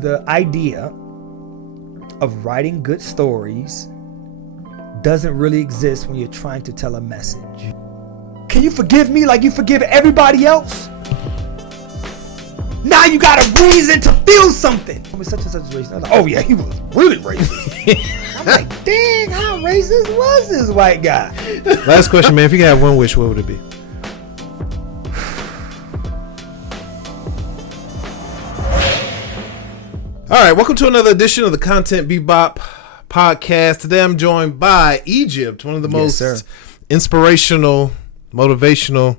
the idea of writing good stories doesn't really exist when you're trying to tell a message. Can you forgive me like you forgive everybody else? Now you got a reason to feel something. I was such and such racist. I was like, oh yeah, he was really racist. I'm like, dang, how racist was this white guy? Last question, man. If you could have one wish, what would it be? All right, welcome to another edition of the Content Bebop podcast. Today I'm joined by Egypt, one of the most inspirational, motivational,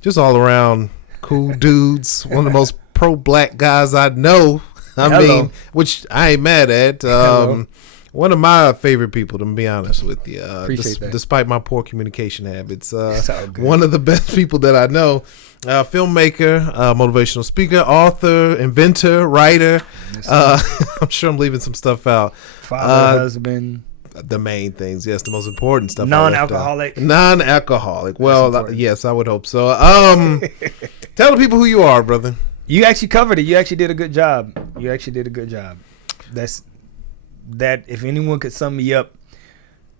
just all around cool dudes. One of the most pro-black guys I know. I mean, which I ain't mad at. One of my favorite people, to be honest with you. Despite my poor communication habits. One of the best people that I know. Filmmaker, motivational speaker, author, inventor, writer. I'm sure I'm leaving some stuff out. Father, husband. The main things, yes, the most important stuff. Non-alcoholic. Well, yes, I would hope so. Tell the people who you are, brother. You actually covered it. You actually did a good job. That if anyone could sum me up,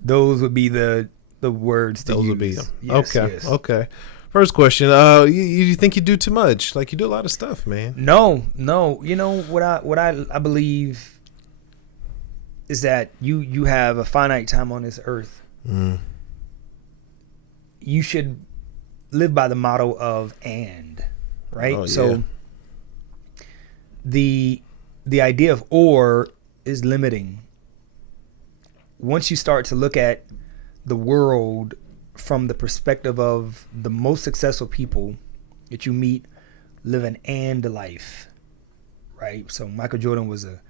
those would be the words to use. Would be them. Yes, Okay. First question. You think you do too much? Like, you do a lot of stuff, man. No. You know what I believe is that you have a finite time on this earth. You should live by the motto of and, right? Oh, yeah. So the idea of or is limiting. Once you start to look at the world from the perspective of the most successful people that you meet live an and life, right? So Michael Jordan was a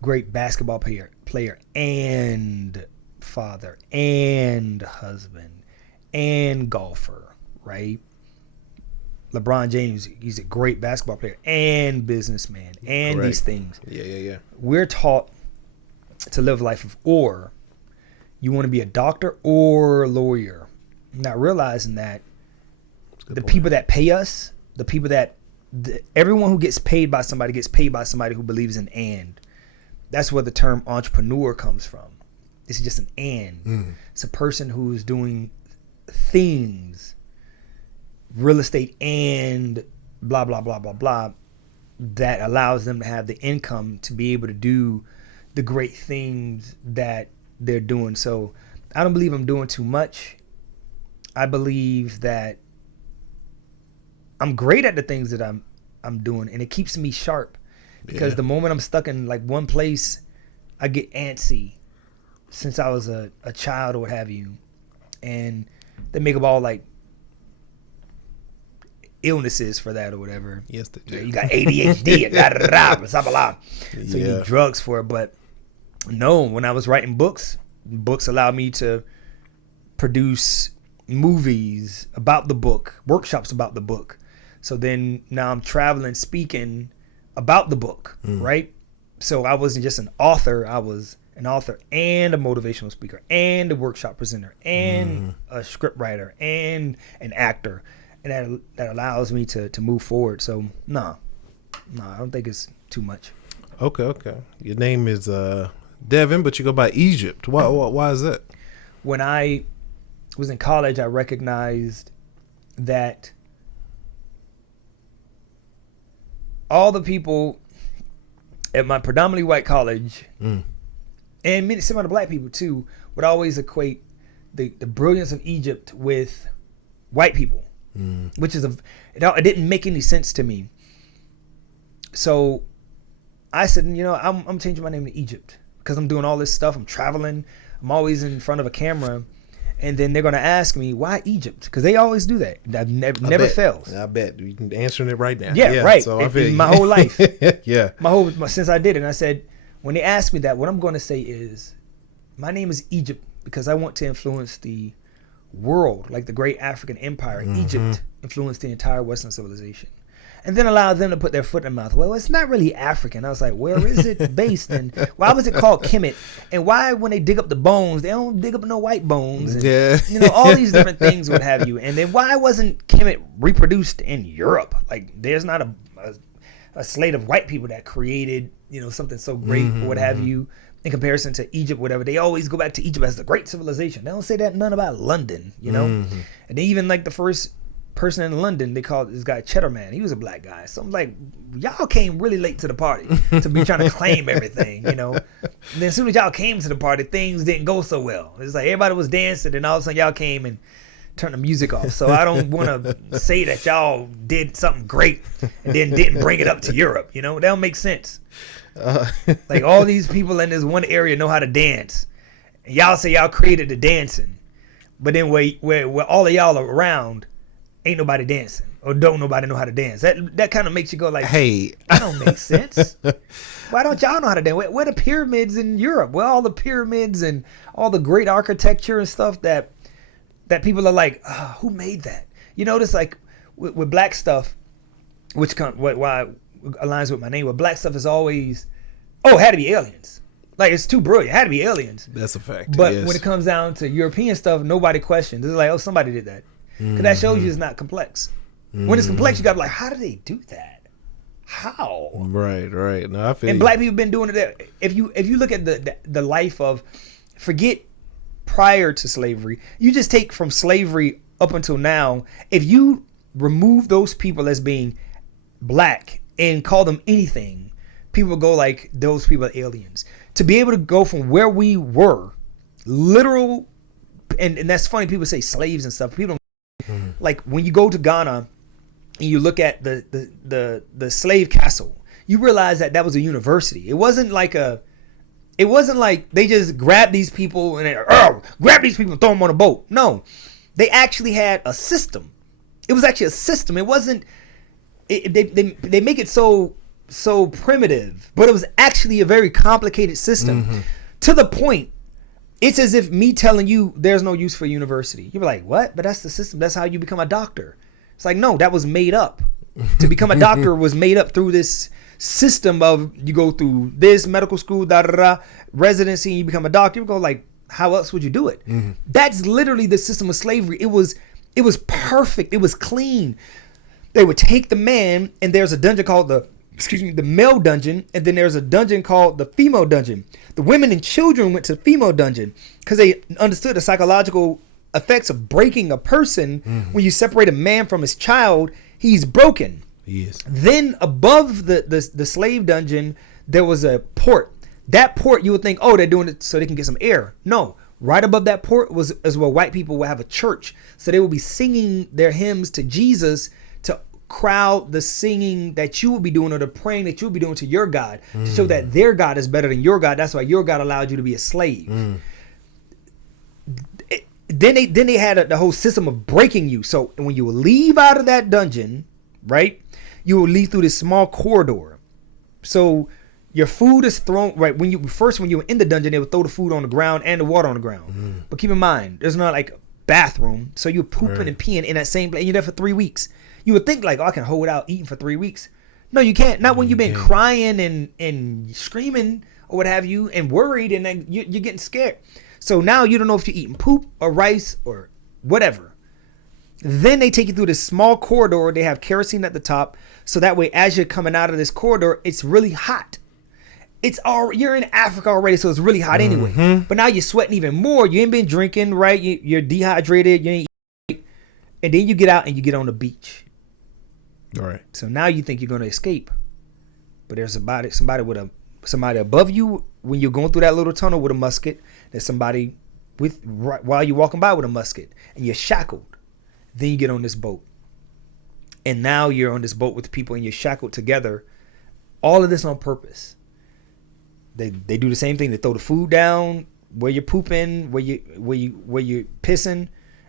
great basketball player and father and husband and golfer, right? LeBron James, he's a great basketball player and businessman and these things. Yeah. We're taught to live a life of or. You want to be a doctor or a lawyer. Not realizing that the people that pay us, everyone who gets paid by somebody who believes in and. That's where the term entrepreneur comes from. It's just an and. It's a person who's doing things, real estate and blah, blah, blah, blah, blah, that allows them to have the income to be able to do the great things that they're doing. So I don't believe I'm doing too much. I believe that I'm great at the things that I'm doing, and it keeps me sharp. Because the moment I'm stuck in like one place, I get antsy since I was a child or what have you. And they make up all like illnesses for that or whatever. Yes, they do. You got ADHD, blah, blah, blah. So you need drugs for it. But no, when I was writing books allowed me to produce movies about the book, workshops about the book. So then now I'm traveling, speaking about the book, right? So I wasn't just an author. I was an author and a motivational speaker and a workshop presenter and a script writer and an actor. And that allows me to move forward. So no, I don't think it's too much. Okay. Your name is Devin, but you go by Egypt. Why is that? When I was in college, I recognized that all the people at my predominantly white college, and some of the black people too, would always equate the brilliance of Egypt with white people, which is it didn't make any sense to me. So I said, I'm changing my name to Egypt because I'm doing all this stuff. I'm traveling. I'm always in front of a camera. And then they're going to ask me, why Egypt? Because they always do that. That never fails. I bet. You can answer it right now. Yeah, right. So my whole life. Yeah. Since I did it. And I said, when they ask me that, what I'm going to say is, my name is Egypt because I want to influence the world, like the great African empire. Egypt influenced the entire Western civilization. And then allow them to put their foot in their mouth. Well, it's not really African. I was like, where is it based? And why was it called Kemet? And why, when they dig up the bones, they don't dig up no white bones? And, all these different things would have you. And then why wasn't Kemet reproduced in Europe? Like, there's not a slate of white people that created, something so great or what have you, in comparison to Egypt, whatever. They always go back to Egypt as the great civilization. They don't say that none about London, And then even like the first person in London, they called this guy Cheddar Man. He was a black guy. So I'm like, y'all came really late to the party to be trying to claim everything, And then as soon as y'all came to the party, things didn't go so well. It's like everybody was dancing, and all of a sudden y'all came and turned the music off. So I don't want to say that y'all did something great and then didn't bring it up to Europe. That don't make sense. Like all these people in this one area know how to dance, and y'all say y'all created the dancing, but then where all of y'all are around, ain't nobody dancing or don't nobody know how to dance. That kind of makes you go like, hey, that don't make sense. Why don't y'all know how to dance? Where the pyramids in Europe? Where all the pyramids and all the great architecture and stuff that people are like, oh, who made that? This like with black stuff, why aligns with my name. With black stuff is always, it had to be aliens. Like it's too brilliant. It had to be aliens. That's a fact. But when it comes down to European stuff, nobody questions. It's like, somebody did that. Because that shows you it's not complex. When it's complex, you got to be like, how do they do that? How? Right. No, I feel. And black people been doing it. If you look at the life of, forget prior to slavery, you just take from slavery up until now. If you remove those people as being black and call them anything, people go like, those people are aliens. To be able to go from where we were, literal, and that's funny, people say slaves and stuff. People don't. Like when you go to Ghana and you look at the slave castle, you realize that was a university. It wasn't like they just grabbed these people and grab these people and throw them on a boat. No, they actually had a system. It was actually a system. It wasn't. They make it so primitive, but it was actually a very complicated system to the point. It's as if me telling you there's no use for university. You're like, what? But that's the system. That's how you become a doctor. It's like, no, that was made up. To become a doctor was made up through this system of you go through this medical school, residency, and you become a doctor. You go like, how else would you do it? That's literally the system of slavery. It was perfect. It was clean. They would take the man, and there's a dungeon called the male dungeon, and then there's a dungeon called the female dungeon. The women and children went to the female dungeon because they understood the psychological effects of breaking a person. When you separate a man from his child, he's broken. Yes. Then above the slave dungeon, there was a port. That port, you would think, they're doing it so they can get some air. No, right above that port is where white people would have a church. So they would be singing their hymns to Jesus to crowd the singing that you would be doing or the praying that you would be doing to your God to show that their God is better than your God. That's why your God allowed you to be a slave. Then they had the whole system of breaking you. So when you leave out of that dungeon, right, you will leave through this small corridor. So your food is thrown right when you were in the dungeon. They would throw the food on the ground and the water on the ground. But keep in mind, there's not like a bathroom, so you're pooping and peeing in that same place. And you're there for 3 weeks. You would think like, I can hold out eating for 3 weeks. No, you can't. Not when you've been crying and screaming or what have you and worried, and then you're getting scared. So now you don't know if you're eating poop or rice or whatever. Then they take you through this small corridor. They have kerosene at the top. So that way, as you're coming out of this corridor, it's really hot. You're in Africa already, so it's really hot anyway. But now you're sweating even more. You ain't been drinking, right? You're dehydrated. You ain't eating. And then you get out and you get on the beach. All right. So now you think you're going to escape, but there's somebody above you when you're going through that little tunnel with a musket. There's somebody while you're walking by with a musket, and you're shackled. Then you get on this boat, and now you're on this boat with people, and you're shackled together. All of this on purpose. They do the same thing. They throw the food down where you're pooping, where you're pissing,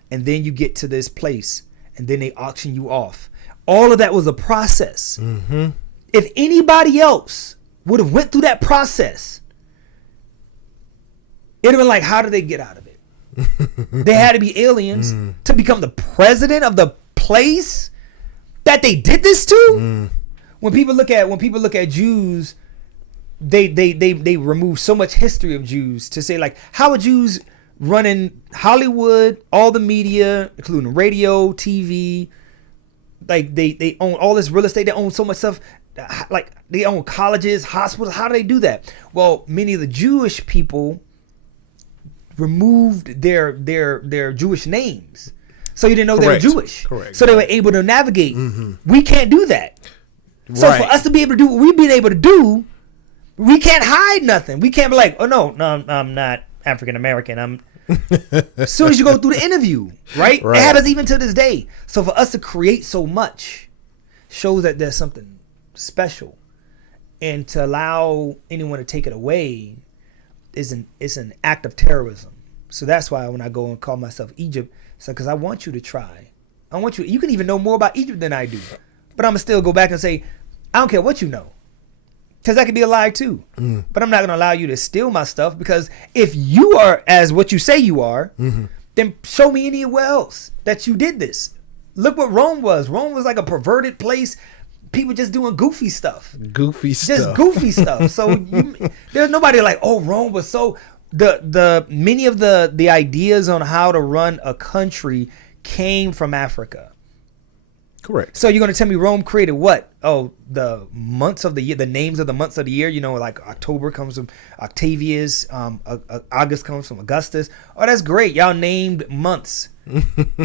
and then you get to this place, and then they auction you off. All of that was a process. If anybody else would have went through that process, it'd have been like, how did they get out of it? They had to be aliens to become the president of the place that they did this to. When people look at Jews, they remove so much history of Jews to say like, how are Jews running Hollywood, all the media, including radio, TV? Like they own all this real estate. They own so much stuff. like they own colleges, hospitals. How do they do that? Well, many of the Jewish people removed their Jewish names, so you didn't know they were Jewish. Correct. So they were able to navigate. We can't do that. So for us to be able to do what we've been able to do, we can't hide nothing. We can't be like, oh no, I'm not African American. As soon as you go through the interview, right? It happens even to this day. So for us to create so much shows that there's something special, and to allow anyone to take it away is an act of terrorism. So that's why when I go and call myself Egypt, it's like, because I want you to try. I want you can even know more about Egypt than I do, but I'm gonna still go back and say, I don't care what you know, because that could be a lie too. But I'm not gonna allow you to steal my stuff, because if you are as what you say you are, then show me anywhere else that you did this. Look what Rome was. Rome was like a perverted place. People just doing goofy stuff. Just goofy stuff. So there's nobody like, oh, Rome was so. The many of the ideas on how to run a country came from Africa. Correct. So you're going to tell me Rome created what? Oh, the months of the year, the names of the months of the year. You know, like October comes from Octavius, August comes from Augustus. Oh, that's great. Y'all named months.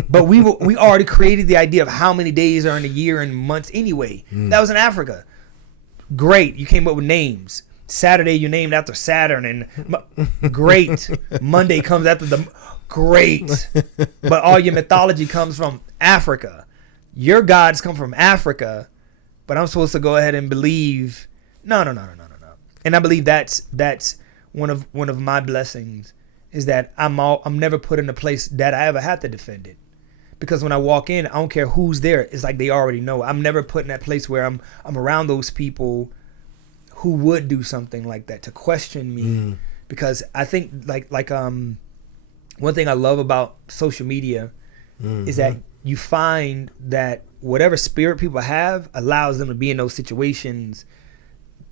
But we already created the idea of how many days are in a year and months anyway. That was in Africa. Great. You came up with names. Saturday you named after Saturn, and great. Monday comes after great. But all your mythology comes from Africa. Your gods come from Africa, but I'm supposed to go ahead and believe no. And I believe that's one of my blessings, is that I'm never put in a place that I ever have to defend it. Because when I walk in, I don't care who's there. It's like they already know. I'm never put in that place where I'm around those people who would do something like that to question me. Because I think like one thing I love about social media is that you find that whatever spirit people have allows them to be in those situations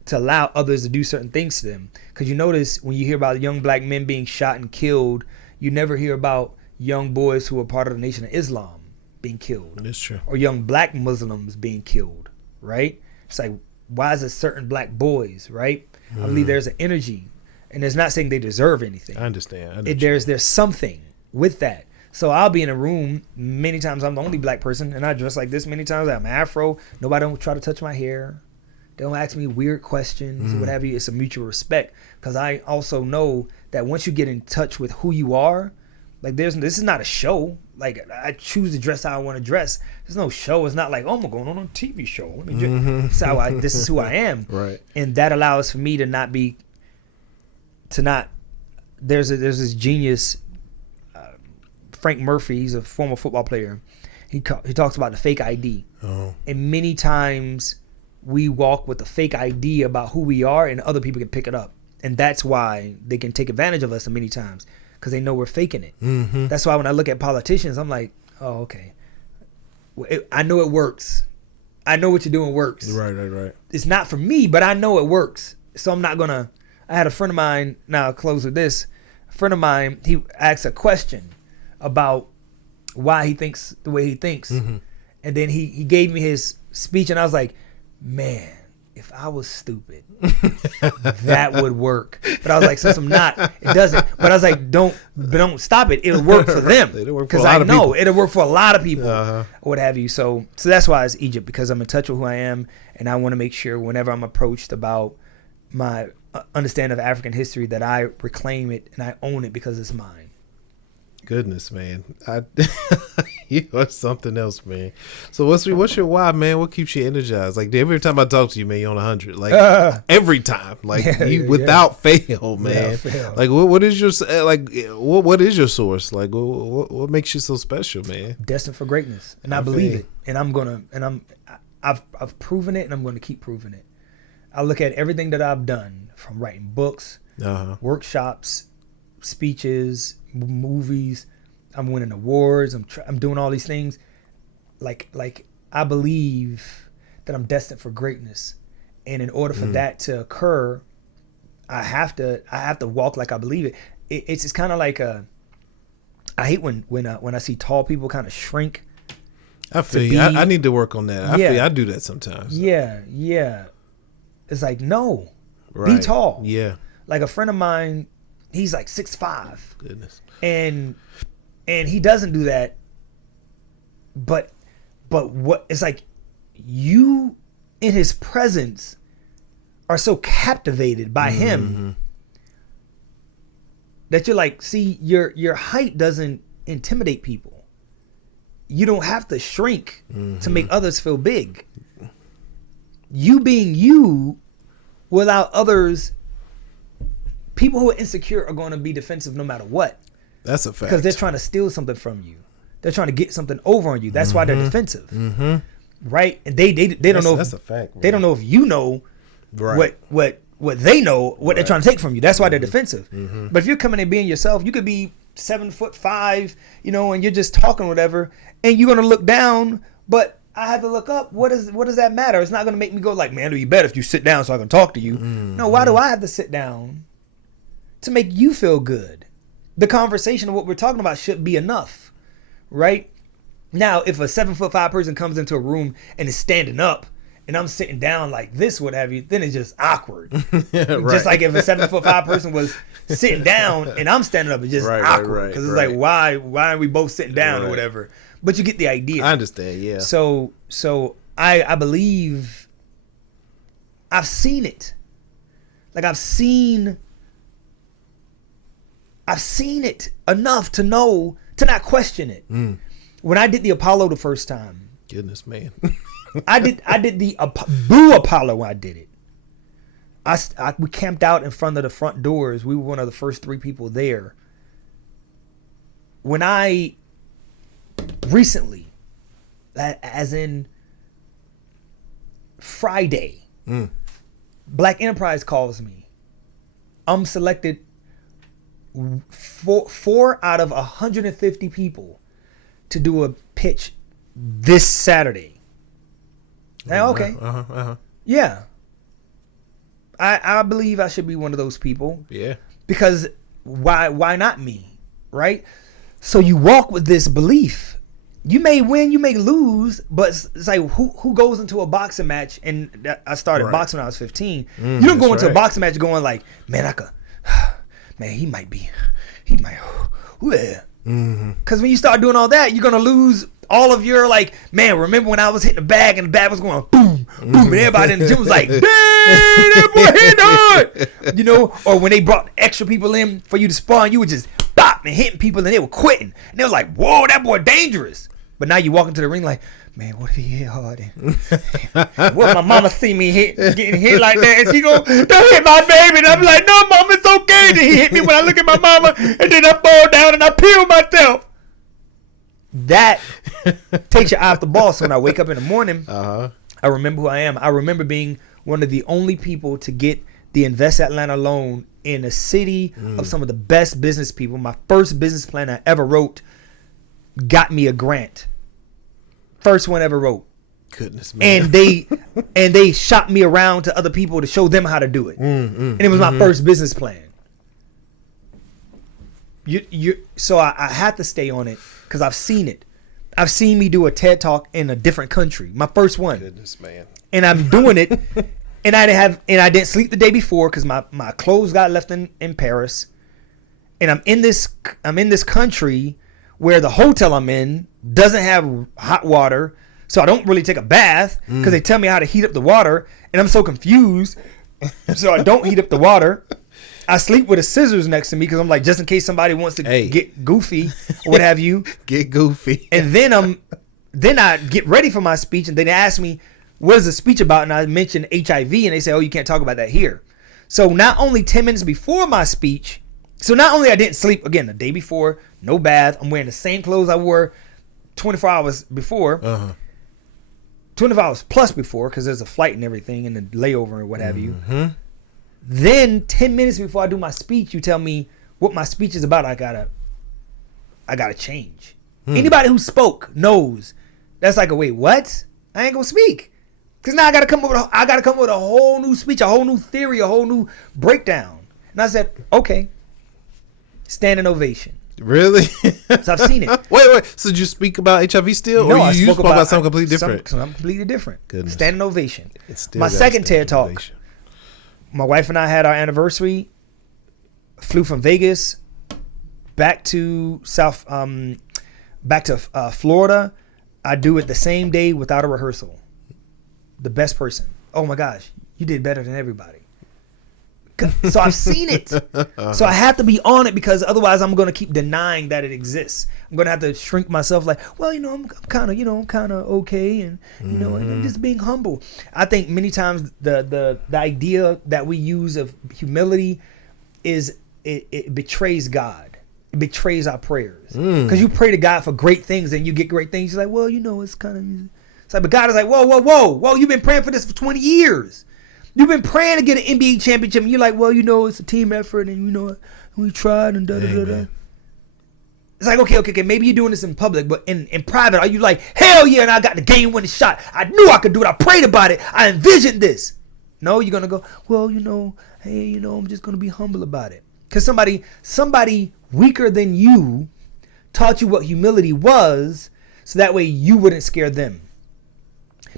to allow others to do certain things to them. Because you notice when you hear about young black men being shot and killed, you never hear about young boys who are part of the Nation of Islam being killed. That's true. Or young black Muslims being killed, right? It's like, why is it certain black boys, right? I believe there's an energy, and it's not saying they deserve anything. I understand. There's something with that. So I'll be in a room, many times I'm the only black person, and I dress like this many times. I'm Afro. Nobody don't try to touch my hair. They don't ask me weird questions, what have you. It's a mutual respect, because I also know that once you get in touch with who you are, like this is not a show. Like I choose to dress how I want to dress. There's no show. It's not like, oh, I'm going on a TV show. Let me dress. This is who I am. Right. And that allows for me to not be, there's this genius, Frank Murphy. He's a former football player. He talks about the fake ID. Oh. And many times we walk with a fake ID about who we are, and other people can pick it up. And that's why they can take advantage of us many times, because they know we're faking it. That's why when I look at politicians, I'm like, oh, okay. I know it works. I know what you're doing works. Right. It's not for me, but I know it works. So I'm not going to. I had a friend of mine, now I'll close with this. A friend of mine, he asked a question about why he thinks the way he thinks. And then he gave me his speech, and I was like, man, if I was stupid, that would work. But I was like, since I'm not, it doesn't. But I was like, don't stop it. It'll work for them, because I know it'll work for a lot of people, or what have you. So that's why it's Egypt, because I'm in touch with who I am, and I want to make sure whenever I'm approached about my understanding of African history that I reclaim it and I own it, because it's mine. Goodness, man. You are something else, man. So what's your why, man? What keeps you energized? Like every time I talk to you, man, you're on 100. Like every time, like without fail, man. Fail. Like what is your what is your source? Like what makes you so special, man? Destined for greatness, and I believe it. And I've proven it, and I'm going to keep proving it. I look at everything that I've done, from writing books, workshops, speeches, movies. I'm winning awards. I'm doing all these things. Like I believe that I'm destined for greatness, and in order for that to occur, I have to walk like I believe it. It's just kind of like I hate when I see tall people kind of shrink. I feel you. I need to work on that. I feel I do that sometimes. Yeah. It's like, no. Right. Be tall. Yeah. Like a friend of mine, he's like 6'5". Goodness. And he doesn't do that. But what it's like, you in his presence are so captivated by him that you're like, see, your height doesn't intimidate people. You don't have to shrink to make others feel big. You being you will allow others, people who are insecure are going to be defensive no matter what. That's a fact. Because they're trying to steal something from you. They're trying to get something over on you. That's why they're defensive. Right? And they don't know. That's a fact. Bro. They don't know if you know what they know, what they're trying to take from you. That's why they're defensive. But if you're coming and being yourself, you could be 7'5", and you're just talking whatever, and you're gonna look down, but I have to look up. What does that matter? It's not gonna make me go like, man, do you better if you sit down so I can talk to you. No, why do I have to sit down? To make you feel good. The conversation of what we're talking about should be enough, right? Now, if a 7'5" person comes into a room and is standing up, and I'm sitting down like this, what have you, then it's just awkward. Just like if a 7'5" person was sitting down and I'm standing up, it's just awkward. Because it's like, why are we both sitting down or whatever? But you get the idea. I understand, yeah. So I believe I've seen it. Like I've seen it enough to know, to not question it. When I did the Apollo the first time. Goodness, man. I did the Boo Apollo when I did it. We camped out in front of the front doors. We were one of the first 3 people there. When I recently, as in Friday, Black Enterprise calls me. I'm selected 4 out of 150 people to do a pitch this Saturday. Now, okay. Yeah. I believe I should be one of those people. Yeah. Because why not me? Right? So you walk with this belief. You may win, you may lose, but it's like who goes into a boxing match, and I started boxing when I was 15. You don't go into a boxing match going like, man, he might. Because when you start doing all that, you're going to lose all of your, like, man, remember when I was hitting the bag and the bag was going boom, boom, and everybody in the gym was like, dang, that boy hit hard. Or when they brought extra people in for you to spar, and you were just bop and hitting people, and they were quitting. And they were like, whoa, that boy dangerous. But now you walk into the ring like, man, what if he hit hard? What if my mama see me getting hit like that? And she go, don't hit my baby. And I'm like, no, mom, it's okay. Then he hit me when I look at my mama, and then I fall down and I peel myself. That takes your eye off the ball. So when I wake up in the morning, I remember who I am. I remember being one of the only people to get the Invest Atlanta loan in a city of some of the best business people. My first business plan I ever wrote got me a grant. First one ever wrote. Goodness, man. And they shot me around to other people to show them how to do it. And it was my first business plan. So I had to stay on it because I've seen it. I've seen me do a TED Talk in a different country. My first one. Goodness, man. And I'm doing it. And I didn't sleep the day before because my clothes got left in Paris. And I'm in this country where the hotel I'm in doesn't have hot water, so I don't really take a bath because they tell me how to heat up the water, and I'm so confused, so I don't heat up the water. I sleep with a scissors next to me because I'm like, just in case somebody wants to get goofy or what have you. Get goofy. And then I get ready for my speech, and they ask me, what is the speech about? And I mention HIV, and they say, oh, you can't talk about that here. So not only 10 minutes before my speech, so not only I didn't sleep, again, the day before, no bath, I'm wearing the same clothes I wore 24 hours before, 24 hours plus before, because there's a flight and everything and the layover and what have you. Then 10 minutes before I do my speech, you tell me what my speech is about. I gotta change. Anybody who spoke knows that's like, wait, what? I ain't gonna speak. Because now I gotta come up with a whole new speech, a whole new theory, a whole new breakdown. And I said, okay. Standing ovation. Really? So I've seen it. Wait. So did you speak about HIV still? No, or you spoke about something completely different? Something completely different. Goodness. Standing ovation. Still My second TED Talk. My wife and I had our anniversary. Flew from Vegas back to Florida. I do it the same day without a rehearsal. The best person. Oh my gosh, you did better than everybody. So I've seen it. So I have to be on it because otherwise I'm going to keep denying that it exists. I'm going to have to shrink myself like, well, I'm kind of okay. And, and I'm just being humble. I think many times the idea that we use of humility is it betrays God. It betrays our prayers. Because you pray to God for great things and you get great things. You're like, well, it's kind of, it's like, but God is like, whoa, you've been praying for this for 20 years. You've been praying to get an NBA championship, and you're like, well, it's a team effort, and we tried, and da-da-da-da. It's like, okay, maybe you're doing this in public, but in private, are you like, hell yeah, and I got the game-winning shot. I knew I could do it. I prayed about it. I envisioned this. No, you're going to go, well, hey, I'm just going to be humble about it. Because somebody weaker than you taught you what humility was, so that way you wouldn't scare them.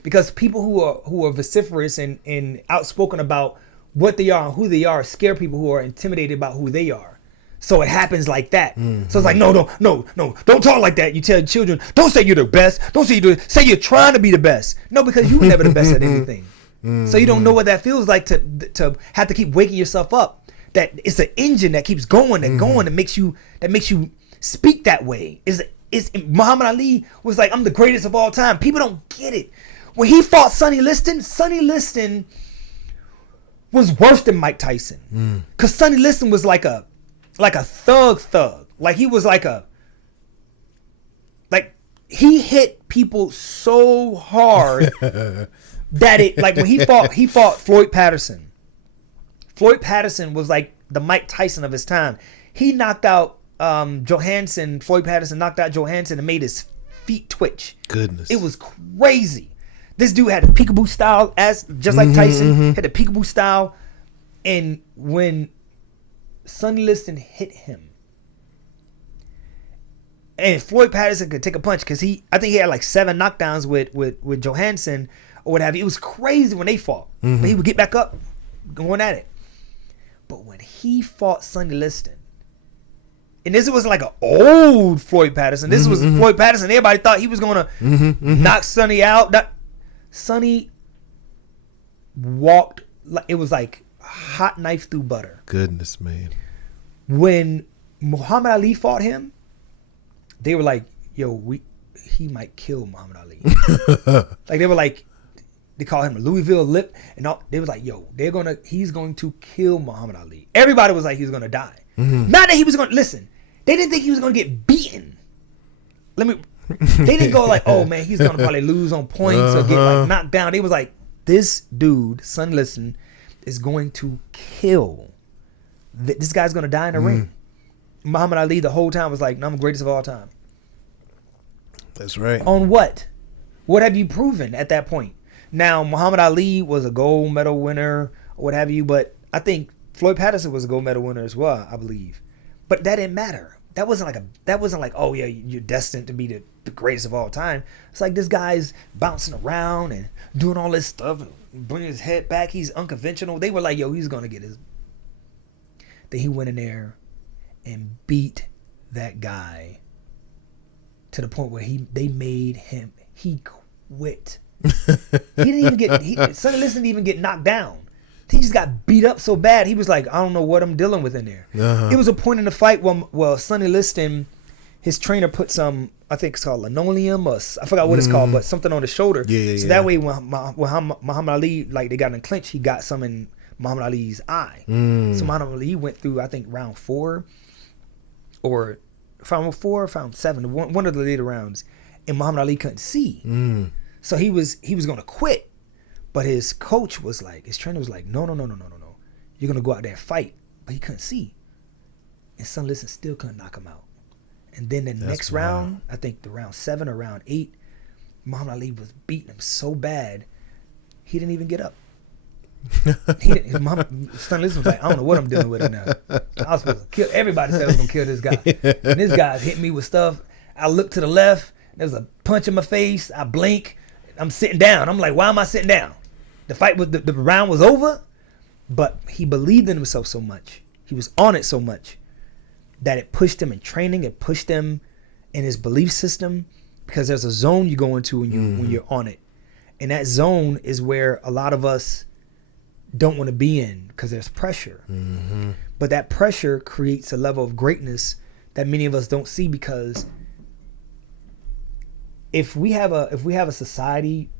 Because people who are vociferous and outspoken about what they are and who they are scare people who are intimidated about who they are. So it happens like that. So it's like, no, don't talk like that. You tell children, don't say you're the best. Don't say say you're trying to be the best. No, because you were never the best at anything. So you don't know what that feels like to have to keep waking yourself up. That it's an engine that keeps going and going that makes you speak that way. Is Muhammad Ali was like, I'm the greatest of all time. People don't get it. When he fought Sonny Liston was worse than Mike Tyson. Because Sonny Liston was like a thug. Like he was like he hit people so hard that it, like when he fought Floyd Patterson. Floyd Patterson was like the Mike Tyson of his time. He knocked out Johansson. Floyd Patterson knocked out Johansson and made his feet twitch. Goodness. It was crazy. This dude had a peekaboo style, just like Tyson, had a peekaboo style. And when Sonny Liston hit him, and Floyd Patterson could take a punch because I think he had like 7 knockdowns with Johansson or what have you. It was crazy when they fought. But he would get back up, going at it. But when he fought Sonny Liston, and this wasn't like an old Floyd Patterson. This was Floyd Patterson. Everybody thought he was going to knock Sonny out. Sonny walked like it was like hot knife through butter. Goodness, man. When Muhammad Ali fought him, they were like, yo, he might kill Muhammad Ali. Like they were like, they called him a Louisville lip, and all, they was like, yo, he's going to kill Muhammad Ali. Everybody was like, he's going to die. Not that he was going to, listen, they didn't think he was going to get beaten. They didn't go like, oh man, he's going to probably lose on points or get like knocked down. They was like, this dude, Sonny Liston, is going to kill. This guy's going to die in the ring. Muhammad Ali the whole time was like, no, I'm the greatest of all time. That's right. On what? What have you proven at that point? Now, Muhammad Ali was a gold medal winner or what have you, but I think Floyd Patterson was a gold medal winner as well, I believe. But that didn't matter. That wasn't like, oh yeah, you're destined to be the greatest of all time. It's like this guy's bouncing around and doing all this stuff, and bringing his head back. He's unconventional. They were like, yo, he's gonna get his. Then he went in there and beat that guy to the point where they made him. He quit. He didn't even get. Sonny Liston didn't even get knocked down. He just got beat up so bad. He was like, I don't know what I'm dealing with in there. It was a point in the fight when Sonny Liston, his trainer put some, I think it's called linoleum or I forgot what it's called, but something on the shoulder. So that way when Muhammad Ali, like they got in a clinch, he got some in Muhammad Ali's eye. So Muhammad Ali went through, I think, round 4 or round 7, one of the later rounds, and Muhammad Ali couldn't see. So he was going to quit. But his coach was like, his trainer was like, no. You're going to go out there and fight. But he couldn't see. And Sonny Liston still couldn't knock him out. And then the next round, I think the round 7 or round 8, Muhammad Ali was beating him so bad, he didn't even get up. His son Alicia was like, I don't know what I'm dealing with now. I was supposed to kill. Everybody said I was gonna kill this guy. And this guy's hitting me with stuff. I look to the left. There's a punch in my face. I blink. I'm sitting down. I'm like, why am I sitting down? The fight was the round was over, but he believed in himself so much. He was on it so much that it pushed him in training. It pushed him in his belief system, because there's a zone you go into when you're on it, and that zone is where a lot of us don't want to be in, because there's pressure. But that pressure creates a level of greatness that many of us don't see, because if we have a society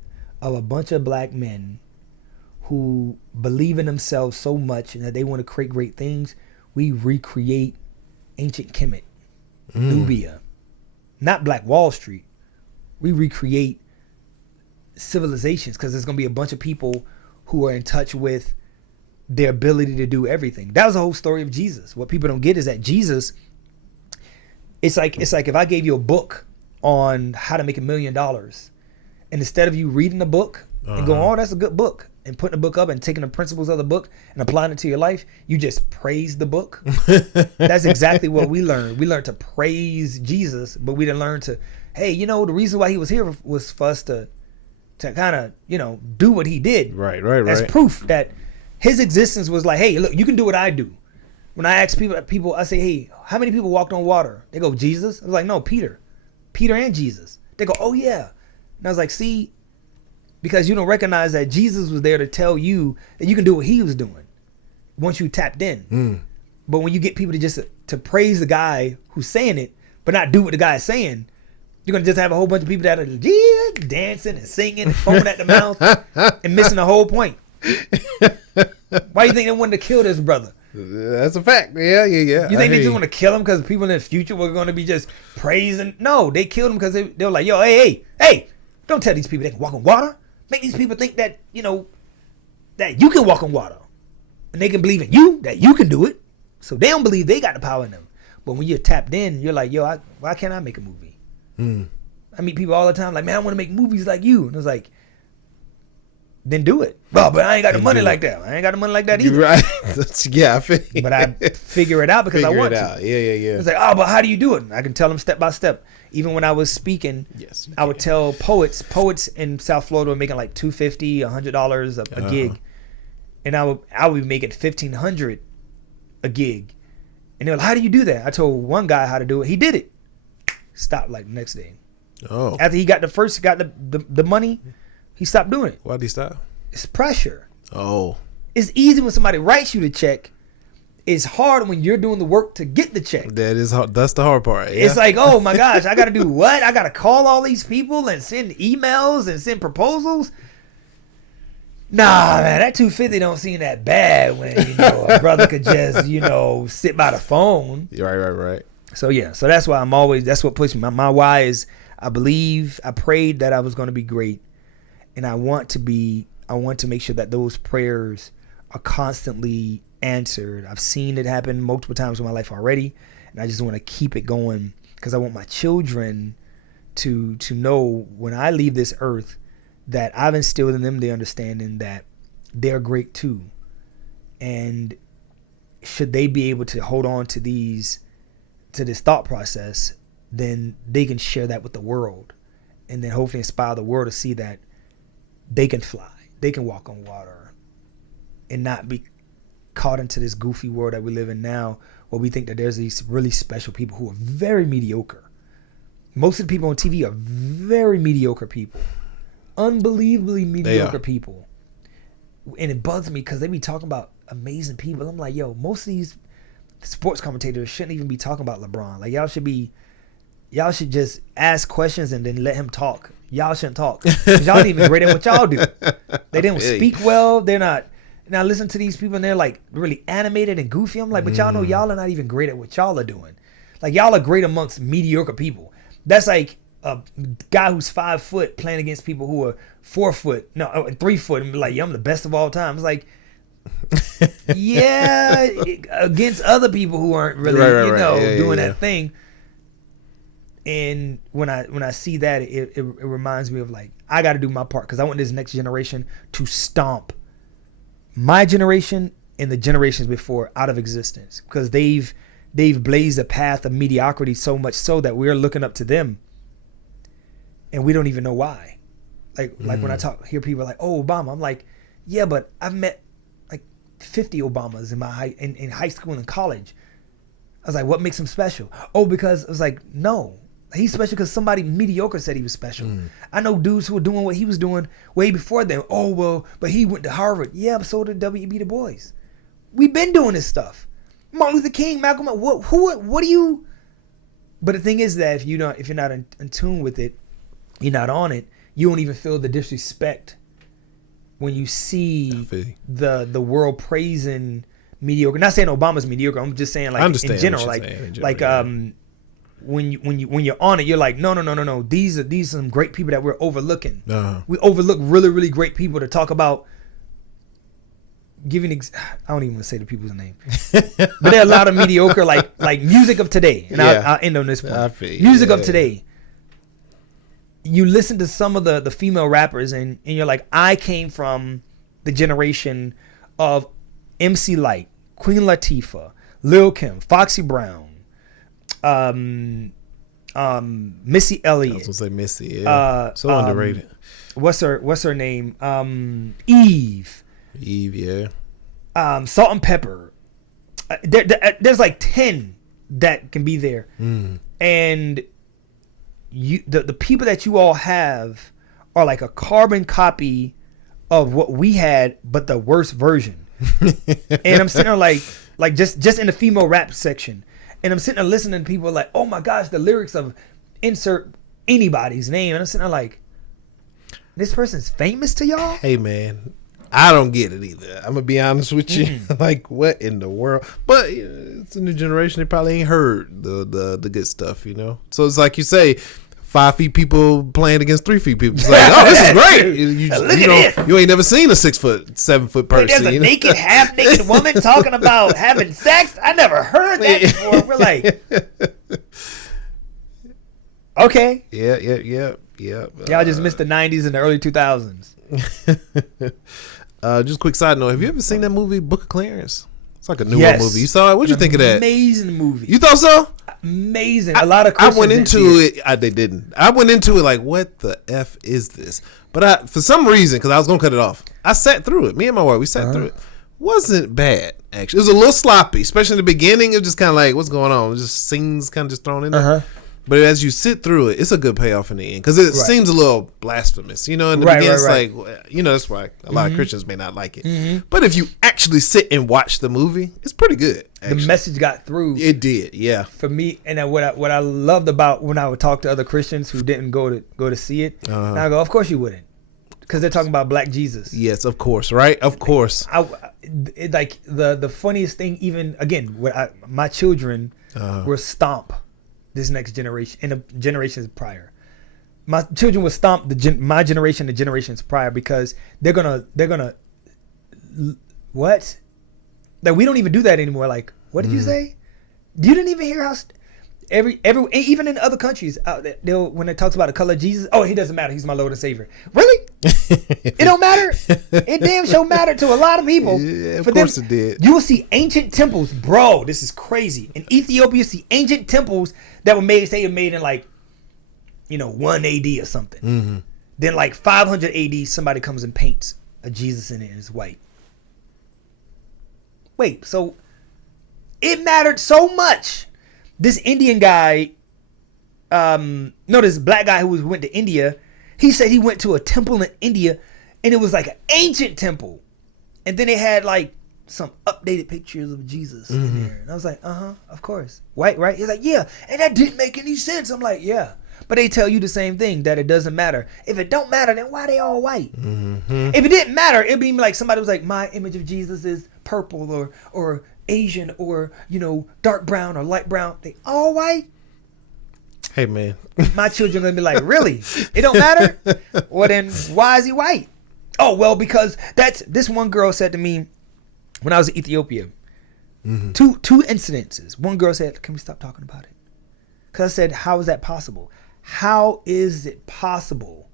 of a bunch of black men who believe in themselves so much and that they want to create great things, we recreate ancient Kemet, Nubia, not Black Wall Street. We recreate civilizations, because there's going to be a bunch of people who are in touch with their ability to do everything. That was the whole story of Jesus. What people don't get is that Jesus, it's like if I gave you a book on how to make $1 million, and instead of you reading the book and going, oh, that's a good book, and putting the book up and taking the principles of the book and applying it to your life, you just praise the book. That's exactly what we learned. We learned to praise Jesus, but we didn't learn to, hey, the reason why he was here was for us to kind of, do what he did. Right. As proof that his existence was like, hey, look, you can do what I do. When I ask people, I say, hey, how many people walked on water? They go, Jesus. I was like, no, Peter and Jesus. They go, oh yeah. And I was like, see, because you don't recognize that Jesus was there to tell you that you can do what he was doing once you tapped in. But when you get people to praise the guy who's saying it, but not do what the guy is saying, you're going to just have a whole bunch of people that are dancing and singing and foaming at the mouth and missing the whole point. Why do you think they wanted to kill this brother? That's a fact. Yeah. You think they just want to kill him because people in the future were going to be just praising? No, they killed him because they were like, yo, hey, don't tell these people they can walk on water. Make these people think that, that you can walk on water. And they can believe in you, that you can do it. So they don't believe they got the power in them. But when you're tapped in, you're like, yo, why can't I make a movie? I meet people all the time like, man, I want to make movies like you. And I was like, then do it. Well, but I ain't got the money like that. I ain't got the money like that either. Right. Yeah, but I figure it out because I want to. Yeah. It's like, oh, but how do you do it? I can tell them step by step. Even when I was speaking, I would tell poets in South Florida were making like $250, $100 a gig. And I would be making $1,500 a gig. And they were like, how do you do that? I told one guy how to do it. He did it. Stopped like the next day. Oh. After he got the money, he stopped doing it. Why did he stop? It's pressure. Oh. It's easy when somebody writes you the check. It's hard when you're doing the work to get the check. That is hard. That's the hard part. Yeah. It's like, oh my gosh, I got to do what? I got to call all these people and send emails and send proposals. Nah, man, that $250 don't seem that bad when a brother could just sit by the phone. Right. So yeah, so that's why that's what pushed me. My why is I prayed that I was going to be great, and I want to make sure that those prayers are constantly answered. I've seen it happen multiple times in my life already, and I just want to keep it going because I want my children to know when I leave this earth that I've instilled in them the understanding that they're great too, and should they be able to hold on to this thought process, then they can share that with the world, and then hopefully inspire the world to see that they can fly, they can walk on water, and not be caught into this goofy world that we live in now, where we think that there's these really special people who are very mediocre. Most of the people on TV are very mediocre people, unbelievably mediocre people, and it bugs me because they be talking about amazing people. I'm like, yo, most of these sports commentators shouldn't even be talking about LeBron. Like y'all should just ask questions and then let him talk. Y'all shouldn't talk. 'Cause y'all ain't even great at what y'all do. They don't speak well. They're not. Now listen to these people and they're like really animated and goofy. I'm like, but y'all know y'all are not even great at what y'all are doing. Like y'all are great amongst mediocre people. That's like a guy who's 5 foot playing against people who are 4 foot, 3 foot, and be like, yeah, I'm the best of all time. It's like, yeah, against other people who aren't really, doing that thing. And when I see that, it reminds me of like, I got to do my part because I want this next generation to stomp my generation and the generations before out of existence, because they've blazed a path of mediocrity so much so that we're looking up to them and we don't even know why. Like when I hear people like, oh, Obama, I'm like, yeah, but I've met like 50 Obamas in high school and college. I was like, what makes him special? Oh, because I was like, no, he's special because somebody mediocre said he was special. I know dudes who were doing what he was doing way before them. Oh, well, but he went to Harvard. Yeah, but so did W.E.B. Du Bois. We've been doing this stuff. Martin Luther King, Malcolm, what do you? But the thing is that if you're not in tune with it, you're not on it, you won't even feel the disrespect when you see the world praising mediocre. Not saying Obama's mediocre. I'm just saying like in general, when you're on it, you're like, no. These are some great people that we're overlooking. We overlook really, really great people to talk about. I don't even want to say the people's name, but there are a lot of mediocre like music of today. And I'll end on this one. Music of today. You listen to some of the female rappers and you're like, I came from the generation of MC Lyte, Queen Latifah, Lil Kim, Foxy Brown, Missy Elliott. I was gonna say Missy, yeah. So underrated. What's her name? Eve, yeah. Salt and Pepper. There's like 10 that can be there, and the people that you all have are like a carbon copy of what we had, but the worst version. And I'm sitting there like just in the female rap section, and I'm sitting there listening to people like, oh my gosh, the lyrics of insert anybody's name, and I'm sitting there like, this person's famous to y'all? Hey man, I don't get it either. I'm gonna be honest with you. Like, what in the world? But it's a new generation. They probably ain't heard the good stuff, you know. So it's like you say, 5 feet people playing against 3 feet people. It's like, oh, this is great. You ain't never seen a 6 foot, 7 foot person. Wait, there's a naked, half naked woman talking about having sex. I never heard that before. We're like, okay, yeah. Y'all just missed the 90s and the early 2000s. Just a quick side note: have you ever seen that movie Book of Clarence? It's like a newer movie. You saw it? What'd you think of that? Amazing movie. You thought so? Amazing. A lot of Christians I went into it. They didn't. I went into it like, what the F is this? But for some reason, because I was gonna cut it off, I sat through it. Me and my wife, we sat through it. Wasn't bad actually. It was a little sloppy, especially in the beginning. It was just kind of like, what's going on? It was just scenes kind of just thrown in there. But as you sit through it, it's a good payoff in the end because it seems a little blasphemous, you know. In the beginning, it's like, you know, that's why a lot of Christians may not like it. But if you actually sit and watch the movie, it's pretty good. Actually. The message got through. It did, yeah. For me, and what I loved about when I would talk to other Christians who didn't go to see it, and I go, of course you wouldn't, because they're talking about Black Jesus. Yes, of course, right? Of course. Like the funniest thing, even again, my children were stomp. This next generation and the generations prior, my children will stomp my generation, the generations prior, because they're gonna what? Like, we don't even do that anymore. Like, what did you say? You didn't even hear how every even in other countries when it talks about the color of Jesus, oh, he doesn't matter, he's my Lord and Savior. Really? It don't matter? It damn sure mattered to a lot of people. Yeah, of course it did. You will see ancient temples, bro. This is crazy. In Ethiopia, you see ancient temples that were made in like, 1 AD or something. Then like 500 AD, somebody comes and paints a Jesus in it and it's white. Wait, so it mattered so much. This Indian guy, this black guy who went to India, he said he went to a temple in India and it was like an ancient temple. And then they had like some updated pictures of Jesus in there. And I was like, of course. White, right? He's like, yeah. And that didn't make any sense. I'm like, yeah. But they tell you the same thing, that it doesn't matter. If it don't matter, then why are they all white? If it didn't matter, it'd be like somebody was like, my image of Jesus is purple or Asian or, dark brown or light brown. They all white? Hey, man. My children are going to be like, really? It don't matter? Well, then why is he white? Oh, well, because this one girl said to me when I was in Ethiopia, two incidences. One girl said, can we stop talking about it? Because I said, how is that possible? How is it possible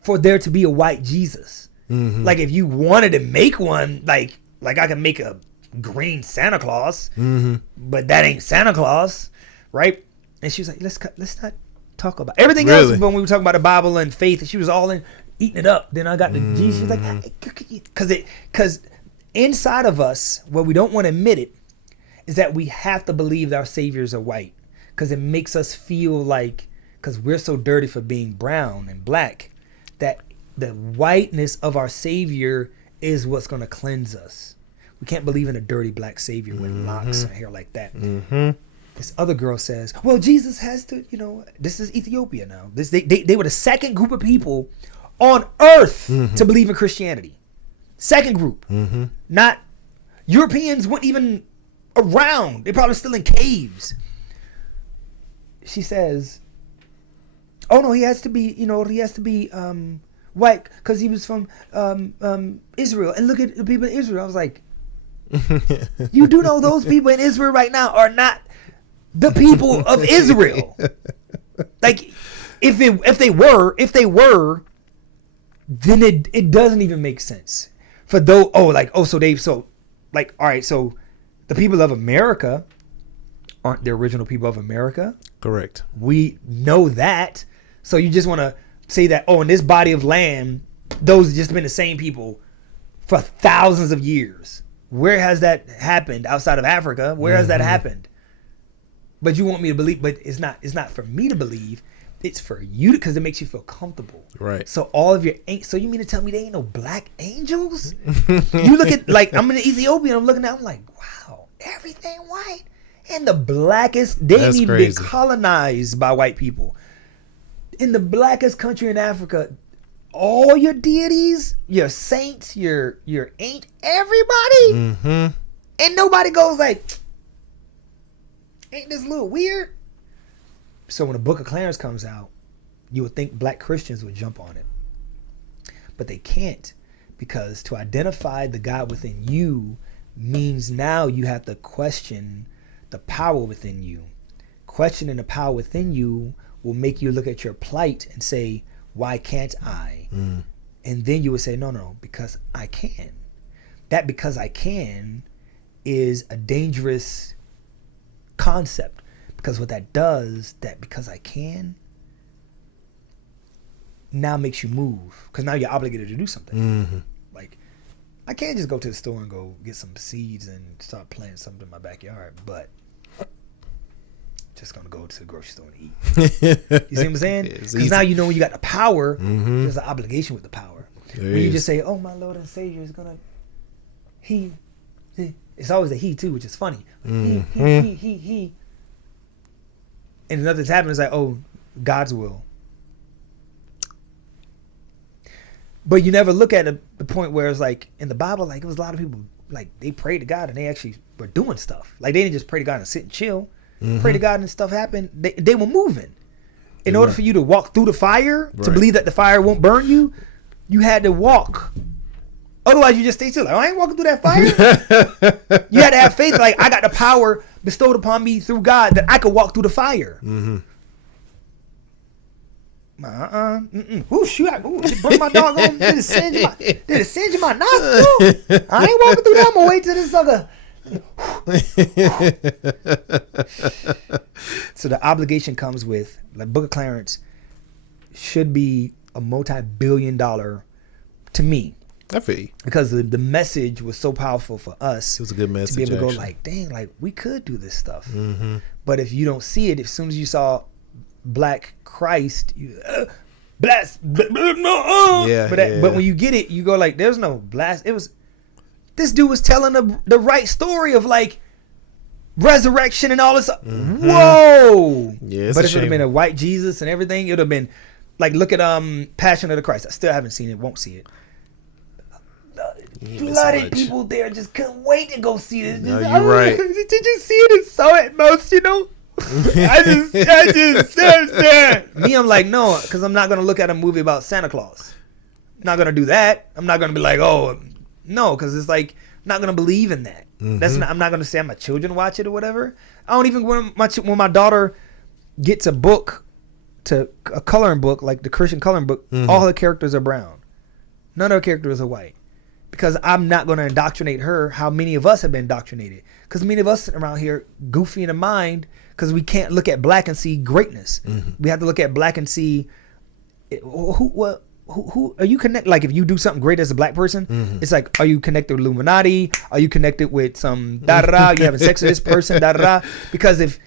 for there to be a white Jesus? Like if you wanted to make one, like I can make a green Santa Claus, but that ain't Santa Claus, right? And she was like, let's not talk about everything else. When we were talking about the Bible and faith, and she was all in eating it up. Then I got the G. She's like, because inside of us, what we don't want to admit it, is that we have to believe that our saviors are white, because it makes us feel like, because we're so dirty for being brown and black, that the whiteness of our savior is what's going to cleanse us. We can't believe in a dirty black savior with locks and hair like that. This other girl says, well, Jesus has to, this is Ethiopia now. They were the second group of people on earth to believe in Christianity. Second group. Not Europeans weren't even around. They're probably still in caves. She says, oh no, he has to be white because he was from Israel. And look at the people in Israel. I was like, you do know those people in Israel right now are not the people of Israel. Like, if they were, then it doesn't even make sense. For though, all right, so the people of America aren't the original people of America. Correct. We know that. So you just want to say that, in this body of land, those have just been the same people for thousands of years. Where has that happened outside of Africa? Where has that happened? But you want me to believe, but it's not for me to believe. It's for you, because it makes you feel comfortable. Right. So all of your, so you mean to tell me there ain't no black angels? You look at, like, I'm in Ethiopia, I'm looking at, I'm like, wow, everything white. And the blackest, they ain't even been colonized by white people. In the blackest country in Africa, all your deities, your saints, your ain't everybody. And nobody goes like, ain't this a little weird? So when the Book of Clarence comes out, you would think black Christians would jump on it. But they can't, because to identify the God within you means now you have to question the power within you. Questioning the power within you will make you look at your plight and say, why can't I? And then you would say, no, because I can. That because I can is a dangerous concept. Because what that does, that because I can, now makes you move. Because now you're obligated to do something. Like, I can't just go to the store and go get some seeds and start planting something in my backyard, but just going to go to the grocery store and eat. You see what I'm saying? Because now you know when you got the power, there's an obligation with the power. When you just say, oh, my Lord and Savior is going to, it's always a he too, which is funny. He. And nothing's happening. It's like, oh, God's will. But you never look at the point where it's like, in the Bible, like, it was a lot of people, like, they prayed to God and they actually were doing stuff. Like, they didn't just pray to God and sit and chill. Pray to God and stuff happened. They were moving. In order for you to walk through the fire, to believe that the fire won't burn you, you had to walk. Otherwise, you just stay still. Like, I ain't walking through that fire. You had to have faith. Like, I got the power bestowed upon me through God that I could walk through the fire. Ooh, shoot! Did burn my dog on? Did it singe in my nostril? I ain't walking through that. I'm gonna wait till this sucker. So the obligation comes with, like, Book of Clarence should be a multi-billion-dollar, to me. I feel you. Because the message was so powerful for us. It was a good message, to be able to go actually. like, dang, like, we could do this stuff. But if you don't see it, as soon as you saw Black Christ, you blast. But when you get it, you go like, there's no blast. It was, this dude was telling the right story of, like, resurrection and all this. Whoa. Yeah, but if it would have been a white Jesus and everything, it would have been like, look at Passion of the Christ. I still haven't seen it, won't see it. Blooded people there just couldn't wait to go see it. No, you're right. Did you see it and saw it most, I just said me, I'm like, no, because I'm not going to look at a movie about Santa Claus. I'm not going to do that. I'm not going to be like, oh, no, because it's like, I'm not going to believe in that. I'm not going to say my children watch it or whatever. I don't even, when my daughter gets a book, a coloring book, like the Christian coloring book, all the characters are brown. None of our characters are white. Because I'm not going to indoctrinate her how many of us have been indoctrinated. Because many of us around here goofy in the mind because we can't look at black and see greatness. We have to look at black and see who are you connected? Like if you do something great as a black person, it's like, are you connected with Illuminati? Are you connected with some da-da-da? You having sex with this person, da-da-da? Because if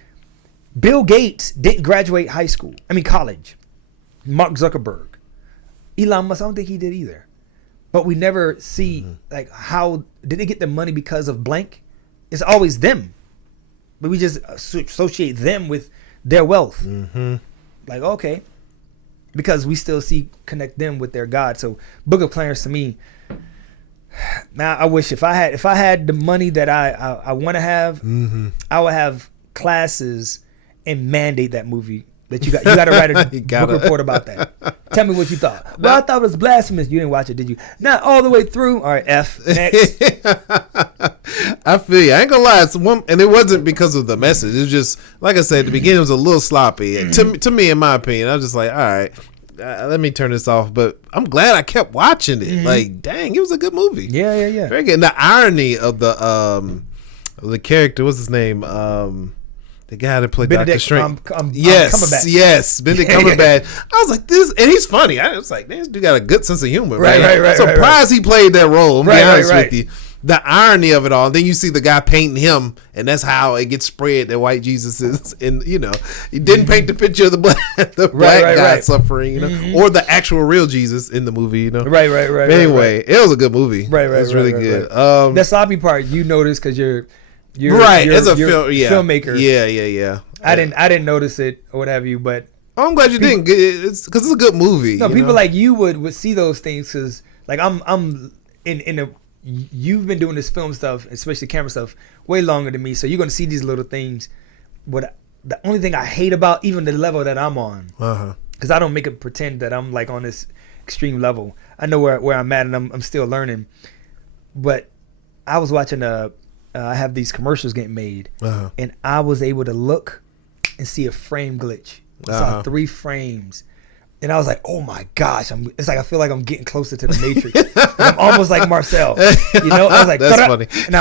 Bill Gates didn't graduate college, Mark Zuckerberg, Elon Musk, I don't think he did either. But we never see like how did they get the money because of blank? It's always them, but we just associate them with their wealth. Like okay, because we still connect them with their God. So Book of Clarence to me. Now I wish if I had the money that I want to have, I would have classes and mandate that movie. That you got to write a book report about that. Tell me what you thought. Well, I thought it was blasphemous. You didn't watch it, did you? Not all the way through. All right, F. Next. I feel you. I ain't gonna lie. And it wasn't because of the message. It was just, like I said, the beginning was a little sloppy. To me, in my opinion, I was just like, all right, let me turn this off. But I'm glad I kept watching it. Like, dang, it was a good movie. Yeah. Very good. And the irony of the character, what's his name? The guy that played Benedict, Dr. Strange. Yes, Benedict Cumberbatch. I was like, this, and he's funny. I was like, this dude got a good sense of humor. Right. I'm surprised he played that role. I'm be honest with you. The irony of it all. And then you see the guy painting him, and that's how it gets spread that white Jesus is. And he didn't paint the picture of the black guy suffering, or the actual real Jesus in the movie. Right. But anyway, it was a good movie. It was really good. The sloppy part you noticed because you're as a filmmaker. Yeah. I didn't notice it or what have you, but I'm glad you didn't. It's because it's a good movie. No, people like you would see those things because like I'm in the. You've been doing this film stuff, especially camera stuff, way longer than me. So you're gonna see these little things. But the only thing I hate about even the level that I'm on, because I don't make it pretend that I'm like on this extreme level. I know where I'm at, and I'm still learning. But I was watching I have these commercials getting made, and I was able to look and see a frame glitch. I saw 3 frames, and I was like, "Oh my gosh!" It's like I feel like I'm getting closer to the Matrix. I'm almost like Marcel, I was like, "That's funny." And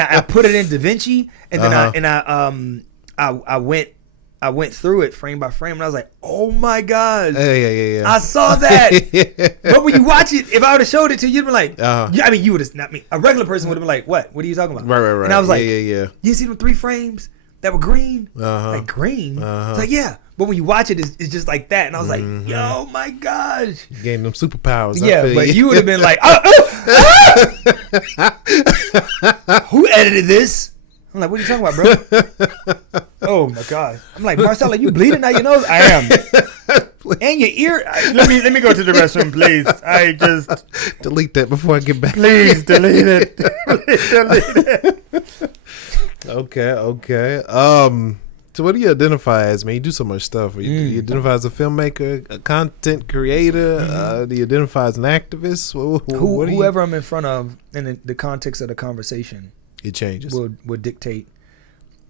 I put it in DaVinci, and then I went through it frame by frame, and I was like, "Oh my gosh!" Yeah. I saw that. But when you watch it, if I would have showed it to you, you'd be like, you would have not me. A regular person would have been like, "What? What are you talking about?" Right. And I was like, yeah. You see them 3 frames that were green, like green. It's like but when you watch it, it's just like that. And I was like, "Yo, my gosh!" You gave them superpowers. Yeah, but you would have been like, "Who edited this?" I'm like, "What are you talking about, bro?" Oh my god! I'm like, "Marcel, are you bleeding out your nose?" I am. And your ear. Let me go to the restroom, please. I just delete that before I get back. Please delete it. Delete it. Okay. So what do you identify as, man? You do so much stuff. Do you identify as a filmmaker, a content creator? Do you identify as an activist? Whoever I'm in front of in the context of the conversation, it changes. Will dictate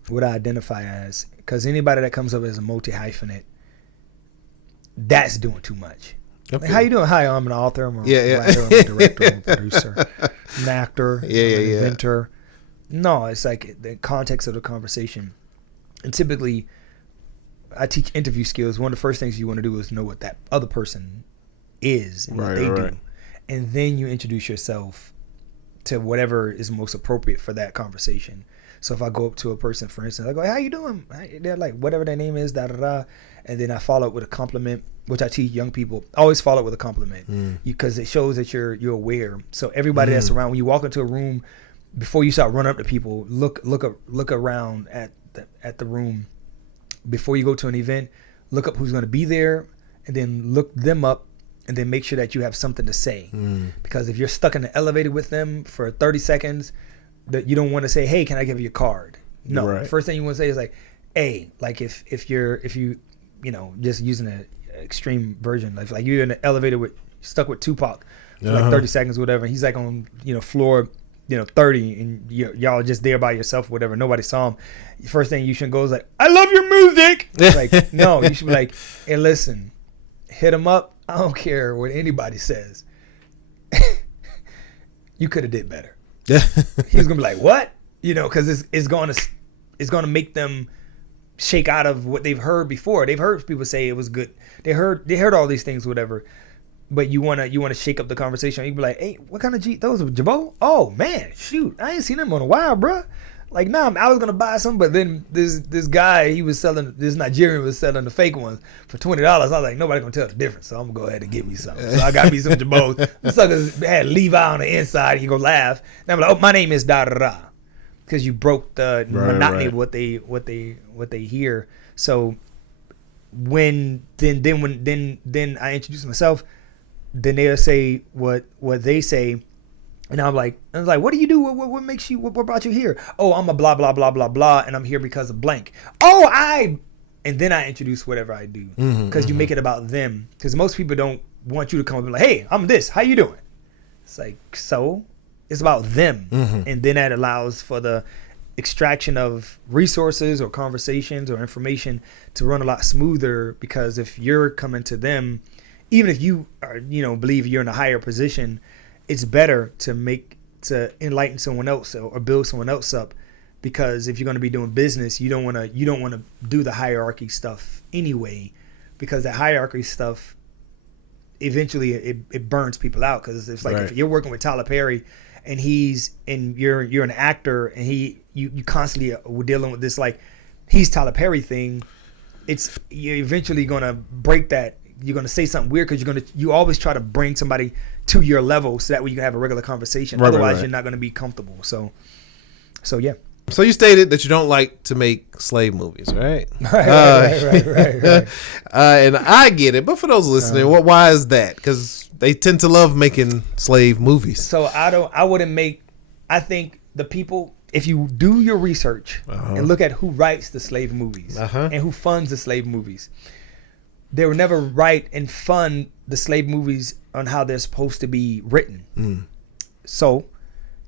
what I identify as. Because anybody that comes up as a multi-hyphenate, that's doing too much. Like, how you doing? Hi, I'm an author. I'm a writer. I'm a director. I'm a producer. I'm an actor. I'm an inventor. No, it's like the context of the conversation. And typically, I teach interview skills. One of the first things you want to do is know what that other person is and what they do. And then you introduce yourself to whatever is most appropriate for that conversation. So if I go up to a person, for instance, I go, "How you doing?" They're like, whatever their name is, da-da-da. And then I follow up with a compliment, which I teach young people. Always follow up with a compliment because it shows that you're aware. So everybody that's around, when you walk into a room, before you start running up to people, look around at the room. Before you go to an event, look up who's going to be there, and then look them up, and then make sure that you have something to say. Because if you're stuck in the elevator with them for 30 seconds, that you don't want to say, "Hey, can I give you a card?" No, the first thing you want to say is like, "Hey," like if you just using an extreme version, like you're in the elevator stuck with Tupac for like 30 seconds, or whatever. He's like on floor 30, and y'all just there by yourself, or whatever. Nobody saw him. The first thing you should go is like, "I love your music." Like, no, you should be like, "Hey, listen, hit him up. I don't care what anybody says." you could have did better. He's gonna be like, what? You know, because it's gonna make them shake out of what they've heard before. They've heard people say it was good. They heard all these things, whatever. But you wanna shake up the conversation. You be like, hey, what kind of those were Jabot? Oh man, shoot, I ain't seen them in a while, bro. Like, nah, I was gonna buy some, but then this guy, this Nigerian was selling the fake ones for $20. I was like, nobody gonna tell the difference, so I'm gonna go ahead and get me some. So I got me some Jabos. The suckers had Levi on the inside. He gonna laugh. And I'm like, oh, my name is da da da, because you broke the monotony of what they hear. So when I introduce myself, then they'll say what they say. And I was like, what do you do? What makes you? What brought you here? Oh, I'm a blah blah blah blah blah, and I'm here because of blank. And then I introduce whatever I do, because you make it about them. Because most people don't want you to come up and be like, hey, I'm this. How you doing? It's like, so it's about them, and then that allows for the extraction of resources or conversations or information to run a lot smoother. Because if you're coming to them, even if you are, believe you're in a higher position, it's better to enlighten someone else or build someone else up, because if you're going to be doing business, you don't want to do the hierarchy stuff anyway, because the hierarchy stuff eventually it burns people out. Because it's like, if you're working with Tyler Perry and you're an actor and you constantly are dealing with this, like, he's Tyler Perry thing, you're eventually going to break that. You're going to say something weird because you always try to bring somebody to your level so that way you can have a regular conversation. Otherwise, you're not going to be comfortable. So yeah. So you stated that you don't like to make slave movies, right? Right. And I get it, but for those listening, why is that? Because they tend to love making slave movies. So I think the people, if you do your research and look at who writes the slave movies and who funds the slave movies, they will never write and fund the slave movies on how they're supposed to be written. So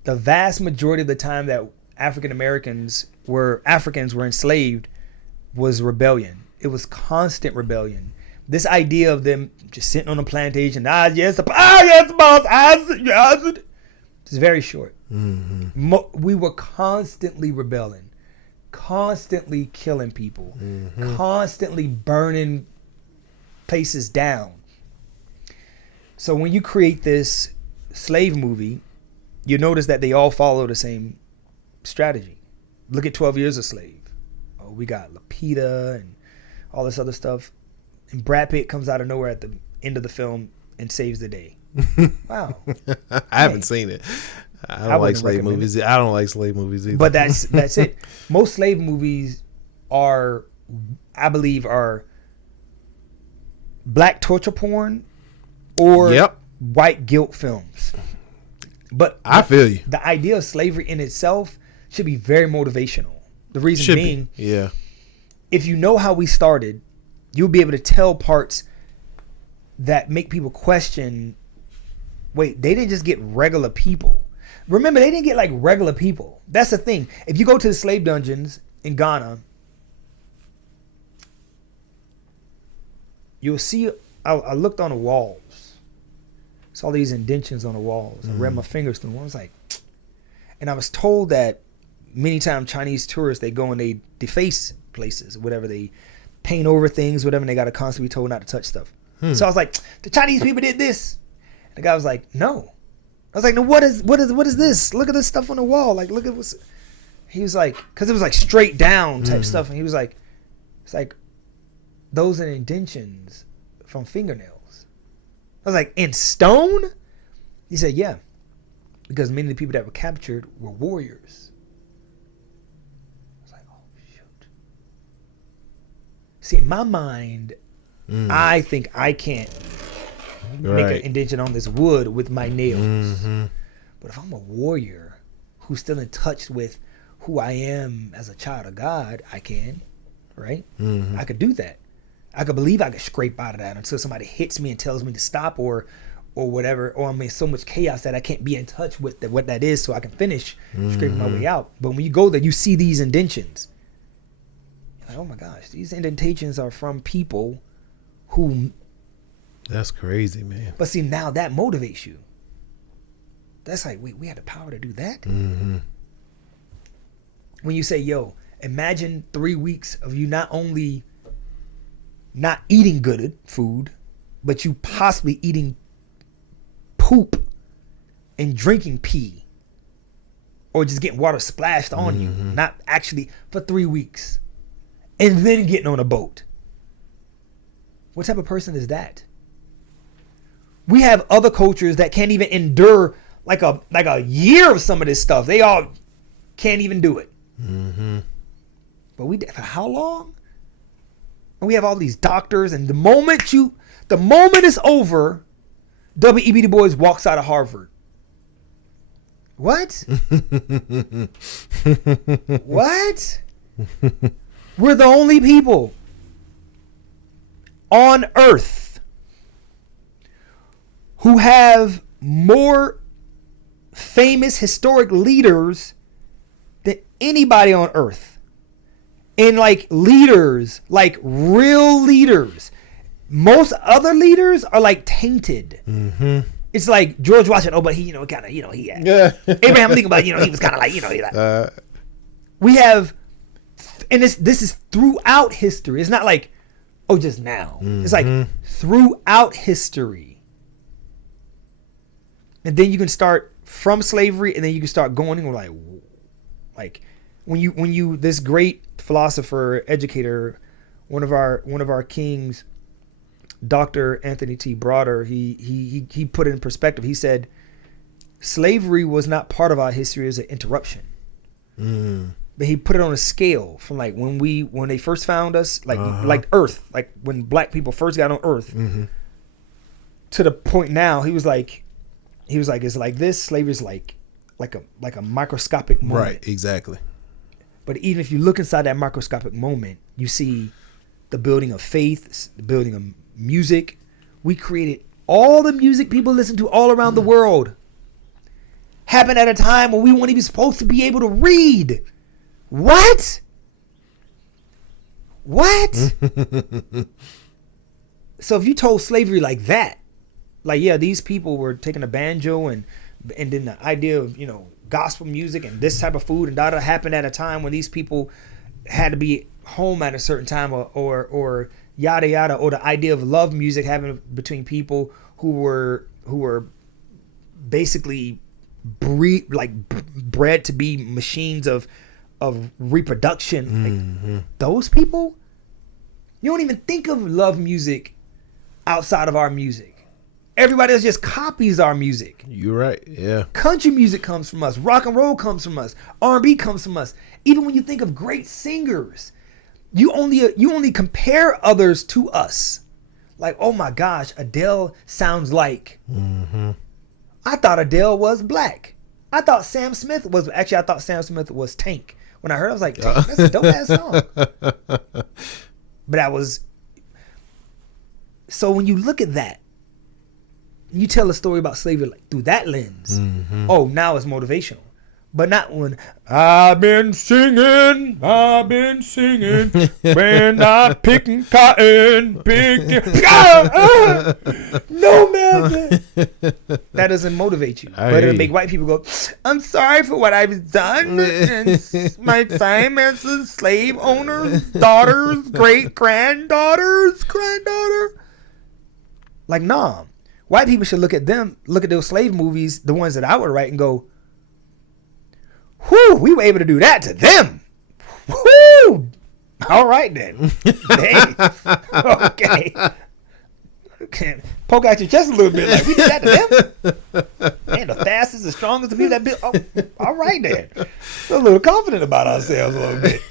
the vast majority of the time that Africans were enslaved was rebellion. It was constant rebellion. This idea of them just sitting on a plantation, yes, boss, yes. It's very short. We were constantly rebelling, constantly killing people, constantly burning places down. So when you create this slave movie, you notice that they all follow the same strategy. Look at 12 Years a Slave. Oh, we got Lapita and all this other stuff. And Brad Pitt comes out of nowhere at the end of the film and saves the day. Wow. I haven't seen it. I don't like slave movies. I don't like slave movies either. But that's it. Most slave movies are black torture porn or white guilt films. But I feel you. The idea of slavery in itself should be very motivational. The reason being, if you know how we started, you'll be able to tell parts that make people question, wait, they didn't just get regular people. Remember, they didn't get like regular people. That's the thing. If you go to the slave dungeons in Ghana, you'll see, I looked on the walls, saw these indentions on the walls. I ran my fingers through them. I was like, and I was told that many times Chinese tourists, they go and they deface places, whatever, they paint over things, whatever, and they got to constantly be told not to touch stuff. So I was like, the Chinese people did this. And the guy was like, no. I was like, no, what is this? Look at this stuff on the wall. Like, look at what's. He was like, because it was like straight down type stuff. And he was like, it's like, those are indentions from fingernails. I was like, in stone? He said, yeah. Because many of the people that were captured were warriors. I was like, oh, shoot. See, in my mind, I think I can't make an indentation on this wood with my nails. But if I'm a warrior who's still in touch with who I am as a child of God, I can, right? I could do that. I could believe I could scrape out of that until somebody hits me and tells me to stop or whatever, or I'm in so much chaos that I can't be in touch with what that is so I can finish scraping my way out. But when you go there, you see these indentions. You're like, oh my gosh, these indentations are from people who... That's crazy, man. But see, now that motivates you. That's like, wait, we had the power to do that? Mm-hmm. When you say, yo, imagine 3 weeks of you not only not eating good food, but you possibly eating poop and drinking pee, or just getting water splashed on you, not actually, for 3 weeks, and then getting on a boat. What type of person is that? We have other cultures that can't even endure like a year of some of this stuff. They all can't even do it. Mm-hmm. But we did for how long? And we have all these doctors, and the moment it's over, W.E.B. Du Bois walks out of Harvard. What? What? We're the only people on earth who have more famous historic leaders than anybody on earth. And like leaders, like real leaders. Most other leaders are like tainted. Mm-hmm. It's like George Washington. Oh, but he, kind of, he had Abraham Lincoln, but he was kind of like, we have, and this is throughout history. It's not like, oh, just now. Mm-hmm. It's like throughout history. And then you can start from slavery, and then you can start going and like when you this great philosopher, educator, one of our kings, Dr. Anthony T. Broader, he put it in perspective. He said, slavery was not part of our history as an interruption. But he put it on a scale from like when they first found us, like Earth, like when black people first got on Earth, to the point now. He was like, it's like this. Slavery is like a microscopic moment. Right, exactly. But even if you look inside that microscopic moment, you see the building of faith, the building of music. We created all the music people listen to all around the world. Happened at a time when we weren't even supposed to be able to read. What? So if you told slavery like that, like, yeah, these people were taking a banjo and then the idea of, gospel music and this type of food and that happened at a time when these people had to be home at a certain time, or yada yada, or the idea of love music happening between people who were basically bred to be machines of reproduction. Like, those people, you don't even think of love music outside of our music. Everybody else just copies our music. You're right. Yeah. Country music comes from us. Rock and roll comes from us. R&B comes from us. Even when you think of great singers, you only compare others to us. Like, oh my gosh, Adele sounds like. I thought Adele was black. I thought Sam Smith was Tank. When I heard it, I was like, Tank, that's a dope ass song. But I was. So when you look at that, you tell a story about slavery like through that lens. Oh, now it's motivational. But not when I've been singing when I'm picking cotton, no man. That doesn't motivate you. But it'll make white people go, I'm sorry for what I've done in my time as a slave owner's daughter's granddaughter. Like, nah. White people should look at those slave movies, the ones that I would write, and go, whew, we were able to do that to them. Whew. All right then. Hey. Okay. Poke out your chest a little bit, like, we did that to them. Man, the fastest, the strongest, the people that built. Oh, all right then. We're a little confident about ourselves a little bit.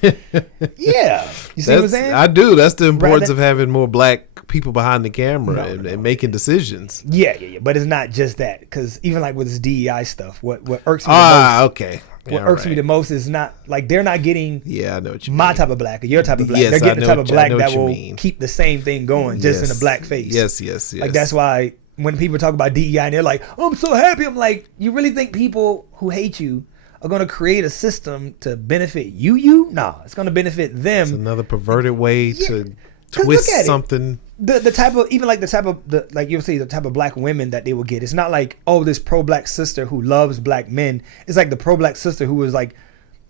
Yeah. You see what I'm saying? I do. That's the importance of having more black people behind the camera and making decisions. Yeah. But it's not just that, because even like with this DEI stuff, what irks me the most. What irks me the most is not like they're not getting I know what you my mean. type of black or your type of black. Yes, they're getting the type of black that will mean. keep the same thing going just in a black face. Yes. Like that's why when people talk about DEI and they're like, oh, I'm so happy. I'm like, you really think people who hate you are going to create a system to benefit you? Nah, it's going to benefit them. It's another perverted way to twist something. the type of, even like the type of, like you'll see the type of black women that they will get. It's not like, oh, this pro-black sister who loves black men. It's like the pro-black sister who was like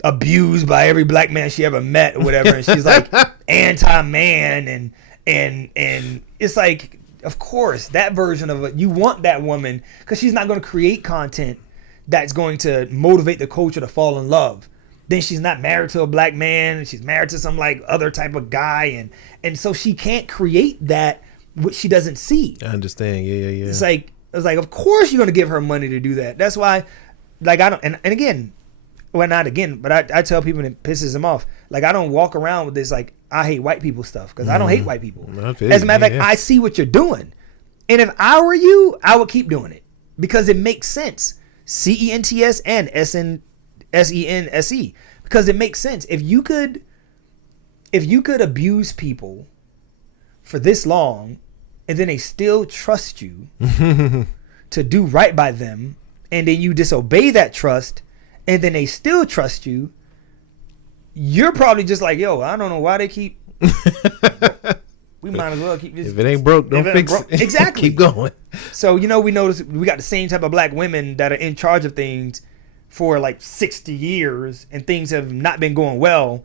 abused by every black man she ever met or whatever. And she's like anti-man and it's like, of course, that version of it, you want that woman because she's not going to create content that's going to motivate the culture to fall in love. Then she's not married to a black man and she's married to some like other type of guy. And so she can't create that which she doesn't see. I understand. Yeah. It's like, of course you're going to give her money to do that. That's why, like, I don't, and again, well, not again, but I tell people, and it pisses them off. Like, I don't walk around with this, like, I hate white people stuff because I don't hate white people. As a matter of fact, I see what you're doing. And if I were you, I would keep doing it because it makes sense. CENTS and SENSE, because it makes sense. If you could abuse people for this long and then they still trust you to do right by them, and then you disobey that trust and then they still trust you, you're probably just like, yo, I don't know why they keep we might as well keep this. If it ain't broke, don't fix it. Exactly. Keep going. So, we notice we got the same type of black women that are in charge of things for like 60 years and things have not been going well.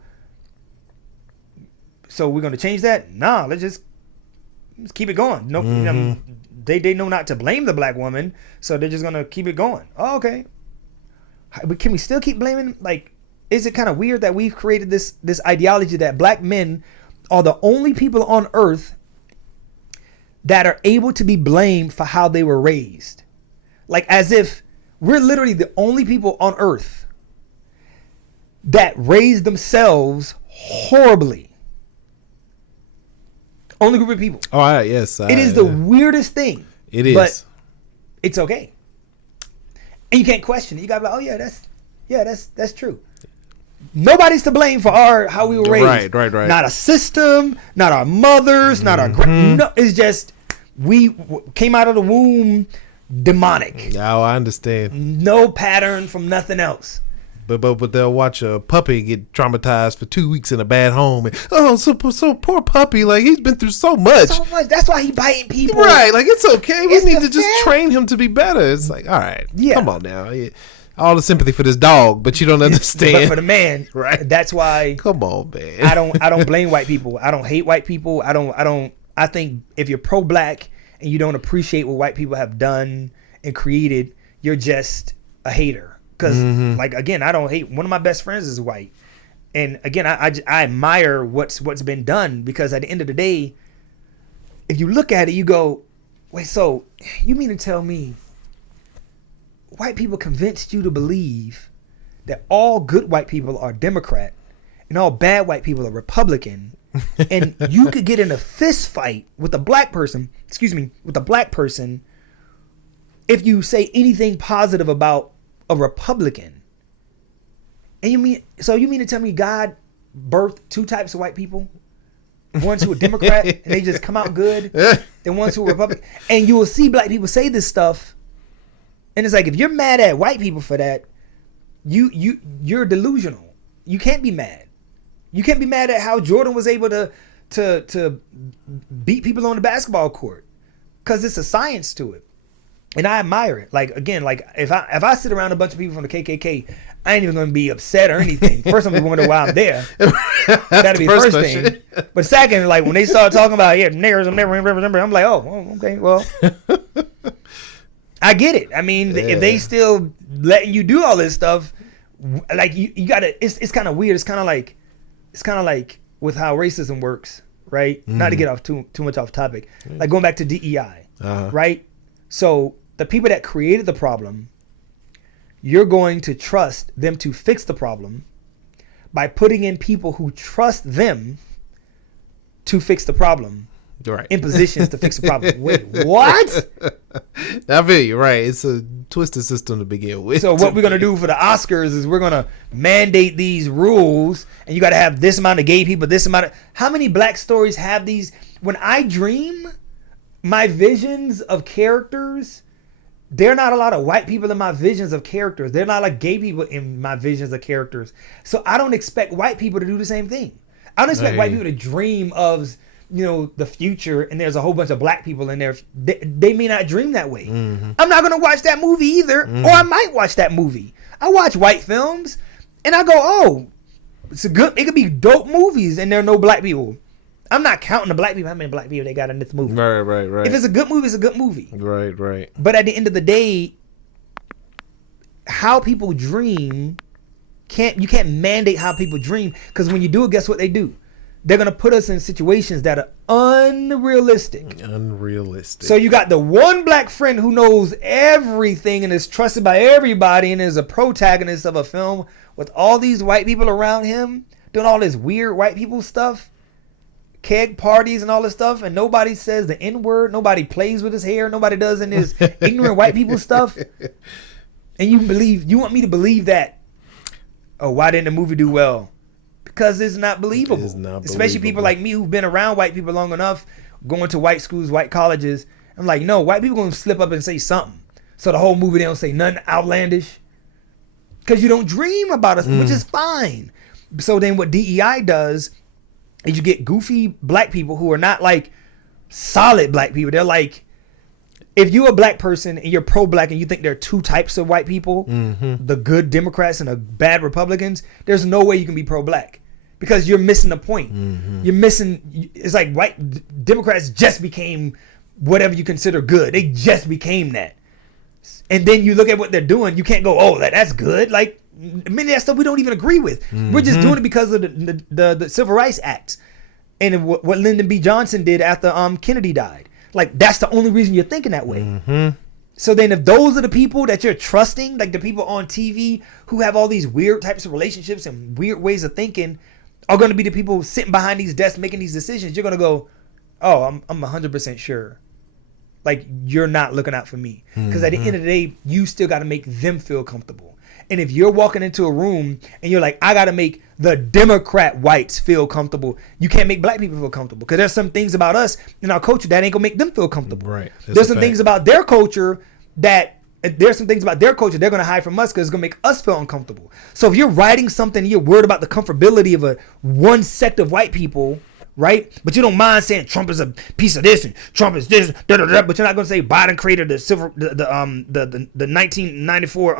So we're going to change that? Nah, let's keep it going. No, they know not to blame the black woman, so they're just going to keep it going. Oh, okay. But can we still keep blaming? Like, is it kind of weird that we've created this ideology that black men are the only people on earth that are able to be blamed for how they were raised? Like, as if we're literally the only people on earth that raised themselves horribly. Only group of people. All right, yes. It is the weirdest thing. It is. But it's okay. And you can't question it. You gotta be like, oh that's true. Nobody's to blame for how we were raised. Right. Not a system, not our mothers, not our no. It's just we came out of the womb demonic. Oh, I understand. No pattern from nothing else. But they'll watch a puppy get traumatized for 2 weeks in a bad home. And, so poor puppy, like he's been through so much. That's why he biting people. Right, like it's okay. We need to just train him to be better. It's like, all right, come on now. All the sympathy for this dog, but you don't understand. But for the man, right? That's why. Come on, man. I don't blame white people. I don't hate white people. I think if you're pro-black and you don't appreciate what white people have done and created, you're just a hater. Because, like, again, I don't hate. One of my best friends is white, and again, I admire what's been done. Because at the end of the day, if you look at it, you go, wait. So you mean to tell me white people convinced you to believe that all good white people are Democrat and all bad white people are Republican, and you could get in a fist fight with a black person, if you say anything positive about a Republican? And you mean to tell me God birthed two types of white people? Ones who are Democrat and they just come out good, and ones who are Republican. And you will see black people say this stuff, and it's like, if you're mad at white people for that, you're delusional. You can't be mad. You can't be mad at how Jordan was able to beat people on the basketball court, because it's a science to it. And I admire it. Like, again, like if I sit around a bunch of people from the KKK, I ain't even going to be upset or anything. First, I'm going to wonder why I'm there. That'd be the first thing. But second, like when they start talking about niggers, I'm like, oh, okay, well, I get it. I mean, if they still letting you do all this stuff, like you gotta. It's kind of weird. It's kind of like with how racism works, right? Not to get off too much off topic. Like going back to DEI, right? So the people that created the problem, you're going to trust them to fix the problem by putting in people who trust them to fix the problem, right? In positions to fix the problem. Wait, what? I feel you, right? It's a twisted system to begin with. So what we're going to do for the Oscars is we're going to mandate these rules, and you got to have this amount of gay people, this amount of... How many black stories have these? When I dream... My visions of characters, there are not a lot of white people in my visions of characters. There are not a lot of gay people in my visions of characters. So I don't expect white people to do the same thing. I don't expect white people to dream of the future and there's a whole bunch of black people in there, they may not dream that way. I'm not gonna watch that movie either, or I might watch that movie. I watch white films and I go, oh, it could be dope movies and there are no black people. I'm not counting the black people, how many black people they got in this movie. Right. If it's a good movie, it's a good movie. Right. But at the end of the day, how people dream, you can't mandate how people dream, because when you do it, guess what they do? They're gonna put us in situations that are unrealistic. Unrealistic. So you got the one black friend who knows everything and is trusted by everybody and is a protagonist of a film with all these white people around him doing all this weird white people stuff, keg parties and all this stuff, and nobody says the N-word, nobody plays with his hair, nobody does in his ignorant white people stuff. And you want me to believe that, oh, why didn't the movie do well? Because it's not believable. Especially people like me who've been around white people long enough, going to white schools, white colleges. I'm like, no, white people gonna slip up and say something. So the whole movie they don't say nothing outlandish. Because you don't dream about us, which is fine. So then what DEI does is you get goofy black people who are not like solid black people. They're like, if you're a black person and you're pro-black and you think there are two types of white people, the good Democrats and the bad Republicans, there's no way you can be pro-black, because you're missing the point. You're missing, it's like white Democrats just became whatever you consider good. They just became that. And then you look at what they're doing, you can't go, oh, that's good. Like, many of that stuff we don't even agree with. We're just doing it because of the Civil Rights Act and what Lyndon B. Johnson did after Kennedy died. Like, that's the only reason you're thinking that way. So then if those are the people that you're trusting, like the people on TV who have all these weird types of relationships and weird ways of thinking are going to be the people sitting behind these desks making these decisions, you're going to go, oh, I'm 100% sure. Like, you're not looking out for me. Because at the end of the day, you still got to make them feel comfortable. And if you're walking into a room and you're like, I got to make the Democrat whites feel comfortable, you can't make black people feel comfortable. Because there's some things about us in our culture that ain't going to make them feel comfortable. Right. There's some things about their culture they're going to hide from us because it's going to make us feel uncomfortable. So if you're writing something and you're worried about the comfortability of one sect of white people, right? But you don't mind saying Trump is a piece of this and Trump is this, but you're not going to say Biden created the 1994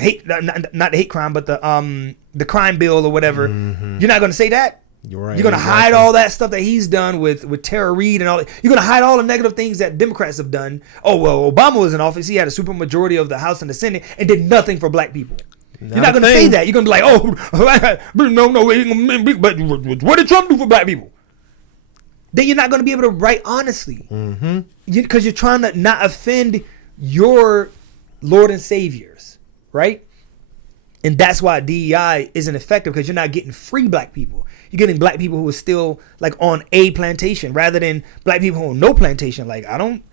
hate, not the hate crime, but the crime bill or whatever. You're not going to say that. You're right. You're going to hide all that stuff that he's done with Tara Reid and all that. You're going to hide all the negative things that Democrats have done. Oh, well, Obama was in office. He had a super majority of the House and the Senate and did nothing for black people. You're not going to say that. You're going to be like, oh, no, but what did Trump do for black people? Then you're not going to be able to write honestly. Because you're trying to not offend your Lord and Saviors, right? And that's why DEI isn't effective, because you're not getting free black people. You're getting black people who are still like on a plantation rather than black people who are on no plantation. Like, I don't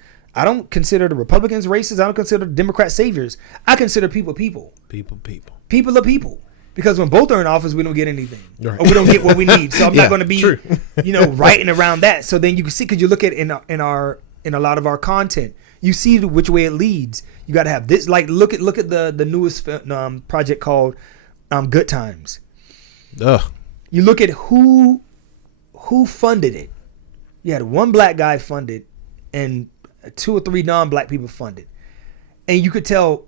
consider the Republicans racist. I don't consider the Democrats saviors. I consider people. People are people. Because when both are in office, we don't get anything. Right. Or we don't get what we need. So I'm not going to be, writing around that. So then you can see, because you look at in a lot of our content, you see which way it leads. You got to have this. Like, look at the newest project called Good Times. You look at who funded it. You had one black guy funded and 2 or 3 non-black people funded. And you could tell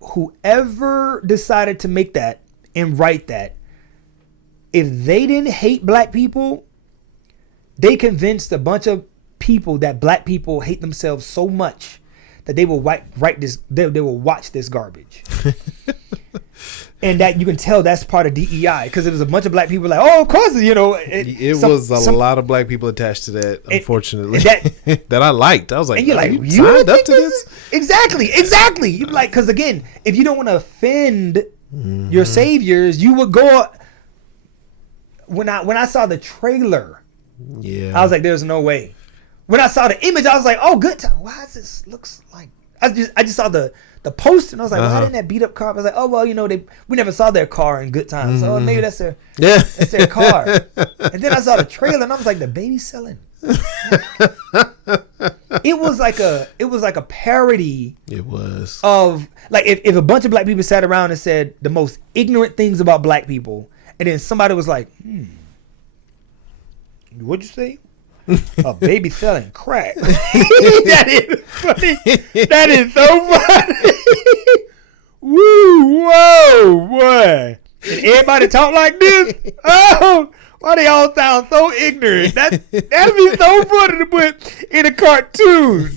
whoever decided to make that and write that, if they didn't hate black people, they convinced a bunch of people that black people hate themselves so much that they will write this. They will watch this garbage. And that you can tell that's part of DEI, because it was a bunch of black people like, oh, of course, it was a lot of black people attached to that, unfortunately, that I liked. I was like, and you're like, you signed up to this? Exactly. You're like, because again, if you don't want to offend your saviors, you would go. When I saw the trailer, I was like, there's no way. When I saw the image, I was like, oh, good time. Why is this looks like? I just saw the post, and I was like, why didn't that beat up car? I was like, oh, well, we never saw their car in Good Times, so maybe that's their car. And then I saw the trailer, and I was like, the baby's selling. It was like a parody. It was of like if a bunch of black people sat around and said the most ignorant things about black people, and then somebody was like, What'd you say? A baby selling crack. That is funny. That is so funny. Woo, whoa, boy. And everybody talk like this? Oh, why they all sound so ignorant? That'd be so funny to put in a cartoon.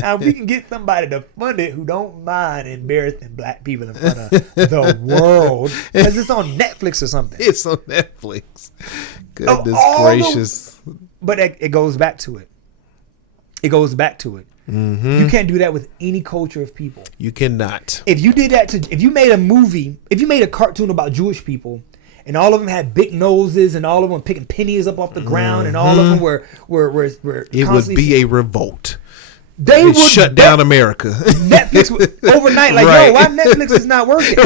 Now, we can get somebody to fund it who don't mind embarrassing black people in front of the world. Because it's on Netflix or something. It's on Netflix. Goodness gracious. But it goes back to it. It goes back to it. Mm-hmm. You can't do that with any culture of people. You cannot. If you did that if you made a movie, if you made a cartoon about Jewish people, and all of them had big noses, and all of them picking pennies up off the ground, and all of them were it would be a revolt. They would shut down America. Netflix would, overnight, like, yo, why Netflix is not working?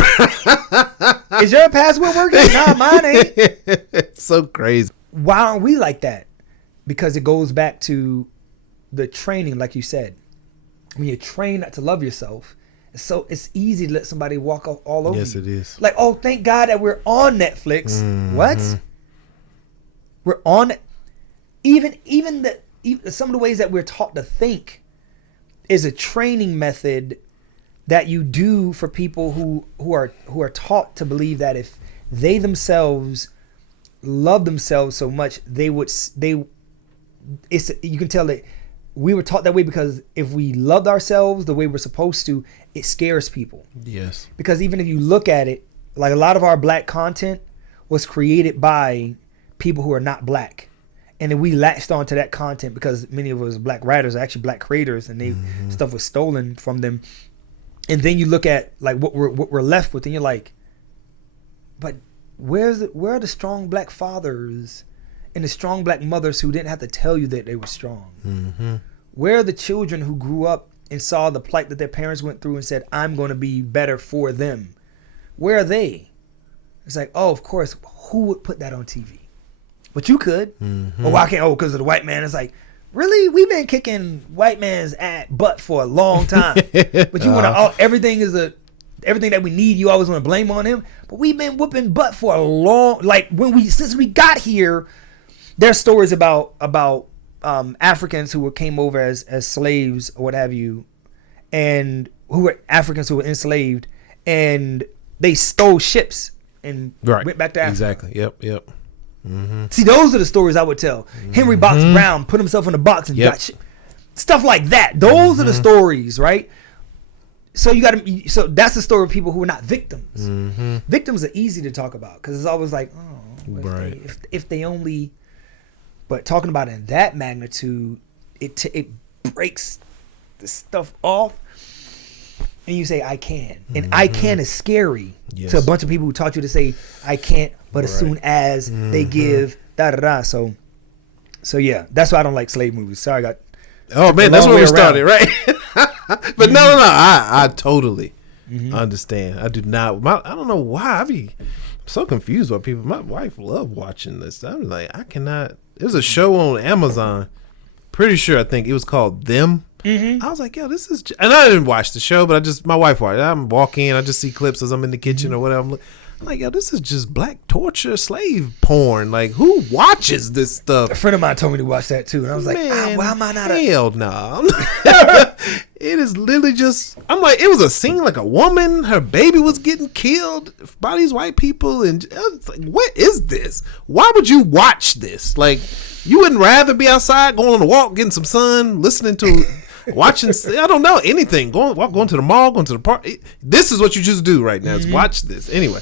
Is your password working? Nah, mine ain't. It's so crazy. Why aren't we like that? Because it goes back to the training, like you said. When you're trained not to love yourself, so it's easy to let somebody walk all over you. Yes, it is. Like, oh, thank God that we're on Netflix. Mm-hmm. What? We're on. Even some of the ways that we're taught to think is a training method that you do for people who are taught to believe that if they themselves love themselves so much, you can tell that we were taught that way, because if we loved ourselves the way we're supposed to, it scares people. Yes. Because even if you look at it, like, a lot of our black content was created by people who are not black. And then we latched onto that content because many of us black writers are actually black creators, and stuff was stolen from them. And then you look at like what we're left with, and you're like, but where are the strong black fathers and the strong black mothers who didn't have to tell you that they were strong? Mm-hmm. Where are the children who grew up and saw the plight that their parents went through and said, I'm going to be better for them? Where are they? It's like, oh, of course, who would put that on TV? But you could. Mm-hmm. Why can't? Oh, because of the white man. It's like, really? We've been kicking white man's butt for a long time. But you want to, everything that we need, you always want to blame on him. But we've been whooping butt for a long, like, since we got here. There's stories about Africans who came over as slaves or what have you, and who were Africans who were enslaved, and they stole ships and went back to Africa. Exactly. Yep. Mm-hmm. See, those are the stories I would tell. Henry Box Brown put himself in a box and got stuff like that. Those are the stories, right? So so that's the story of people who are not victims. Mm-hmm. Victims are easy to talk about because it's always like, oh, if they only. But talking about it in that magnitude, it breaks the stuff off, and you say, I can. And I can is scary to a bunch of people who taught you to say, I can't, but as soon as they give, da-da-da. So yeah, that's why I don't like slave movies. Sorry, I got... Oh, man, that's where we started, right? But no, I totally understand. I do not... I don't know why. I'm so confused by people. My wife loved watching this. I'm like, I cannot... There's a show on Amazon. Pretty sure, I think it was called Them. Mm-hmm. I was like, yo, this is... And I didn't watch the show, but my wife watched it. I'm walking, I just see clips as I'm in the kitchen or whatever. I'm like, yo, this is just black torture, slave porn. Like, who watches this stuff? A friend of mine told me to watch that too. And I was like, why am I not hell no. It is literally just... I'm like, it was a scene like a woman, her baby was getting killed by these white people. And I was like, what is this? Why would you watch this? Like, you wouldn't rather be outside, going on a walk, getting some sun, listening to... watching, I don't know, anything. Going to the mall, going to the park. This is what you just do right now, is watch this. Anyway,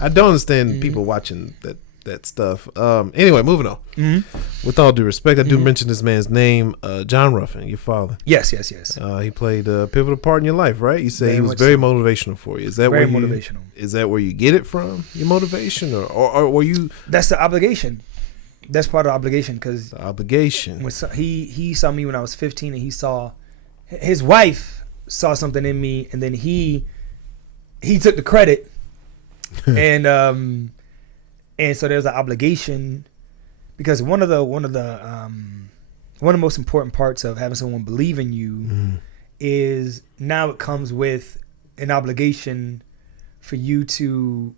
I don't understand people watching that stuff. Anyway, moving on. With all due respect, I do mention this man's name, John Ruffin, your father. Yes. He played a pivotal part in your life, right? You say he was very motivational for you. Is that very motivational? Is that where you get it from? Your motivation, or were you? That's the obligation. That's part of the obligation, because obligation. When he saw me when I was 15, and he saw his wife saw something in me, and then he took the credit, and so there's an obligation, because one of the most important parts of having someone believe in you is now it comes with an obligation for you to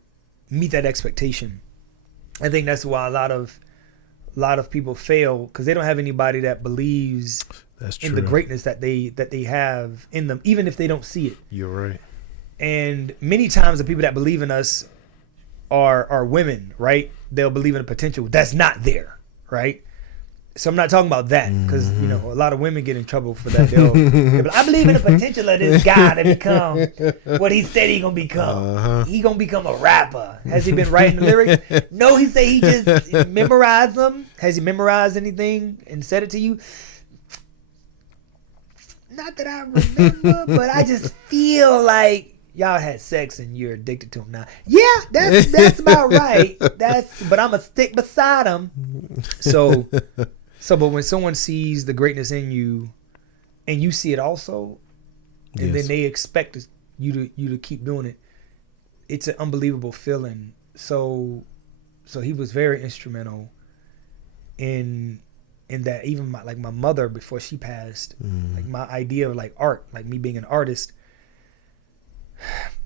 meet that expectation. I think that's why a lot of a lot of people fail because they don't have anybody that believes in the greatness that they have in them, even if they don't see it. You're right. And many times the people that believe in us are women, right? They'll believe in the potential that's not there, right? So I'm not talking about that because you know a lot of women get in trouble for that. They'll be like, I believe in the potential of this guy to become what he said he gonna become. He gonna become a rapper. Has he been writing the lyrics? No, he said he just memorized them. Has he memorized anything and said it to you? Not that I remember, but I just feel like y'all had sex and you're addicted to him now. Yeah, that's about right. But I'm gonna stick beside him. So, but when someone sees the greatness in you, and you see it also, and then they expect you to keep doing it, it's an unbelievable feeling. So he was very instrumental in that. Even my mother before she passed, like my idea of like art, like me being an artist,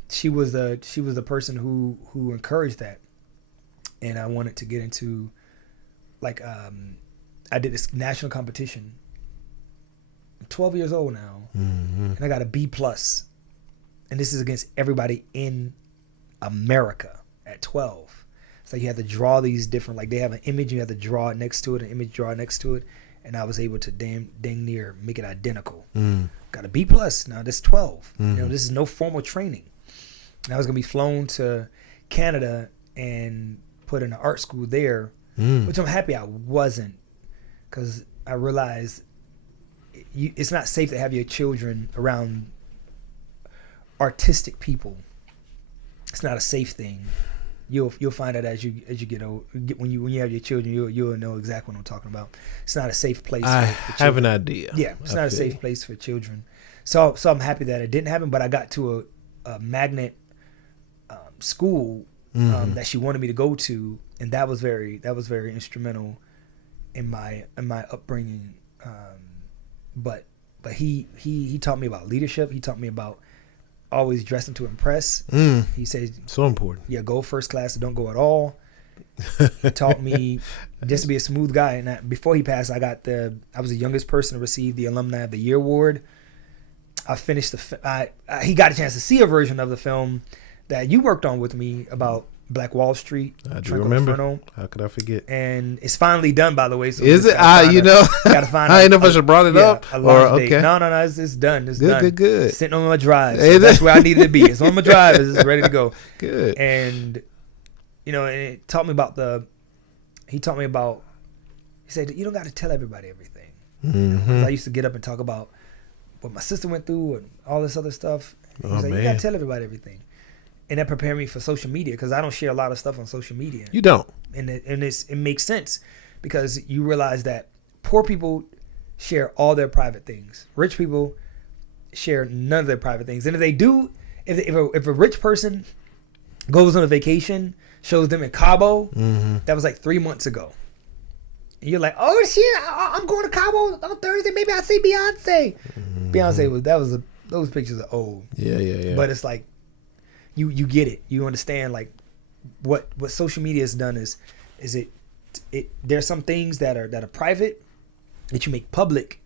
she was the person who encouraged that, and I wanted to get into like I did this national competition. I'm 12 years old now, and I got a B+, and this is against everybody in America at 12. So you have to draw these different, like they have an image, you have to draw it next to it, an image draw next to it, and I was able to dang near make it identical. Got a B+. Now this 12. You know, this is no formal training. And I was gonna be flown to Canada and put in an art school there, which I'm happy I wasn't, because I realized it's not safe to have your children around artistic people. It's not a safe thing. You'll find out as you get old. When you have your children, you'll know exactly what I'm talking about. It's not a safe place. I have an idea. Yeah, it's not a safe place for children. So I'm happy that it didn't happen. But I got to a magnet school that she wanted me to go to, and that was very instrumental in my upbringing. But he taught me about leadership. He taught me about always dressing to impress. He said, so important. Yeah, go first class or don't go at all. He taught me just to be a smooth guy. And before he passed, I was the youngest person to receive the Alumni of the Year award. I finished he got a chance to see a version of the film that you worked on with me about Black Wall Street. I do remember. Inferno. How could I forget? And it's finally done, by the way. So is it? Gotta find. I ain't know if I should have brought it up. Okay. No, it's done. It's done. Good. Sitting on my drive. So that's where I needed to be. It's on my drive. It's ready to go. Good. And and it taught me about he said, you don't got to tell everybody everything. I used to get up and talk about what my sister went through and all this other stuff. He's like, you got to tell everybody everything. And that prepared me for social media, because I don't share a lot of stuff on social media. You don't. And it makes sense, because you realize that poor people share all their private things. Rich people share none of their private things. And if they do, if a rich person goes on a vacation, shows them in Cabo, that was like 3 months ago. And you're like, oh shit, I'm going to Cabo on Thursday. Maybe I'll see Beyonce. Beyonce those pictures are old. Yeah. But it's like, you get it. You understand like what social media has done is it there's some things that are private that you make public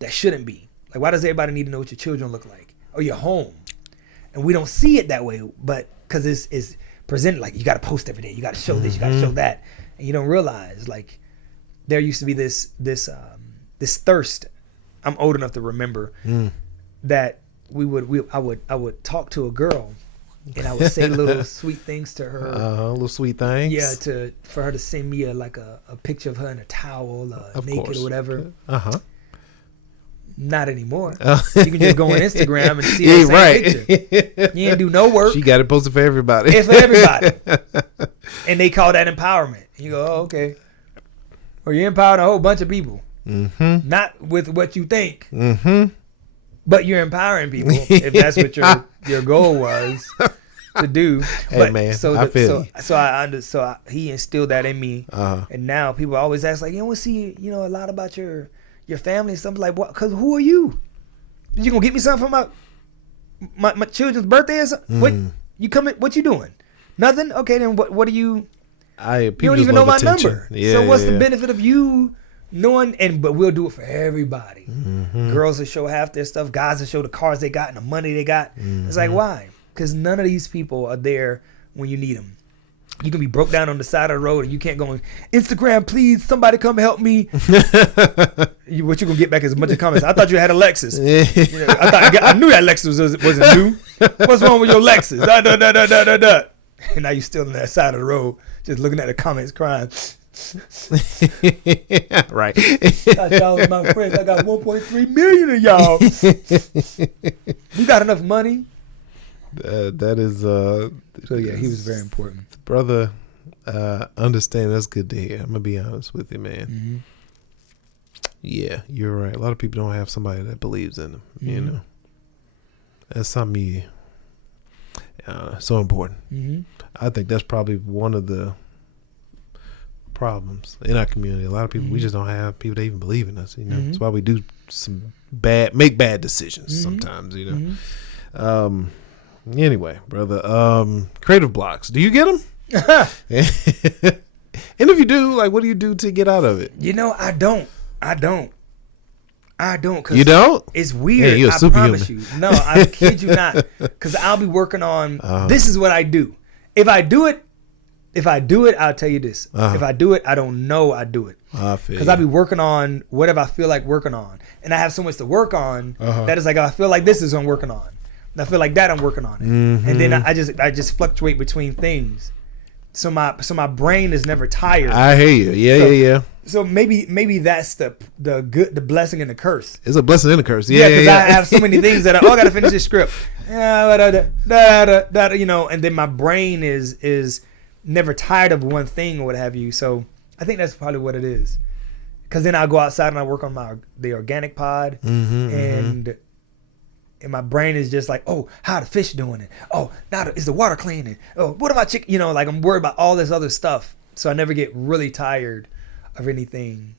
that shouldn't be. Like, why does everybody need to know what your children look like or your home? And we don't see it that way, but because it's presented like you got to post every day, you got to show this, you got to show that, and you don't realize like there used to be this thirst. I'm old enough to remember that I would talk to a girl. And I would say little sweet things to her. Little sweet things. Yeah, for her to send me a picture of her in a towel, naked or whatever. Not anymore. You can just go on Instagram and see that same picture. You ain't do no work. She got it posted for everybody. It's for everybody. And they call that empowerment. You go, oh, okay. Or you empowered a whole bunch of people. Not with what you think. But you're empowering people if that's what your goal was to do. Hey, but, man, he instilled that in me, and now people always ask like, you don't see a lot about your family and something like what? Because who are you? You gonna get me something for my children's birthday or something? What you coming? What you doing? Nothing. Okay, then what are you? You don't even know my number. Yeah, so what's the benefit of you knowing? But we'll do it for everybody. Girls will show half their stuff. Guys will show the cars they got and the money they got. It's like, why? Because none of these people are there when you need them. You can be broke down on the side of the road and you can't go on Instagram, please, somebody come help me. What you gonna get back is a bunch of comments. I thought you had a Lexus. I knew that Lexus wasn't new. What's wrong with your Lexus? And now you're still on that side of the road, just looking at the comments, crying. Right. I y'all was my friends. I got 1.3 million of y'all. You got enough money? That is. So yeah, he was very important, brother. Understand. That's good to hear. I'm gonna be honest with you, man. Mm-hmm. Yeah, you're right. A lot of people don't have somebody that believes in them. You know, that's something so important. I think that's probably one of the problems in our community. A lot of people, we just don't have people that even believe in us. You know, that's why we do make bad decisions sometimes. You know. Anyway, brother, creative blocks. Do you get them? And if you do, like, what do you do to get out of it? You know, I don't. Cause you don't? It's weird. Hey, I promise you. No, I kid you not. Because I'll be working on. This is what I do. If I do it, I'll tell you this. If I do it, I don't know I do it. Because I'll be working on whatever I feel like working on, and I have so much to work on that is like, I feel like this is what I'm working on. And I feel like that I'm working on it, and then I just fluctuate between things. So my brain is never tired. I hear you. Yeah. So maybe that's the blessing and the curse. It's a blessing and a curse. Yeah, because I have so many things that I gotta finish this script. You know, and then my brain is never tired of one thing or what have you. So I think that's probably what it is. Because then I'll go outside and I work on the organic pod, and my brain is just like, oh, how the fish doing it? Oh, now is the water cleaning? Oh, what about chicken? You know, like I'm worried about all this other stuff. So I never get really tired of anything.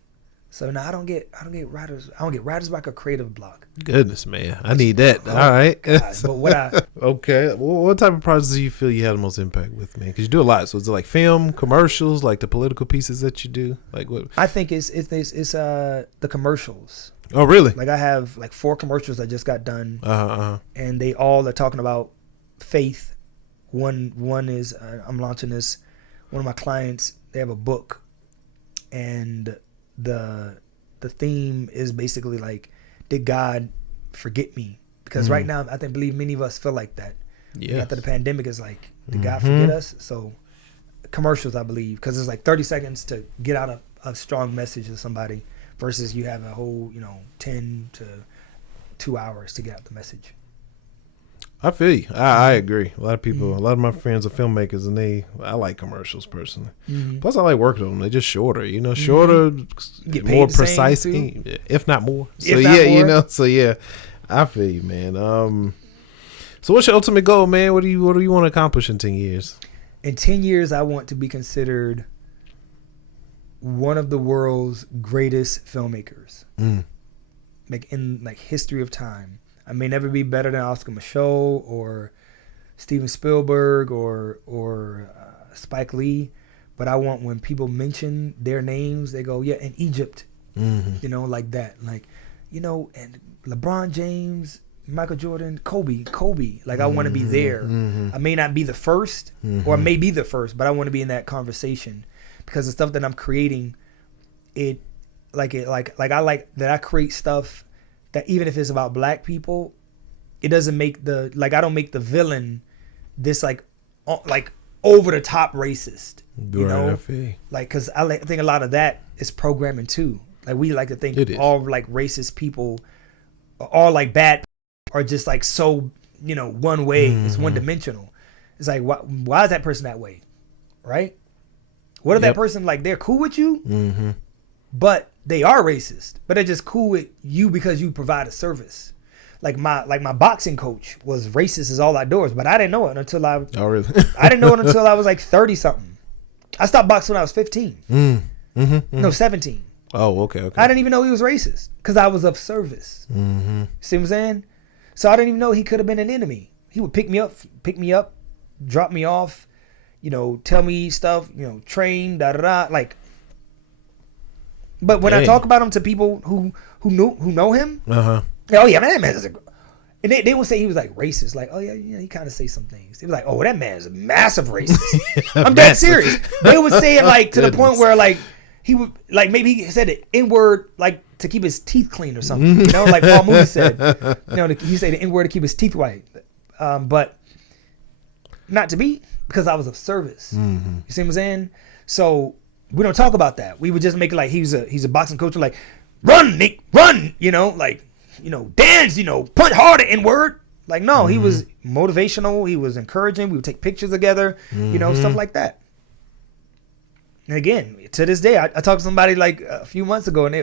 So no, I don't get writer's. I don't get writer's block or creative block. Goodness, man, I need that. All right. God, but okay. Well, what type of projects do you feel you had the most impact with, man? Because you do a lot. So is it like film, commercials, like the political pieces that you do? Like what? I think it's the commercials. Oh, really? Like I have like 4 commercials I just got done, and they all are talking about faith. One is I'm launching this. One of my clients, they have a book, and the theme is basically like, did God forget me? Because right now, I believe many of us feel like that. Yeah. After the pandemic, is like, did God forget us? So commercials, I believe, because it's like 30 seconds to get out a strong message to somebody, versus you have a whole 10 to 2 hours to get out the message. I feel you. I agree. A lot of people, a lot of my friends are filmmakers, and I like commercials personally. Plus, I like working on them. They're just shorter, shorter, more precise, if not more. So more. So yeah, I feel you, man. So what's your ultimate goal, man? What do you want to accomplish in 10 years? In 10 years, I want to be considered one of the world's greatest filmmakers, like in history of time. I may never be better than Oscar Micheaux or Steven Spielberg or Spike Lee, but I want, when people mention their names, they go, yeah, in Egypt, like that, and LeBron James, Michael Jordan, Kobe. Like I want to be there. I may not be the first, or I may be the first, but I want to be in that conversation, because the stuff that I'm creating, I create stuff that even if it's about black people, it doesn't make I don't make the villain this over the top racist, you know? Because I think a lot of that is programming too. Like we like to think all racist people, all bad, are just so one way. It's one dimensional. It's like why is that person that way, right? What if that person they're cool with you, but they are racist, but they're just cool with you because you provide a service. Like my boxing coach was racist as all outdoors, but I didn't know it until I didn't know it until I was 30 something. I stopped boxing when I was 15. No, 17. Oh, okay. I didn't even know he was racist because I was of service. See what I'm saying? So I didn't even know he could have been an enemy. He would pick me up, drop me off, tell me stuff, train, da da da. Like, but when I talk about him to people who know him, oh yeah, man, that man is and they would say he was like racist. Like, oh yeah, he kind of say some things. They was like, oh, that man is a massive racist. I'm dead serious. They would say it like to the point where like he would like maybe he said the N-word like to keep his teeth clean or something. Like Paul Mooney said. He said the N-word to keep his teeth white. But not to me, because I was of service. You see what I'm saying? So we don't talk about that. We would just make it like he's a boxing coach, like run, Nick, run. Dance. Punch harder. N-word. Like no, he was motivational. He was encouraging. We would take pictures together. Stuff like that. And again, to this day, I talked to somebody like a few months ago, and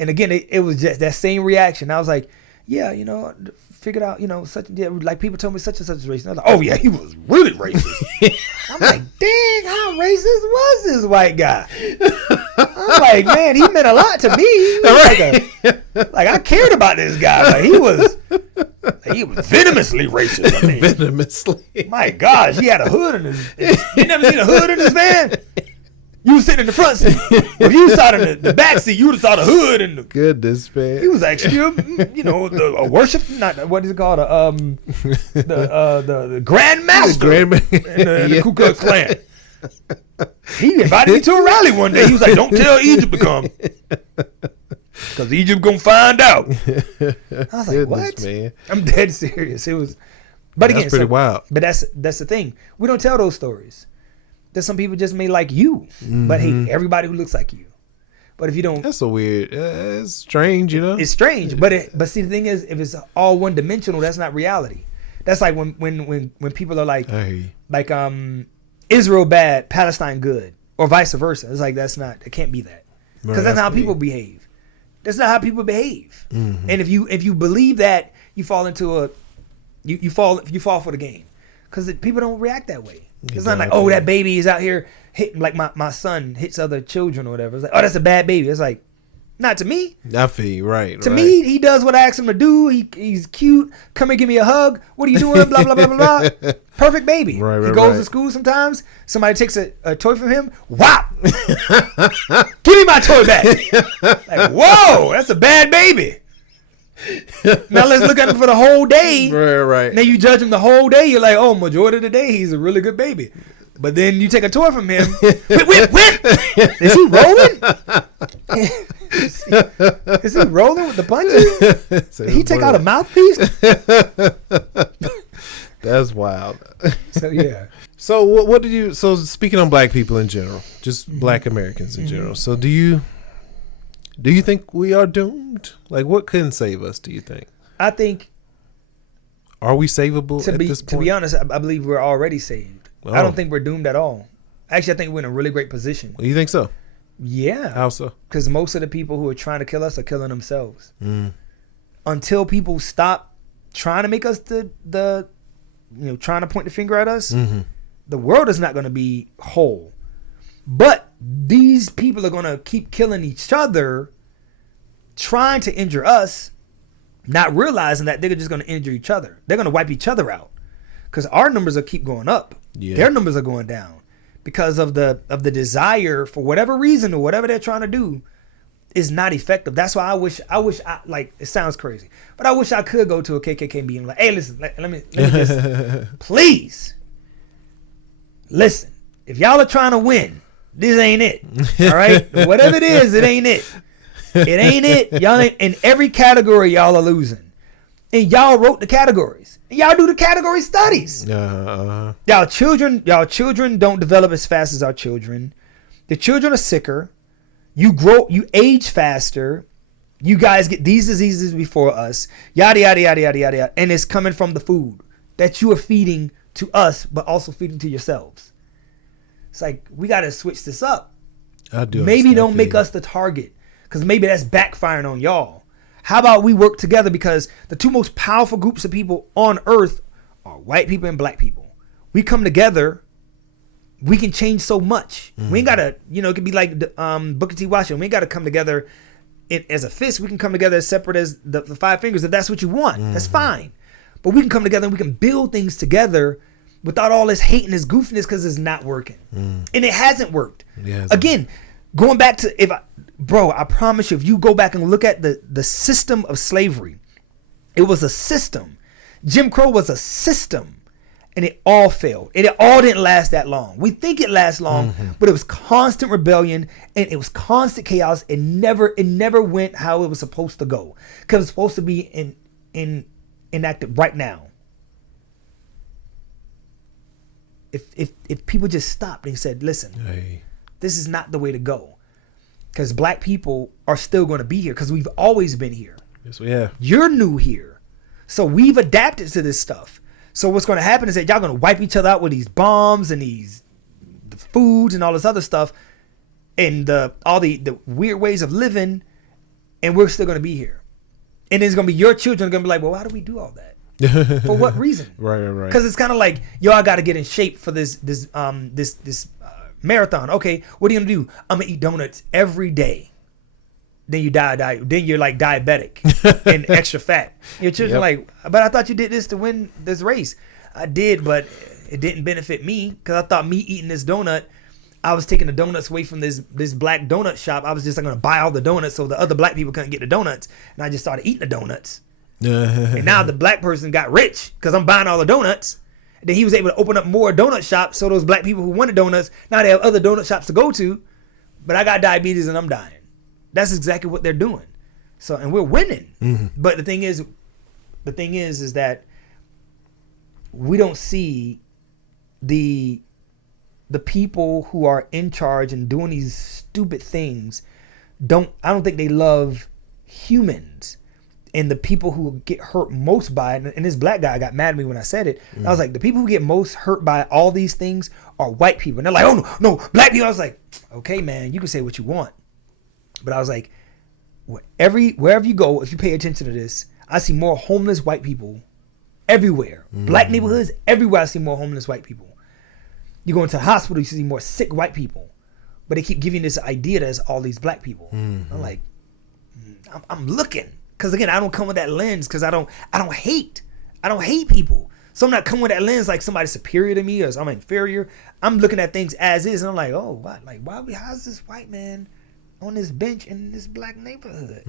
it was just that same reaction. I was like, yeah, figured out, like people told me such and such is racist. I was like, oh yeah, he was really racist. I'm like, dang, how racist was this white guy? I'm like, man, he meant a lot to me. Like I cared about this guy. Like he was venomously racist. I mean, venomously. My gosh, he had a hood in his. You never seen a hood in his van? You was sitting in the front seat. If you sat in the back seat, you would have saw the hood and the goodness, man. He was actually a worship, not what is it called? The Grand Master in the Ku Klux Klan. He invited me to a rally one day. He was like, "Don't tell Egypt to come, because Egypt gonna find out." I was like, "What?" Man. I'm dead serious. It was, but again, that's pretty wild. But that's the thing. We don't tell those stories. That some people just may like you, but hate everybody who looks like you. But if you don't, that's so weird. It's strange, It's strange, but see, the thing is, if it's all one dimensional, that's not reality. That's like when people are like, Israel bad, Palestine good, or vice versa. It's like it can't be that, because that's not how people behave. That's not how people behave. And if you believe that, you fall into you fall for the game, because people don't react that way. It's not like, oh, that baby is out here hitting, like my son hits other children or whatever. It's like, oh, that's a bad baby. It's like, not to me. I feel you, right. To me, he does what I ask him to do. He's cute. Come and give me a hug. What are you doing? Blah, blah, blah, blah, blah. Perfect baby. He goes to school sometimes. Somebody takes a toy from him. Wow. Give me my toy back. Like, whoa, that's a bad baby. Now let's look at him for the whole day. Right. Now you judge him the whole day. You're like, oh, majority of the day he's a really good baby. But then you take a toy from him. Whip. Is he rolling? Is he rolling with the punches? Did he take out a mouthpiece? That's wild. So yeah. So what did you? So speaking on black people in general, just black Americans in general. So do you think we are doomed? Like, what couldn't save us, do you think? I think... Are we savable at this point? To be honest, I believe we're already saved. Oh. I don't think we're doomed at all. Actually, I think we're in a really great position. You think so? Yeah. How so? Because most of the people who are trying to kill us are killing themselves. Until people stop trying to make us trying to point the finger at us, the world is not going to be whole. But these people are going to keep killing each other, trying to injure us, not realizing that they're just going to injure each other. They're going to wipe each other out, because our numbers will keep going up. Yeah. Their numbers are going down because of the desire, for whatever reason or whatever they're trying to do, is not effective. That's why I wish I like, it sounds crazy, but I wish I could go to a KKK meeting like, hey, listen, let me just please listen. If y'all are trying to win, this ain't it. All right? Whatever it is, it ain't it. It ain't it. Y'all ain't, in every category, y'all are losing. And y'all wrote the categories. And y'all do the category studies. Y'all children don't develop as fast as our children. The children are sicker. You age faster. You guys get these diseases before us. Yada, yada, yada, yada, yada, yada. And it's coming from the food that you are feeding to us, but also feeding to yourselves. It's like, we got to switch this up. Maybe don't make us the target, because maybe that's backfiring on y'all. How about we work together, because the two most powerful groups of people on earth are white people and black people. We come together, we can change so much. We ain't got to, it could be like Booker T. Washington. We ain't got to come together as a fist. We can come together as separate as the five fingers. If that's what you want, that's fine. But we can come together and we can build things together without all this hate and this goofiness, because it's not working. And it hasn't worked. Again, going back to, I promise you, if you go back and look at the system of slavery, it was a system. Jim Crow was a system, and it all failed. And it all didn't last that long. We think it lasts long, but it was constant rebellion, and it was constant chaos. It never went how it was supposed to go, because it's supposed to be enacted right now. If people just stopped and said, listen, this is not the way to go, because black people are still going to be here, because we've always been here. Yes, we have. You're new here. So we've adapted to this stuff. So what's going to happen is that y'all going to wipe each other out with these bombs and the foods and all this other stuff, and all the weird ways of living, and we're still going to be here. And then it's going to be your children going to be like, well, why do we do all that? For what reason? Right. Because it's kind of like, yo, I got to get in shape for this marathon. Okay, what are you going to do? I'm going to eat donuts every day. Then you die. Then you're like diabetic and extra fat. Your children are like, but I thought you did this to win this race. I did, but it didn't benefit me, because I thought me eating this donut, I was taking the donuts away from this black donut shop. I was just going to buy all the donuts so the other black people couldn't get the donuts. And I just started eating the donuts. And now the black person got rich because I'm buying all the donuts. And then he was able to open up more donut shops, so those black people who wanted donuts, now they have other donut shops to go to. But I got diabetes and I'm dying. That's exactly what they're doing. So, and we're winning. But the thing is that we don't see the people who are in charge and doing these stupid things. I don't think they love humans. And the people who get hurt most by it, and this black guy got mad at me when I said it. I was like, the people who get most hurt by all these things are white people. And they're like, oh no, black people. I was like, okay, man, you can say what you want. But I was like, wherever you go, if you pay attention to this, I see more homeless white people everywhere. Black neighborhoods, everywhere I see more homeless white people. You go into the hospital, you see more sick white people. But they keep giving this idea that it's all these black people. I'm like, I'm looking. Because again, I don't come with that lens, because I don't hate people. So I'm not coming with that lens like somebody's superior to me or I'm inferior. I'm looking at things as is, and I'm like, oh, what? Like, how's this white man on this bench in this black neighborhood?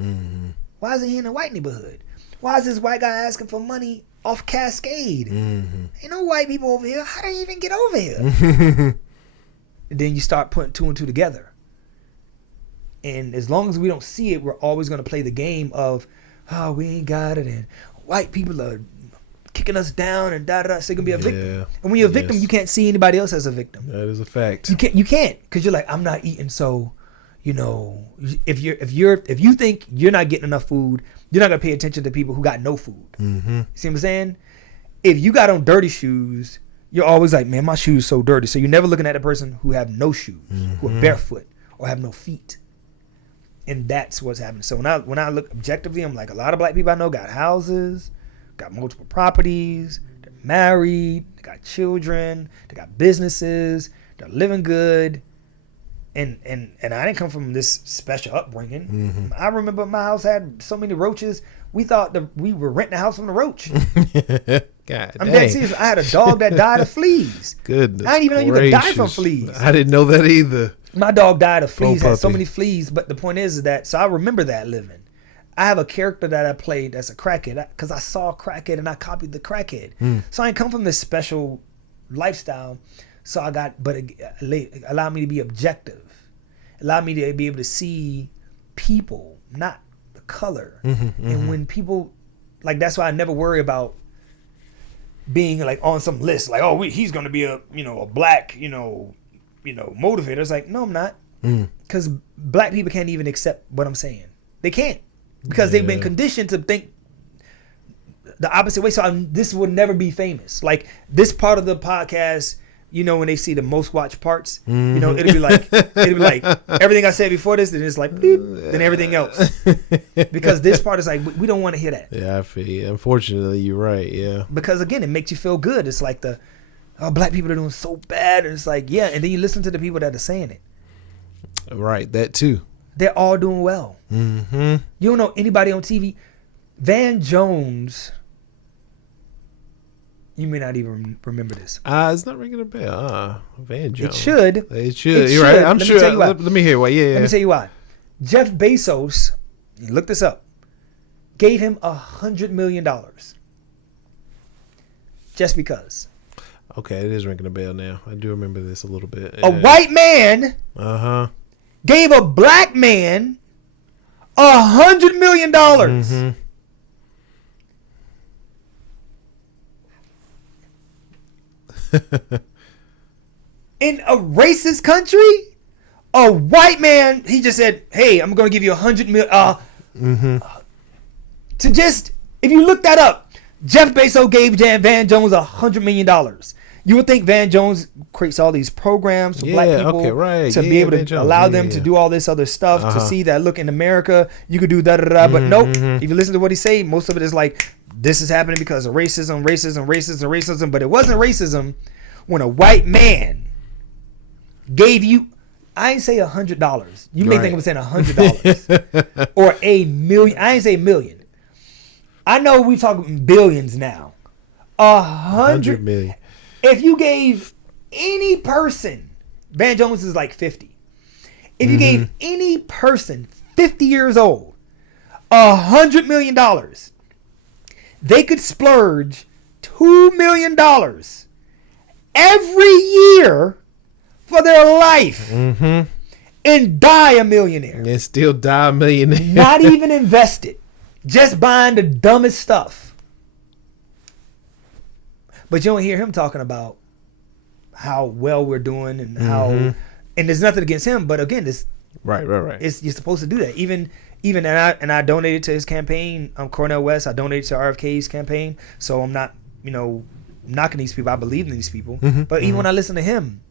Why is he in a white neighborhood? Why is this white guy asking for money off Cascade? Ain't no white people over here. How do you even get over here? And then you start putting two and two together. And as long as we don't see it, we're always going to play the game of, oh, we ain't got it, and white people are kicking us down, and da da da. So you're gonna be a victim. And when you're a victim, you can't see anybody else as a victim. That is a fact. You can't, because you're like, I'm not eating, so if you think you're not getting enough food, you're not gonna pay attention to people who got no food. See what I'm saying? If you got on dirty shoes, you're always like, man, my shoes so dirty. So you're never looking at a person who have no shoes, who are barefoot or have no feet. And that's what's happening. So when I look objectively, I'm like, a lot of black people I know got houses, got multiple properties, they're married, they got children, they got businesses, they're living good. And I didn't come from this special upbringing. I remember my house had so many roaches. We thought that we were renting a house from the roach. I'm dead serious. I had a dog that died of fleas. Goodness, I didn't even know you could die from fleas. I didn't know that either. My dog died of fleas, had so many fleas, but the point is that, so I remember that living. I have a character that I played that's a crackhead, because I saw a crackhead and I copied the crackhead. So I ain't come from this special lifestyle. So but it allowed me to be objective. Allowed me to be able to see people, not the color. And when people, like, that's why I never worry about being like on some list, like, oh, he's going to be a black, motivator. It's like, no, I'm not. Because black people can't even accept what I'm saying. They can't, because they've been conditioned to think the opposite way. So this will never be famous. Like this part of the podcast, when they see the most watched parts, it'll be like everything I said before this, then it's like beep, then everything else, because this part is like, we don't want to hear that. Yeah, I feel you. Unfortunately, you're right. Yeah, because again, it makes you feel good. It's like black people are doing so bad, and it's like, yeah, and then you listen to the people that are saying it. Right, that too. They're all doing well. You don't know anybody on TV. Van Jones You may not even remember this. It's not ringing a bell. Van Jones. It should. You're right. I'm sure. Let me hear why. Yeah. Let me tell you why. Jeff Bezos, look this up, gave him $100 million. Just because. Okay, it is ringing a bell now. I do remember this a little bit. A white man gave a black man $100 million. Mm-hmm. In a racist country, a white man, he just said, hey, I'm going to give you $100 million. To just, if you look that up, Jeff Bezos gave Van Jones $100 million. You would think Van Jones creates all these programs for black people to be able to allow them to do all this other stuff, to see that, look, in America, you could do da-da-da. But nope, if you listen to what he say, most of it is like, this is happening because of racism. But it wasn't racism when a white man gave you, I ain't say $100. You may think I'm saying $100 or a million. I ain't say a million. I know we talking billions now. 100 million. If you gave any person, Van Jones is like 50. If you gave any person 50 years old $100 million, they could splurge $2 million every year for their life and die a millionaire. And still die a millionaire. Not even invest it. Just buying the dumbest stuff. But you don't hear him talking about how well we're doing and how, and there's nothing against him, but again, this right. You're supposed to do that. Even and I donated to his campaign. Cornel West. I donated to RFK's campaign. So I'm not, knocking these people. I believe in these people. But even when I listen to him,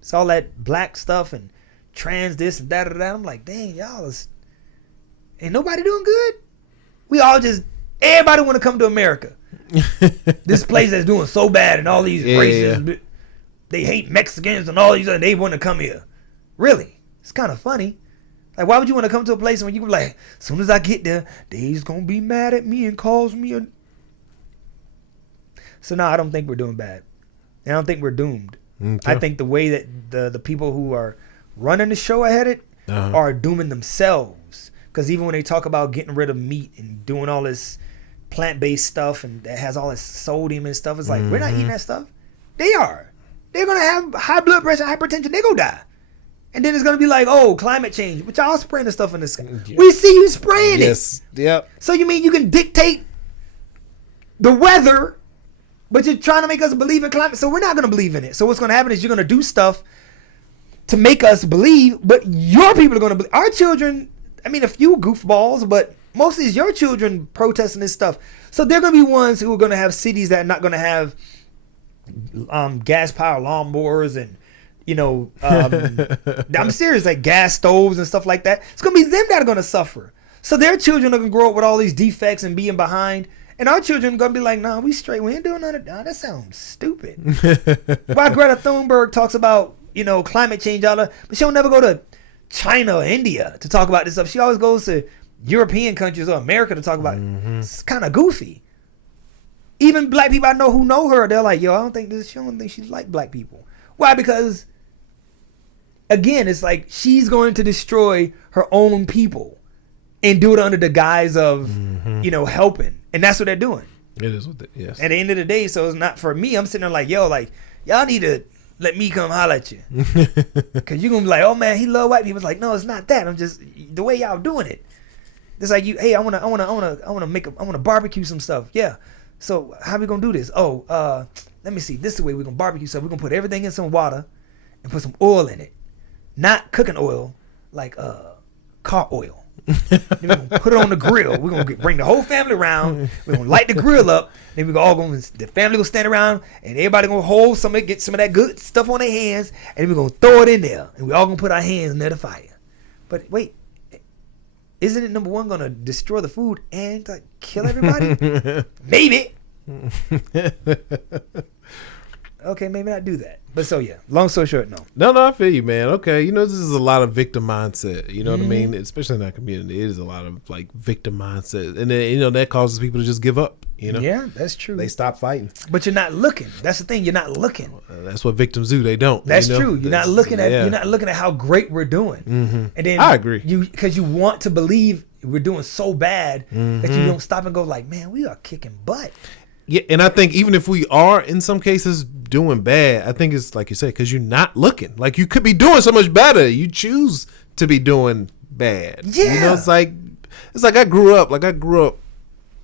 it's all that black stuff and trans this and that. I'm like, dang, y'all ain't nobody doing good. We all everybody want to come to America. This place that's doing so bad and all these races, they hate Mexicans and all these other, they want to come here. Really? It's kind of funny. Like, why would you want to come to a place when you can be like, as soon as I get there, they's going to be mad at me and cause me a... So, no, I don't think we're doing bad. I don't think we're doomed. Okay. I think the way that the people who are running the show ahead of it are dooming themselves. Because even when they talk about getting rid of meat and doing all this plant-based stuff and that has all this sodium and stuff, it's like, we're not eating that stuff. They are. They're going to have high blood pressure, hypertension. They're going to die. And then it's going to be like, oh, climate change. But y'all spraying the stuff in the sky. Yeah. We see you spraying it. Yes. Yep. So you mean you can dictate the weather, but you're trying to make us believe in climate? So we're not going to believe in it. So what's going to happen is you're going to do stuff to make us believe, but your people are going to believe. Our children, I mean, a few goofballs, but mostly it's your children protesting this stuff. So they're going to be ones who are going to have cities that are not going to have gas-powered lawnmowers and, I'm serious, like gas stoves and stuff like that. It's going to be them that are going to suffer. So their children are going to grow up with all these defects and being behind. And our children are going to be like, nah, we straight. We ain't doing none of that. That sounds stupid. Why Greta Thunberg talks about, climate change, all that, but she'll never go to China or India to talk about this stuff. She always goes to European countries or America to talk about it. It's kind of goofy. Even black people I know who know her, they're like, yo, I don't think she's like black people. Why? Because again, it's like she's going to destroy her own people and do it under the guise of, helping. And that's what they're doing. It is what yes. At the end of the day, so it's not for me. I'm sitting there like, yo, like, y'all need to let me come holler at you. Because you're going to be like, oh, man, he love white people. It's like, no, it's not that. I'm just, the way y'all doing it. It's like, I want to barbecue some stuff. Yeah. So how we going to do this? Oh, let me see. This is the way we're going to barbecue stuff. We're going to put everything in some water and put some oil in it. Not cooking oil, like car oil. Then we're going to put it on the grill. We're going to bring the whole family around. We're going to light the grill up. Then we're all going to, the family will stand around and everybody going to hold somebody, get some of that good stuff on their hands. And then we're going to throw it in there. And we're all going to put our hands near the fire. But wait, isn't it number one going to destroy the food and like, kill everybody? Maybe. Okay, maybe not do that. But so, yeah, long story short, no. No, I feel you, man. Okay, this is a lot of victim mindset. You know what I mean? Especially in that community, it is a lot of, like, victim mindset. And then, that causes people to just give up. You know? Yeah, that's true. They stop fighting. But you're not looking. That's the thing. You're not looking. That's what victims do. They don't. That's true. You're not looking at. You're not looking at how great we're doing. Mm-hmm. And then I agree. Because you want to believe we're doing so bad that you don't stop and go like, man, we are kicking butt. Yeah, and I think even if we are in some cases doing bad, I think it's like you said, because you're not looking. Like you could be doing so much better. You choose to be doing bad. Yeah. You know, it's like I grew up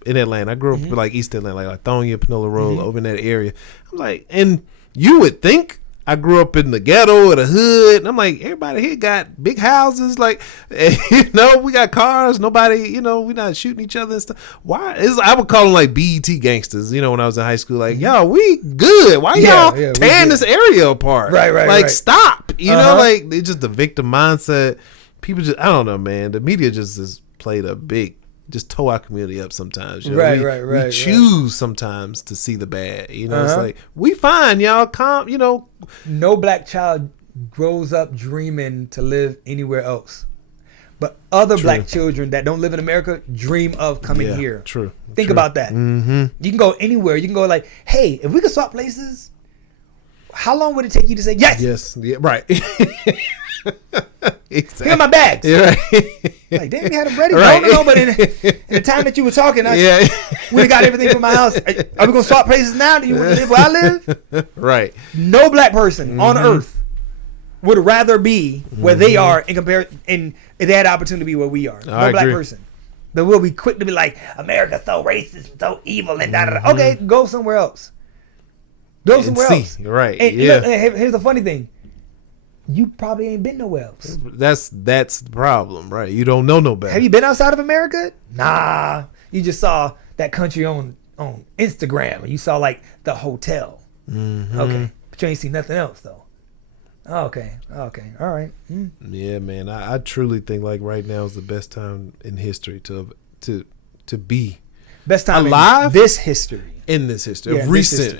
in Atlanta. I grew up like East Atlanta, like Lithonia, Panola Road, over in that area. I'm like, and you would think I grew up in the ghetto or the hood, and I'm like, everybody here got big houses, like, you know, we got cars. Nobody, you know, we're not shooting each other and stuff. Why? I would call them like BET gangsters, you know, when I was in high school. Like, yo, we good. Why y'all tearing this area apart? Right. Like, stop. You know, like, it's just the victim mindset. People just, I don't know, man. The media just has played a big, just toe our community up sometimes. You know? We choose sometimes to see the bad. You know, it's like, we fine, y'all. Calm, you know. No black child grows up dreaming to live anywhere else. But other black children that don't live in America dream of coming here. True. Think about that. Mm-hmm. You can go anywhere. You can go like, hey, if we could swap places, how long would it take you to say yes? Yes. Yeah, right. Exactly. Here are my bags. Yeah, right. Like, damn, you had them ready. Right. No, but in the time that you were talking, we got everything from my house. Are we going to swap places now? Do you want to live where I live? Right. No black person on earth would rather be where they are in comparison, and if they had the opportunity to be where we are. No black person. But we'll be quick to be like, America's so racist, so evil, and da-da-da. Okay, go somewhere else. Go somewhere else. Right. And look, here's the funny thing. You probably ain't been nowhere else. That's the problem, right? You don't know no better. Have you been outside of America? Nah. You just saw that country on Instagram. You saw like the hotel. Okay. But you ain't seen nothing else though. Okay. All right. Yeah, man. I truly think like right now is the best time in history to be best time alive in this history. In this history, Yeah, recent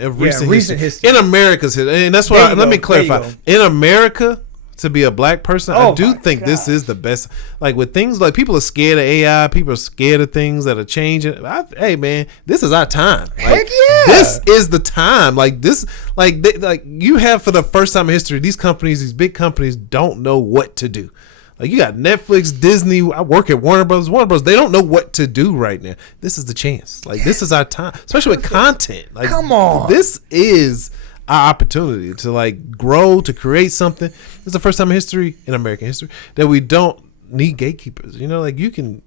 history. in America's history, and that's why. Let me clarify. In America, to be a black person, I do think this is the best. Like with things like people are scared of AI, people are scared of things that are changing. Hey, man, this is our time. Like, heck yeah, this is the time. Like this, like you have for the first time in history, these companies, these big companies, don't know what to do. Like you got Netflix, Disney. I work at Warner Brothers. They don't know what to do right now. This is the chance. Like this is our time, especially with content. Like come on, this is our opportunity to like grow, to create something. This is the first time in history, in American history, that we don't need gatekeepers. You know, like we can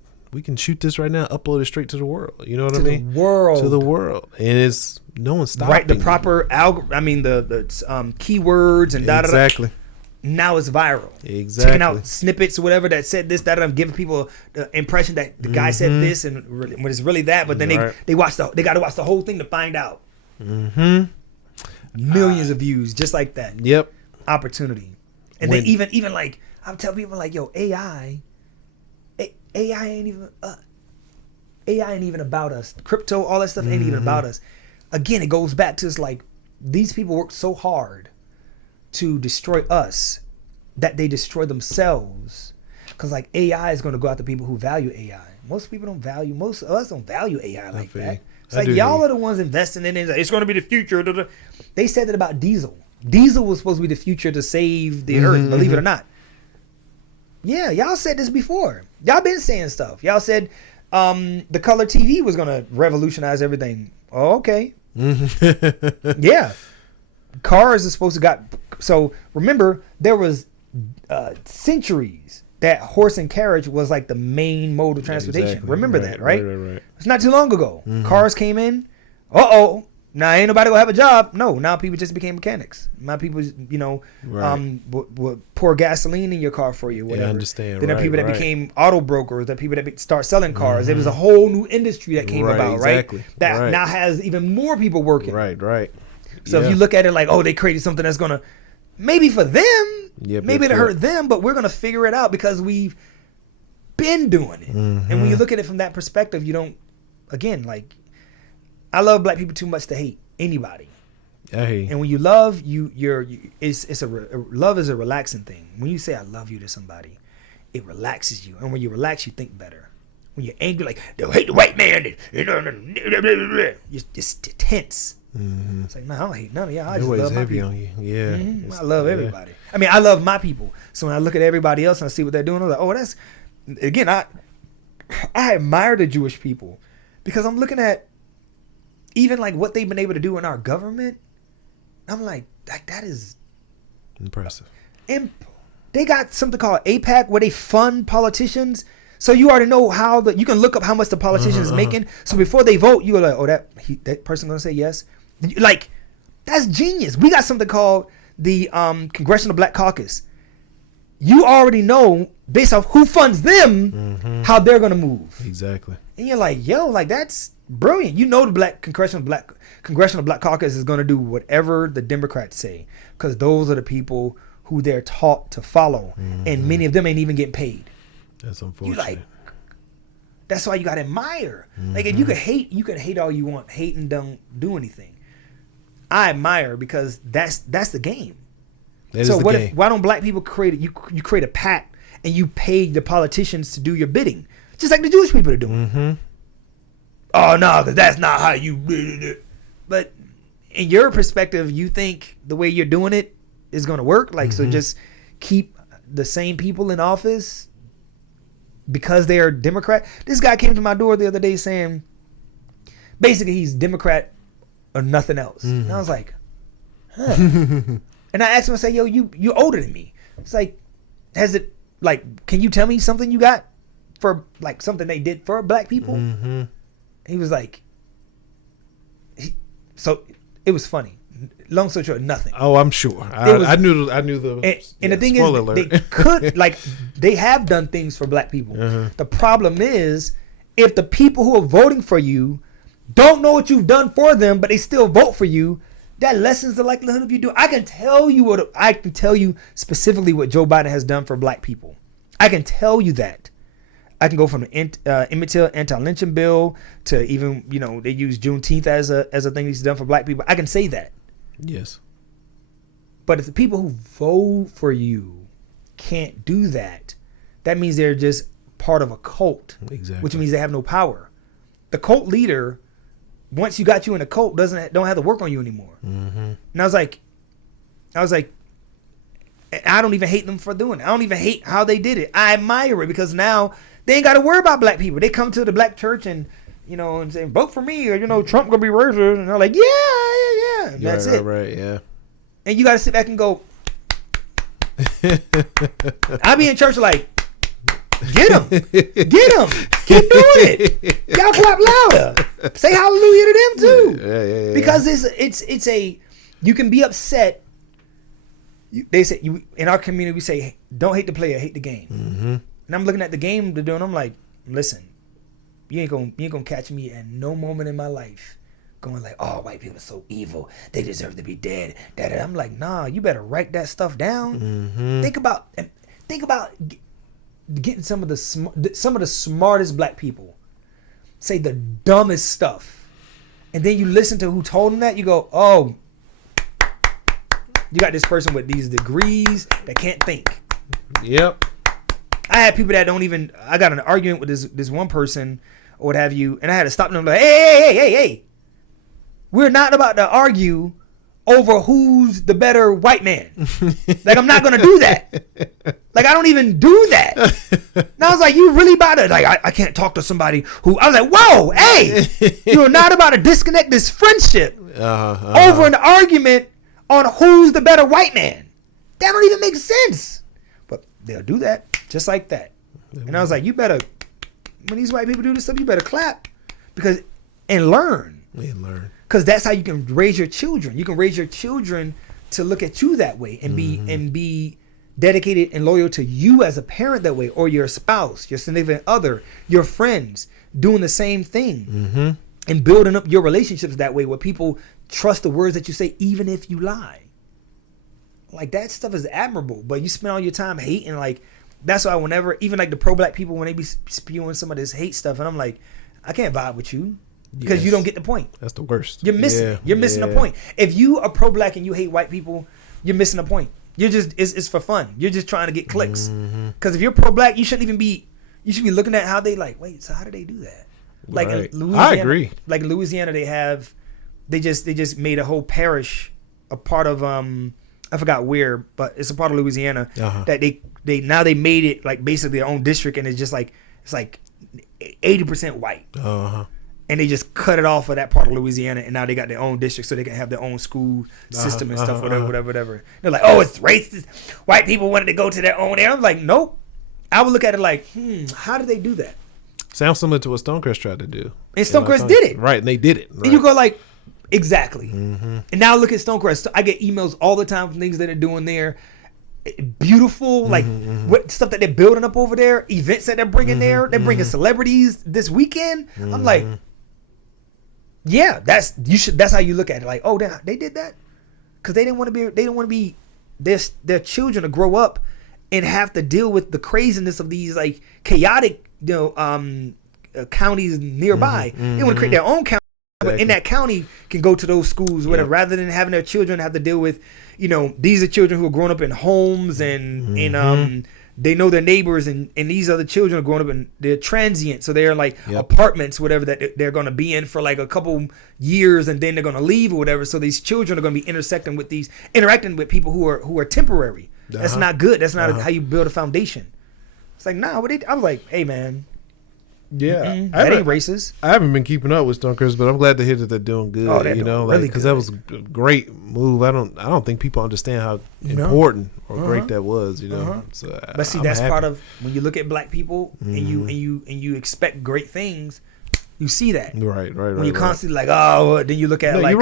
shoot this right now, upload it straight to the world. You know what I mean? To the world, and it's no one's stopping. Right, the proper the keywords and exactly. Now it's viral. Exactly. Checking out snippets or whatever that said this, that, I'm giving people the impression that the guy said this and when it's really that. But then they got to watch the whole thing to find out. Millions of views just like that. Yep. Opportunity. And then even like I'm telling people like, yo, AI ain't even about us. Crypto, all that stuff ain't even about us. Again, it goes back to it's like these people work so hard to destroy us that they destroy themselves, because like AI is going to go after people who value AI. Most of us don't value AI like that. It's like y'all are the ones investing in it. It's going to be the future. They said that about diesel. Diesel was supposed to be the future to save the earth, believe it or not. Yeah, y'all said this before. Y'all been saying stuff. Y'all said the color TV was going to revolutionize everything. Oh, okay. Yeah. Cars are supposed to so remember there was centuries that horse and carriage was like the main mode of transportation. Exactly. Remember that, right? Right? It's not too long ago. Cars came in. Now ain't nobody gonna have a job. No, now people just became mechanics. Now people, would pour gasoline in your car for you, whatever. Yeah, I understand. Then there are people that became auto brokers. There are people that start selling cars. There was a whole new industry that came about, exactly. right? That now has even more people working. Right. So if you look at it like, they created something that's gonna maybe for them, maybe to hurt them, but we're gonna figure it out because we've been doing it. And when you look at it from that perspective, you don't. Again, like I love black people too much to hate anybody. And when you love, love is a relaxing thing. When you say I love you to somebody, it relaxes you, and when you relax, you think better. when you're angry, like, they'll hate the white man. You're just tense. Mm-hmm. It's like, no, I don't hate none of y'all. I just love my people. On you. Yeah. Mm-hmm. I love everybody. I mean, I love my people. So when I look at everybody else and I see what they're doing, I'm like, oh, that's, again, I admire the Jewish people because I'm looking at even like what they've been able to do in our government. I'm like that is impressive. And they got something called APAC where they fund politicians. So you already know how you can look up how much the politician is making. So before they vote, you go like, oh, that person gonna say yes. Like, that's genius. We got something called the Congressional Black Caucus. You already know based off who funds them how they're gonna move. Exactly. And you're like, yo, like that's brilliant. You know the Congressional Black Caucus is gonna do whatever the Democrats say because those are the people who they're taught to follow, and many of them ain't even getting paid. That's unfortunate. You like, that's why you gotta admire. Like, if you can hate all you want. Hating don't do anything. I admire because that's the game. So why don't black people create you create a pact and you pay the politicians to do your bidding, just like the Jewish people are doing? Oh no, because that's not how you. But in your perspective, you think the way you're doing it is going to work. Like, so just keep the same people in office because they are Democrat. This guy came to my door the other day saying, basically, he's Democrat or nothing else. And I was like, huh. And I asked him, I said, yo, you're older than me. It's like, can you tell me something you got for, like, something they did for black people? He was like, so it was funny. Long story short, nothing. Oh, I'm sure. I knew the. And the thing is, they could, like, they have done things for black people. The problem is, if the people who are voting for you don't know what you've done for them, but they still vote for you, that lessens the likelihood of you doing. I can tell you specifically what Joe Biden has done for black people. I can tell you that. I can go from the Emmett Till anti-lynching bill to even, they use Juneteenth as a thing he's done for black people. I can say that. Yes. But if the people who vote for you can't do that, that means they're just part of a cult. Exactly. Which means they have no power. The cult leader, once you got you in a cult, don't have to work on you anymore. And I was like, I don't even hate them for doing it. I don't even hate how they did it. I admire it because now they ain't got to worry about black people. They come to the black church and, and say, vote for me, or, Trump gonna be racist. And they're like, yeah. And that's it. Right, yeah. And you got to sit back and go, I be in church like, get him. Keep doing it. Y'all clap louder. Say hallelujah to them too. Yeah. Because it's you can be upset. They say in our community we say, don't hate the player, hate the game. And I'm looking at the game they're doing. I'm like, listen, you ain't gonna catch me at no moment in my life going like, oh, white people are so evil, they deserve to be dead. I'm like, nah, you better write that stuff down. Think about getting some of the smartest black people say the dumbest stuff, and then you listen to who told them that. You go, oh, you got this person with these degrees that can't think. Yep. I had people that don't even. I got an argument with this one person or what have you, and I had to stop them like, hey. We're not about to argue over who's the better white man. Like, I'm not going to do that. Like, I don't even do that. And I was like, you really about to, like, I can't talk to somebody who, I was like, whoa, hey, you're not about to disconnect this friendship over an argument on who's the better white man. That don't even make sense. But they'll do that just like that. And I was like, you better, when these white people do this stuff, you better clap and learn. Because that's how you can raise your children. You can raise your children to look at you that way and be dedicated and loyal to you as a parent that way, or your spouse, your significant other, your friends, doing the same thing and building up your relationships that way where people trust the words that you say even if you lie. Like, that stuff is admirable, but you spend all your time hating. Like, that's why whenever, even like the pro-black people, when they be spewing some of this hate stuff, and I'm like, I can't vibe with you. Because you don't get the point. That's the worst. You're missing it. You're missing the point. If you are pro-black and you hate white people, you're missing the point. You're just, it's for fun. You're just trying to get clicks. Because if you're pro-black, you shouldn't even be You should be looking at how they like. Wait, so how do they do that? Like right. in Louisiana, I agree. Like in Louisiana, they just made a whole parish a part of I forgot where, but it's a part of Louisiana that they now they made it like basically their own district, and it's just like it's like 80% white. And they just cut it off of that part of Louisiana, and now they got their own district, so they can have their own school system and stuff, whatever. They're like, oh, it's racist. White people wanted to go to their own area. I'm like, nope. I would look at it like, how did they do that? Sounds similar to what Stonecrest tried to do. And Stonecrest did it. Right, and they did it. Right. And you go like, exactly. And now look at Stonecrest. I get emails all the time from things that they're doing there. Beautiful, like what stuff that they're building up over there, events that they're bringing there. They're bringing celebrities this weekend. I'm like, yeah, that's how you look at it. Like, oh, they did that because they didn't want to be their children to grow up and have to deal with the craziness of these like chaotic, counties nearby. They want to create their own county, but in that county can go to those schools, whatever, rather than having their children have to deal with, these are children who are growing up in homes and they know their neighbors, and these other children are growing up and they're transient, so they're like apartments, whatever, that they're going to be in for like a couple years and then they're going to leave or whatever. So these children are going to be interacting with people who are temporary. That's not good. That's not how you build a foundation. It's like, nah, I was like, hey man, that ain't racist. I haven't been keeping up with Stonecrest, but I'm glad to hear that they're doing good. Oh, they're doing really because good. that was a great move. I don't think people understand how important or great that was. So but see, that's part of when you look at black people and you expect great things. You see that right. When you're constantly like, oh, then you look at like,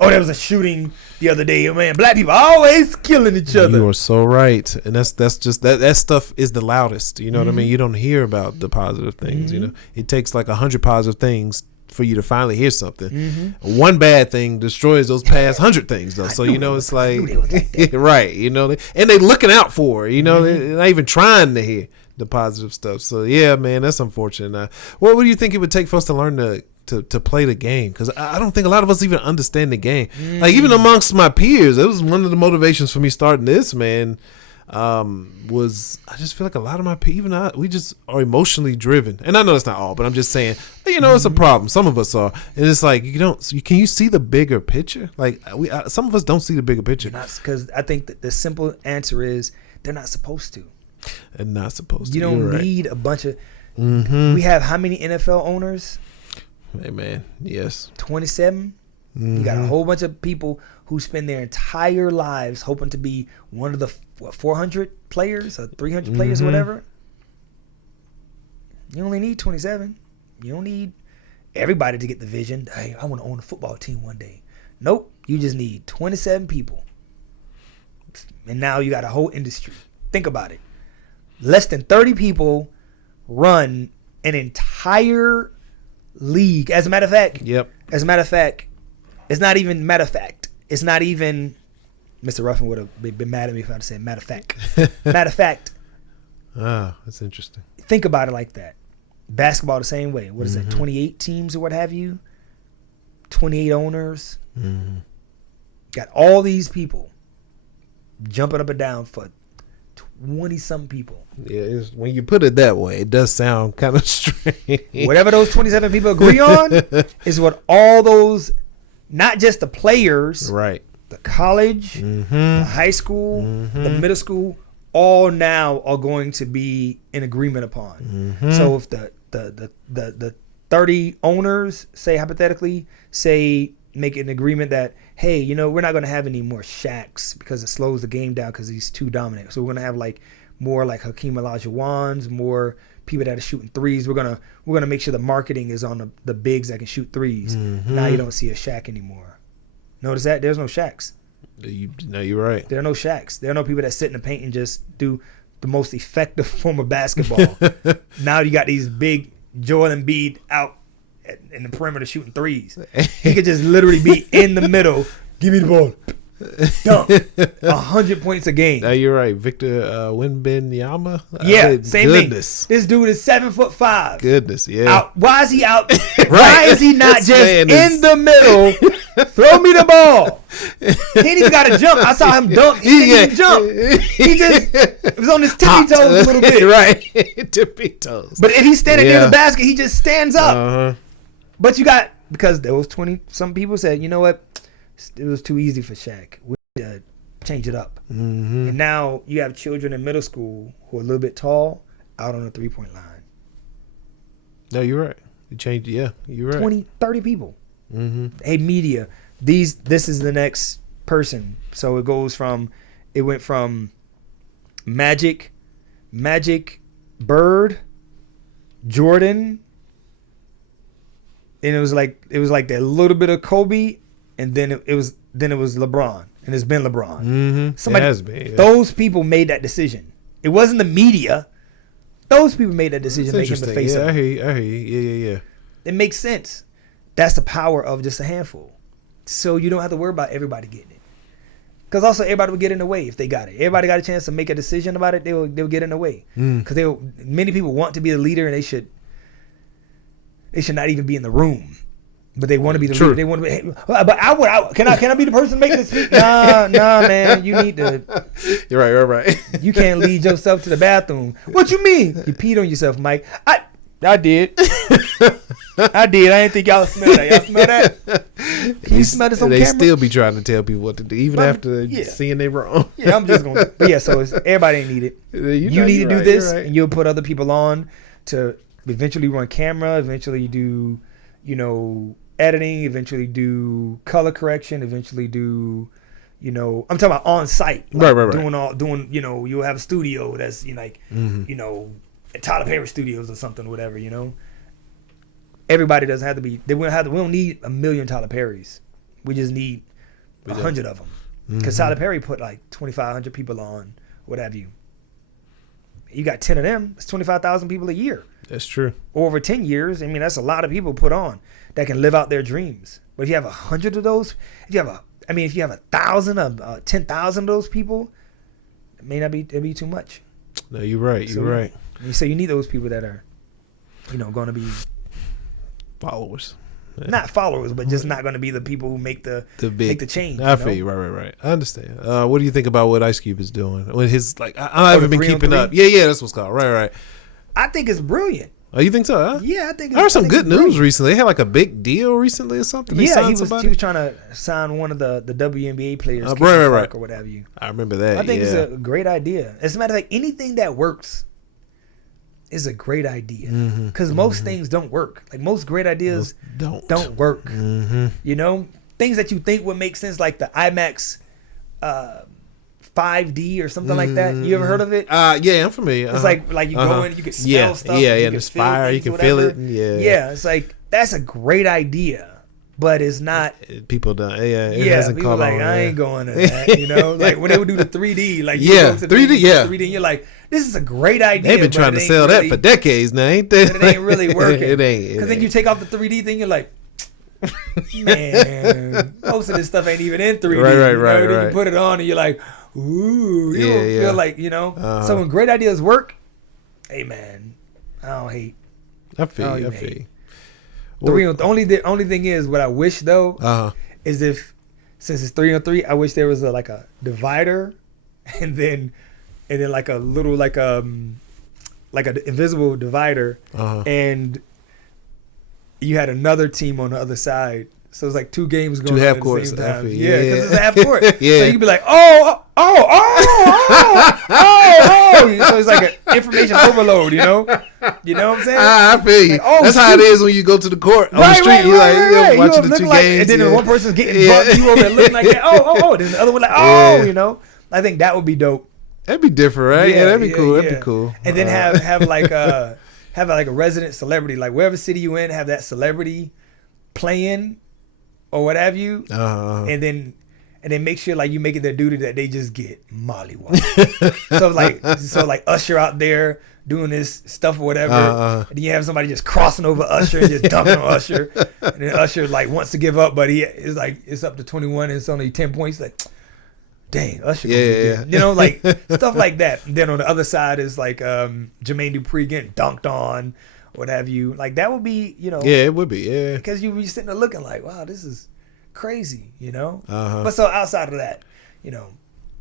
there was a shooting the other day. Man, black people always killing each other. You are so right, and that's just that stuff is the loudest. You know what I mean? You don't hear about the positive things. It takes like 100 positive things for you to finally hear something. One bad thing destroys those past 100 things, though. So it's like right. And they looking out for it. They're not even trying to hear the positive stuff. So yeah, man, that's unfortunate. What do you think it would take for us to learn to play the game? Because I don't think a lot of us even understand the game. Like even amongst my peers, it was one of the motivations for me starting this, man. Was I just feel like a lot of my people, we just are emotionally driven, and I know it's not all, but I'm just saying, it's a problem. Some of us are, and it's like can you see the bigger picture? Like some of us don't see the bigger picture. Because I think that the simple answer is they're not supposed to. And not supposed to. You don't need a bunch of. We have how many NFL owners? Hey man, yes. 27. You got a whole bunch of people who spend their entire lives hoping to be one of the 400 players or 300 players or whatever. You only need 27. You don't need everybody to get the vision. Hey, I want to own a football team one day. Nope. You just need 27 people. And now you got a whole industry. Think about it. Less than 30 people run an entire league. As a matter of fact, it's not even Mr. Ruffin would have been mad at me if I'd said matter of fact. Matter of fact. That's interesting. Think about it like that. Basketball the same way. What is it? 28 teams or what have you? 28 owners. Got all these people jumping up and down for 20-something people. Yeah, when you put it that way, it does sound kind of strange. Whatever those 27 people agree on is what all those, not just the players, right? The college, the high school, the middle school, all now are going to be in agreement upon. So if the 30 owners hypothetically make an agreement that, hey, we're not going to have any more Shaqs because it slows the game down because he's too dominant. So we're going to have like more like Hakeem Olajuwons, more people that are shooting threes. We're gonna make sure the marketing is on the bigs that can shoot threes. Now you don't see a Shaq anymore. Notice that there's no Shaqs. No, you're right. There are no Shaqs. There are no people that sit in the paint and just do the most effective form of basketball. Now you got these big Joel Embiid out in the perimeter shooting threes. He could just literally be in the middle. Give me the ball. dunk, 100 points a game. No, you're right. Victor Wembanyama. Yeah, same goodness. thing. This dude is 7'5". Goodness, yeah. Why is he out? Right. Why is he not just in the middle? Throw me the ball. He ain't even got to jump. I saw him dunk. He didn't even jump. He just was on his tippy toes a little bit. Right, tippy toes. But if he's standing near the basket, he just stands up. Uh-huh. But because there was 20, some people said, you know what? It was too easy for Shaq. We need to change it up. Mm-hmm. And now you have children in middle school who are a little bit tall out on the 3-point line. No, you're right. You changed. Yeah, you're right. 20, 30 people. Mm-hmm. Hey, media. This is the next person. So it went from Magic, Bird, Jordan, and it was like that little bit of Kobe, and then it was LeBron, and it's been LeBron. Mm-hmm. Somebody, it has been, yeah. Those people made that decision. It wasn't the media. Those people made that decision, making him the face of it. I hear you. Yeah. It makes sense. That's the power of just a handful. So you don't have to worry about everybody getting it. Because also everybody would get in the way if they got it. Everybody got a chance to make a decision about it. They'll get in the way. Because many people want to be the leader, and they should not even be in the room. But they want to be the leader. They want to be. Hey, but can I be the person making the speech? Nah, man. You need to. You're right. You can't lead yourself to the bathroom. What you mean? You peed on yourself, Mike. I did. I didn't think y'all smell that. Y'all smell that? Can you smell this on camera? They still be trying to tell people what to do, even after seeing they wrong. Yeah, I'm just going to. But yeah, so everybody ain't need it. You need to do this, and you'll put other people on to eventually run camera, eventually do, editing, eventually do color correction, eventually do, I'm talking about on site. Like right. Doing, you'll have a studio that's, Tyler Perry Studios or something, whatever, Everybody doesn't have to be. We don't need 1 million Tyler Perrys. We just need 100 of them. Because Tyler Perry put like 2,500 people on, what have you. You got 10 of them. It's 25,000 people a year. That's true. Over 10 years, that's a lot of people put on that can live out their dreams. But if you have 100 of those, if you have 1,000 of 10,000 of those people, it may not be. It'd be too much. No, you're right. You're right. So you need those people that are, going to be followers. Yeah. Not followers, but just not going to be the people who make the change. I feel you. Right. I understand. What do you think about what Ice Cube is doing? With his I haven't been keeping up. Yeah, that's what's called. Right. I think it's brilliant. Oh, you think so? Huh? Yeah, I think. I heard some good news recently. They had like a big deal recently or something. Yeah, he was trying to sign one of the WNBA players, right, or what have you. I remember that. I think it's a great idea. As a matter of fact, anything that works is a great idea, because most things don't work. Like most great ideas don't work. Things that you think would make sense, like the IMAX 5D or something like that. You ever heard of it? Yeah, I'm familiar. It's like you go in, you can smell stuff. Yeah, and there's fire, you can feel it. Yeah, it's like that's a great idea, but it's not. People don't. It hasn't people caught like on. I ain't going to that. Like when they would do the 3D, like you go to 3D, 3D, and you're like, this is a great idea. They've been trying to sell that for decades now, ain't they? But it ain't really working. It ain't. Because then you take off the 3D thing, you're like, man, most of this stuff ain't even in 3D. Right. Then you put it on and you're like, ooh, you don't feel like, So when great ideas work, hey man, I don't hate. I feel you. The only thing is, what I wish though, is since it's 3-on-3, I wish there was a divider, and then like a little like an invisible divider, and you had another team on the other side. So it's like two games going on at the same time. Yeah, because it's a half court. So you can be like, oh. So it's like an information overload, You know what I'm saying? I feel you. Like, that's how it is when you go to the court on the street. You're watching the two games. And then one person's getting bumped. You over there looking like that. Oh. Then the other one like, I think that would be dope. That'd be different, right? Yeah, that'd be cool. That'd be cool. And then have like a resident celebrity, like wherever city you in, have that celebrity playing or what have you, and then make sure like you make it their duty that they just get mollywop. so like Usher out there doing this stuff or whatever, and then you have somebody just crossing over Usher and just dunking on Usher, and then Usher like wants to give up, but it's up to 21 and it's only 10 points. Like, dang, Usher gonna be good. You know, like stuff like that. And then on the other side is like Jermaine Dupri getting dunked on, what have you. Like that would be, you know. Yeah, it would be. Yeah, because you be sitting there looking like, wow, this is crazy, you know. Uh-huh. But so outside of that, you know,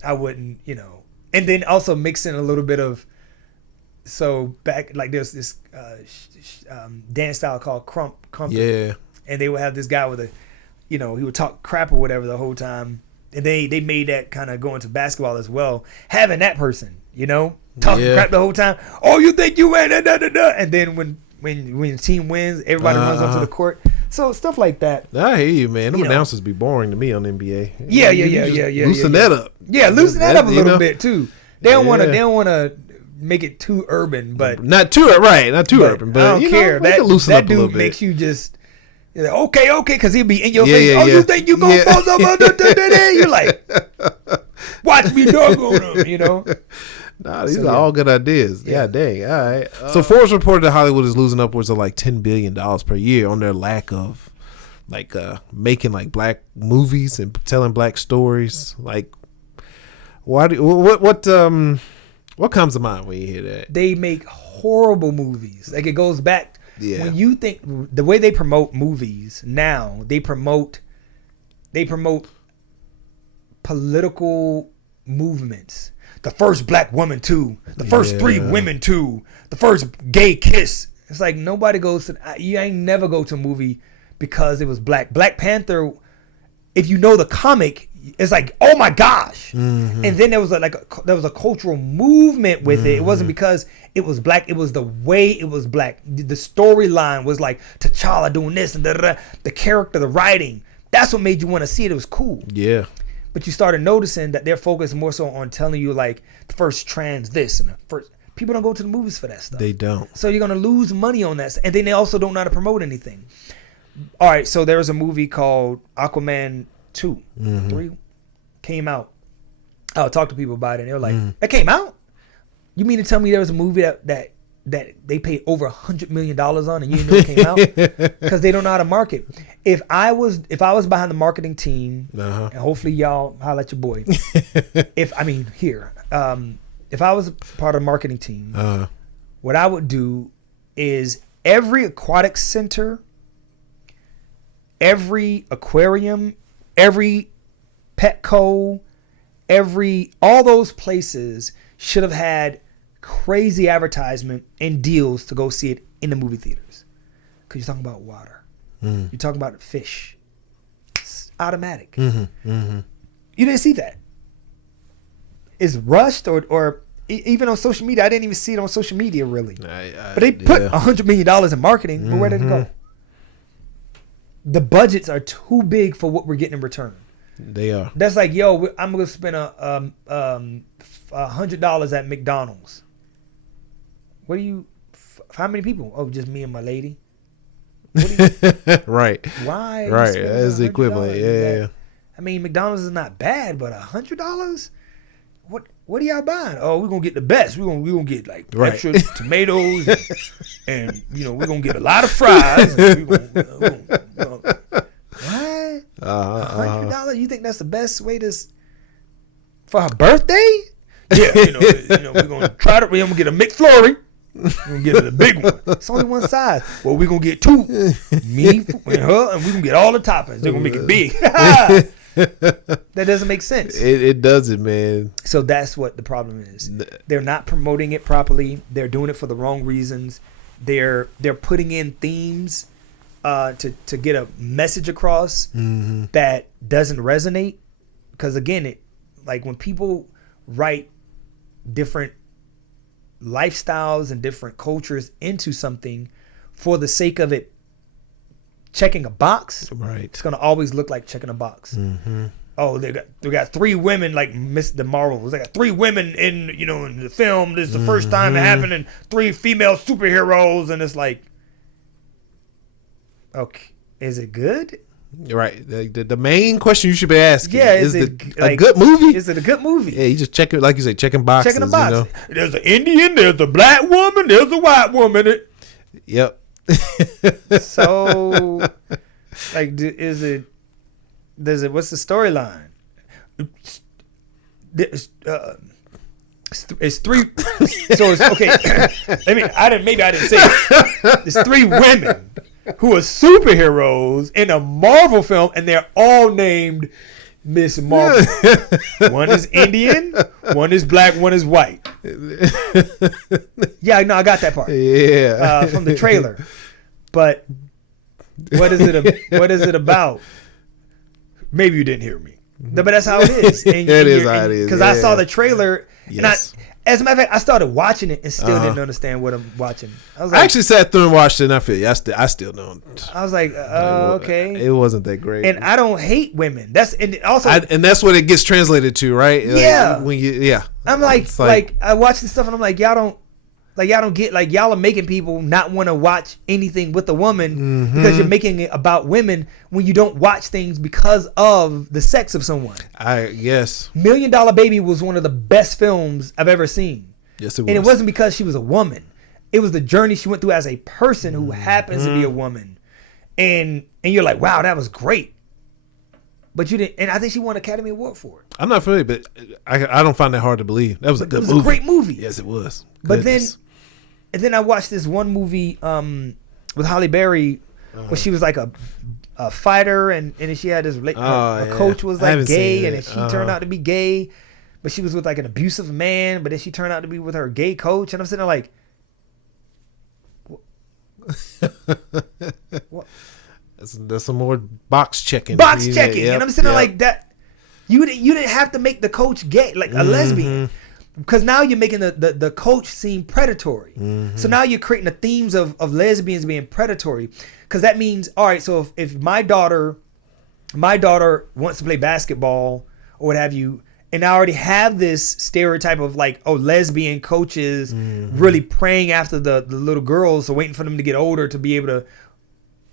I wouldn't, you know. And then also mix in a little bit of, so back, like there's this dance style called crump. Yeah. And they would have this guy with a, you know, he would talk crap or whatever the whole time. And they made that kind of go into basketball as well. Having that person, you know, talking crap the whole time. Oh, you think you win? And then when the team wins, everybody runs onto the court. So stuff like that. I hear you, man. Them announcers be boring to me on NBA. Yeah. Loosen that up. Yeah, loosen that up a little bit too. They don't want to make it too urban, but not too urban. But I don't care. That dude makes you just okay, because he'll be in your face. You think you gonna post up? You're like, watch me dog on him, you know. Nah, these are all good ideas. Yeah, dang. All right. So Forbes reported that Hollywood is losing upwards of like $10 billion per year on their lack of like making like black movies and telling black stories. Like, what comes to mind when you hear that? They make horrible movies. Like it goes back when you think the way they promote movies now, they promote political movements. The first black woman too. The first 3 women too. The first gay kiss. It's like nobody goes to. You ain't never go to a movie because it was black. Black Panther. If you know the comic, it's like, oh my gosh. Mm-hmm. And then there was a cultural movement with it. It wasn't because it was black. It was the way it was black. The storyline was like T'Challa doing this and the character, the writing. That's what made you want to see it. It was cool. Yeah. But you started noticing that they're focused more so on telling you like the first trans this and the first. People don't go to the movies for that stuff. They don't. So you're gonna lose money on that, and then they also don't know how to promote anything. All right, so there was a movie called Aquaman 2, 3 came out. I talked to people about it, and they were like, "That came out? You mean to tell me there was a movie that they paid over $100 million on, and you didn't know it came out?" Because they don't know how to market. If I was behind the marketing team, and hopefully y'all holla at your boy. If I was a part of the marketing team, what I would do is every aquatic center, every aquarium, every Petco, all those places should have had crazy advertisement and deals to go see it in the movie theaters. Because you're talking about water. You're talking about fish. It's automatic. You didn't see that. It's rushed or even on social media. I didn't even see it on social media really. But they put $100 million in marketing. But where did it go? The budgets are too big for what we're getting in return. They are. That's like, yo, I'm gonna spend $100 at McDonald's. What do you? How many people? Oh, just me and my lady. Right. Why? Right. That's the equivalent. Yeah. I mean, McDonald's is not bad, but $100. What are y'all buying? Oh, we're gonna get the best. We're gonna get like extra tomatoes, and we're gonna get a lot of fries. And what? $100? You think that's the best way for her birthday? Yeah, we're gonna try to. We're gonna get a McFlurry. We're gonna get the big one. It's only one size. Well, we're gonna get 2. Me and her, and we're gonna get all the toppings. They're gonna make it big. That doesn't make sense. It doesn't, man. So that's what the problem is. They're not promoting it properly. They're doing it for the wrong reasons. They're putting in themes to get a message across that doesn't resonate. Because again, like when people write different lifestyles and different cultures into something for the sake of it checking a box, right? It's gonna always look like checking a box. Oh, they got 3 women like Miss the Marvels. They got 3 women in in the film. This is the first time it happened, and 3 female superheroes, and it's like, okay, is it good? Right. The main question you should be asking is it a good movie? Is it a good movie? Yeah, you just check it, like you say, checking boxes. Checking a box. There's an Indian, there's a black woman, there's a white woman. Yep. So, like, what's the storyline? it's three. So it's okay. Maybe I didn't say it. It's three women who are superheroes in a Marvel film, and they're all named Miss Marvel. One is Indian, one is black, one is white. Yeah, no, I got that part. Yeah, from the trailer. But what is it about? Maybe you didn't hear me. But that's how it is. And it is how it is. Because I saw the trailer, yes. And as a matter of fact, I started watching it and still didn't understand what I'm watching. I actually sat through and watched it, and I feel I still don't. I was like, okay. It wasn't that great. And I don't hate women. That's what it gets translated to, right? Yeah. I'm like I watch this stuff and I'm like, y'all don't get, like, y'all are making people not want to watch anything with a woman because you're making it about women when you don't watch things because of the sex of someone. Yes. $1 Million Baby was one of the best films I've ever seen. Yes, it was. And it wasn't because she was a woman. It was the journey she went through as a person who happens to be a woman. And you're like, wow, that was great. But you didn't, and I think she won an Academy Award for it. I'm not familiar, but I don't find that hard to believe. That was a good movie. It was a great movie. Yes, it was. But then I watched this one movie with Halle Berry where she was like a fighter, and she had this coach was like gay, and she turned out to be gay, but she was with like an abusive man, but then she turned out to be with her gay coach, and I'm sitting there like, what? That's some more box checking. And I'm sitting there like that. You didn't have to make the coach gay, like a lesbian. Because now you're making the coach seem predatory. So now you're creating the themes of lesbians being predatory. Because that means, all right, so if my daughter wants to play basketball or what have you, and I already have this stereotype of like, lesbian coaches really praying after the little girls, or waiting for them to get older to be able to,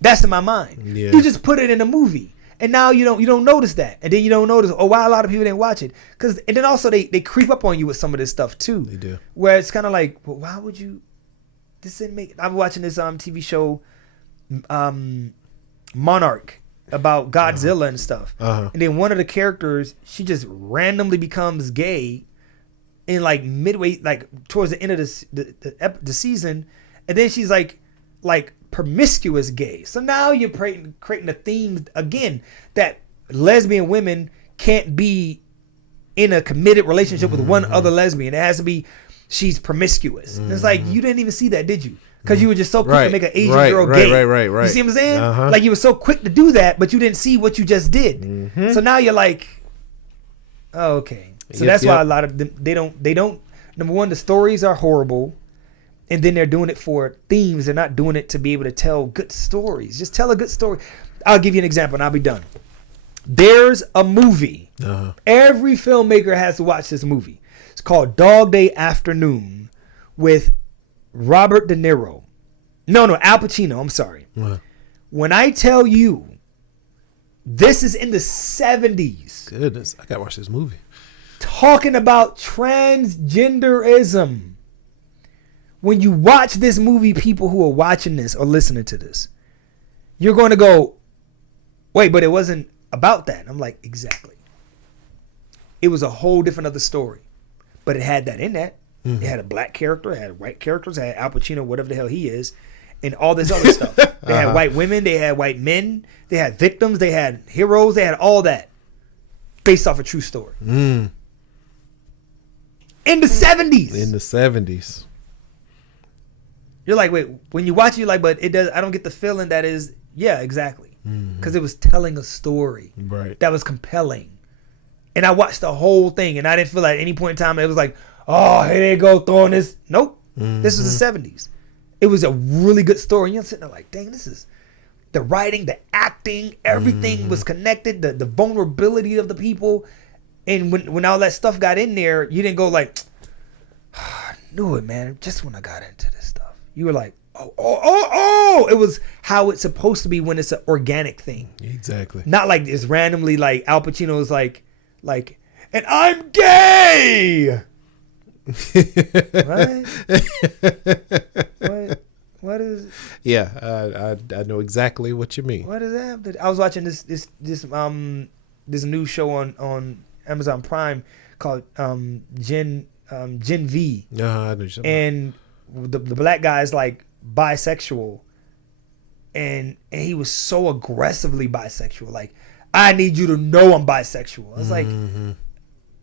that's in my mind. Yeah. You just put it in a movie. And now you don't notice that, and then you don't notice why a lot of people didn't watch it, and then also they creep up on you with some of this stuff too. They do, where it's kind of like, well, why would you? This didn't make. I'm watching this TV show, Monarch, about Godzilla and stuff, and then one of the characters, she just randomly becomes gay, in like midway, like towards the end of the season, and then she's like promiscuous gay. So now you're creating a theme again that lesbian women can't be in a committed relationship with one other lesbian. It has to be she's promiscuous. And it's like, you didn't even see that, did you? Because you were just so quick to make an Asian girl gay. Right. You see what I'm saying? Like you were so quick to do that, but you didn't see what you just did. So now you're like, oh, okay. So that's why a lot of them, they don't. Number one, the stories are horrible. And then they're doing it for themes. They're not doing it to be able to tell good stories. Just tell a good story. I'll give you an example and I'll be done. There's a movie. Every filmmaker has to watch this movie. It's called Dog Day Afternoon with Robert De Niro. No, Al Pacino. I'm sorry. When I tell you this is in the 70s. Goodness, I got to watch this movie. Talking about transgenderism. When you watch this movie, people who are watching this or listening to this, you're going to go, wait, but it wasn't about that. And I'm like, exactly. It was a whole different other story. But it had that in that. It had a black character, it had white characters, it had Al Pacino, whatever the hell he is, and all this other stuff. They had white women, they had white men, they had victims, they had heroes, they had all that based off a true story. In the 70s. You're like, wait, when you watch it, you're like, but it does. I don't get the feeling that is, yeah, exactly. Because it was telling a story that was compelling. And I watched the whole thing, and I didn't feel like at any point in time it was like, oh, here they go throwing this. Nope. This was the 70s. It was a really good story. And you're sitting there like, dang, this is the writing, the acting, everything was connected, the vulnerability of the people. And when all that stuff got in there, you didn't go like, oh, I knew it, man. Just when I got into this stuff. You were like, oh. It was how it's supposed to be when it's an organic thing. Exactly. Not like it's randomly like Al Pacino is like, and I'm gay. Right? What is? Yeah, I know exactly what you mean. What is that? I was watching this new show on Amazon Prime called Gen V. I know and the black guy's like bisexual, and he was so aggressively bisexual. Like, I need you to know I'm bisexual. I was like,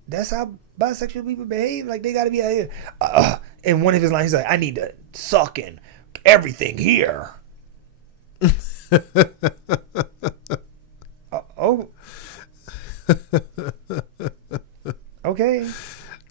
that's how bisexual people behave. Like, they got to be out here. And one of his lines, he's like, I need to suck in everything here. Oh. Okay.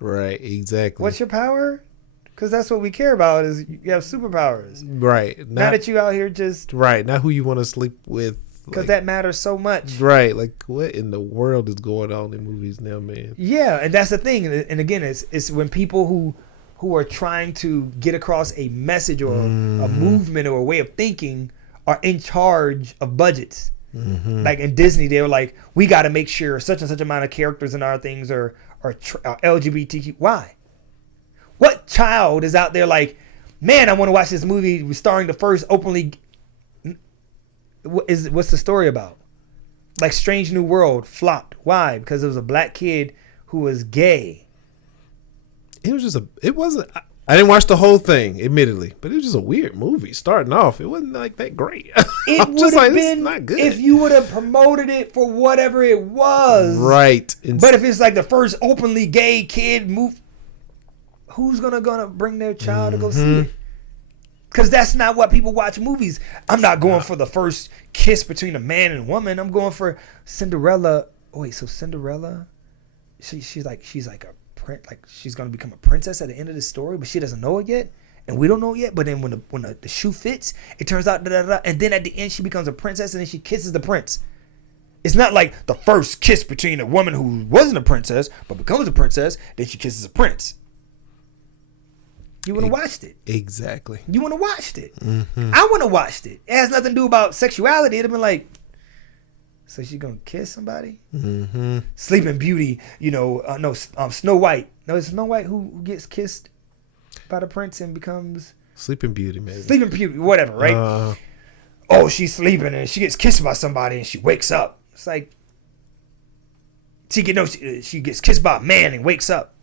Right, exactly. What's your power? Because that's what we care about, is you have superpowers. Right. Not that you out here just... Right, not who you want to sleep with. Because that matters so much. Right, like what in the world is going on in movies now, man? Yeah, and that's the thing. And again, it's when people who are trying to get across a message or a movement or a way of thinking are in charge of budgets. Like in Disney, they were like, we got to make sure such and such amount of characters in our things are LGBTQ. Why? What child is out there like, man, I want to watch this movie starring the first openly... What's the story about? Like Strange New World flopped. Why? Because it was a black kid who was gay. It was just it wasn't... I didn't watch the whole thing, admittedly, but it was just a weird movie. Starting off, it wasn't like that great. It would have been not good if you would have promoted it for whatever it was. Right. But if it's like the first openly gay kid move, who's gonna bring their child to go see it? Because that's not what people watch movies. I'm not going for the first kiss between a man and woman. I'm going for Cinderella. Oh, wait, so Cinderella, she's like a prince, like she's gonna become a princess at the end of the story, but she doesn't know it yet, and we don't know it yet. But then when the shoe fits, it turns out and then at the end she becomes a princess, and then she kisses the prince. It's not like the first kiss between a woman who wasn't a princess but becomes a princess, then she kisses a prince. You would have watched it. Exactly. You would have watched it. I would have watched it. It has nothing to do about sexuality. It'd have been like, so she's going to kiss somebody? Sleeping Beauty, Snow White. No, it's Snow White who gets kissed by the prince and becomes... Sleeping Beauty, maybe. Sleeping Beauty, whatever, right? She's sleeping and she gets kissed by somebody and she wakes up. It's like, she gets kissed by a man and wakes up.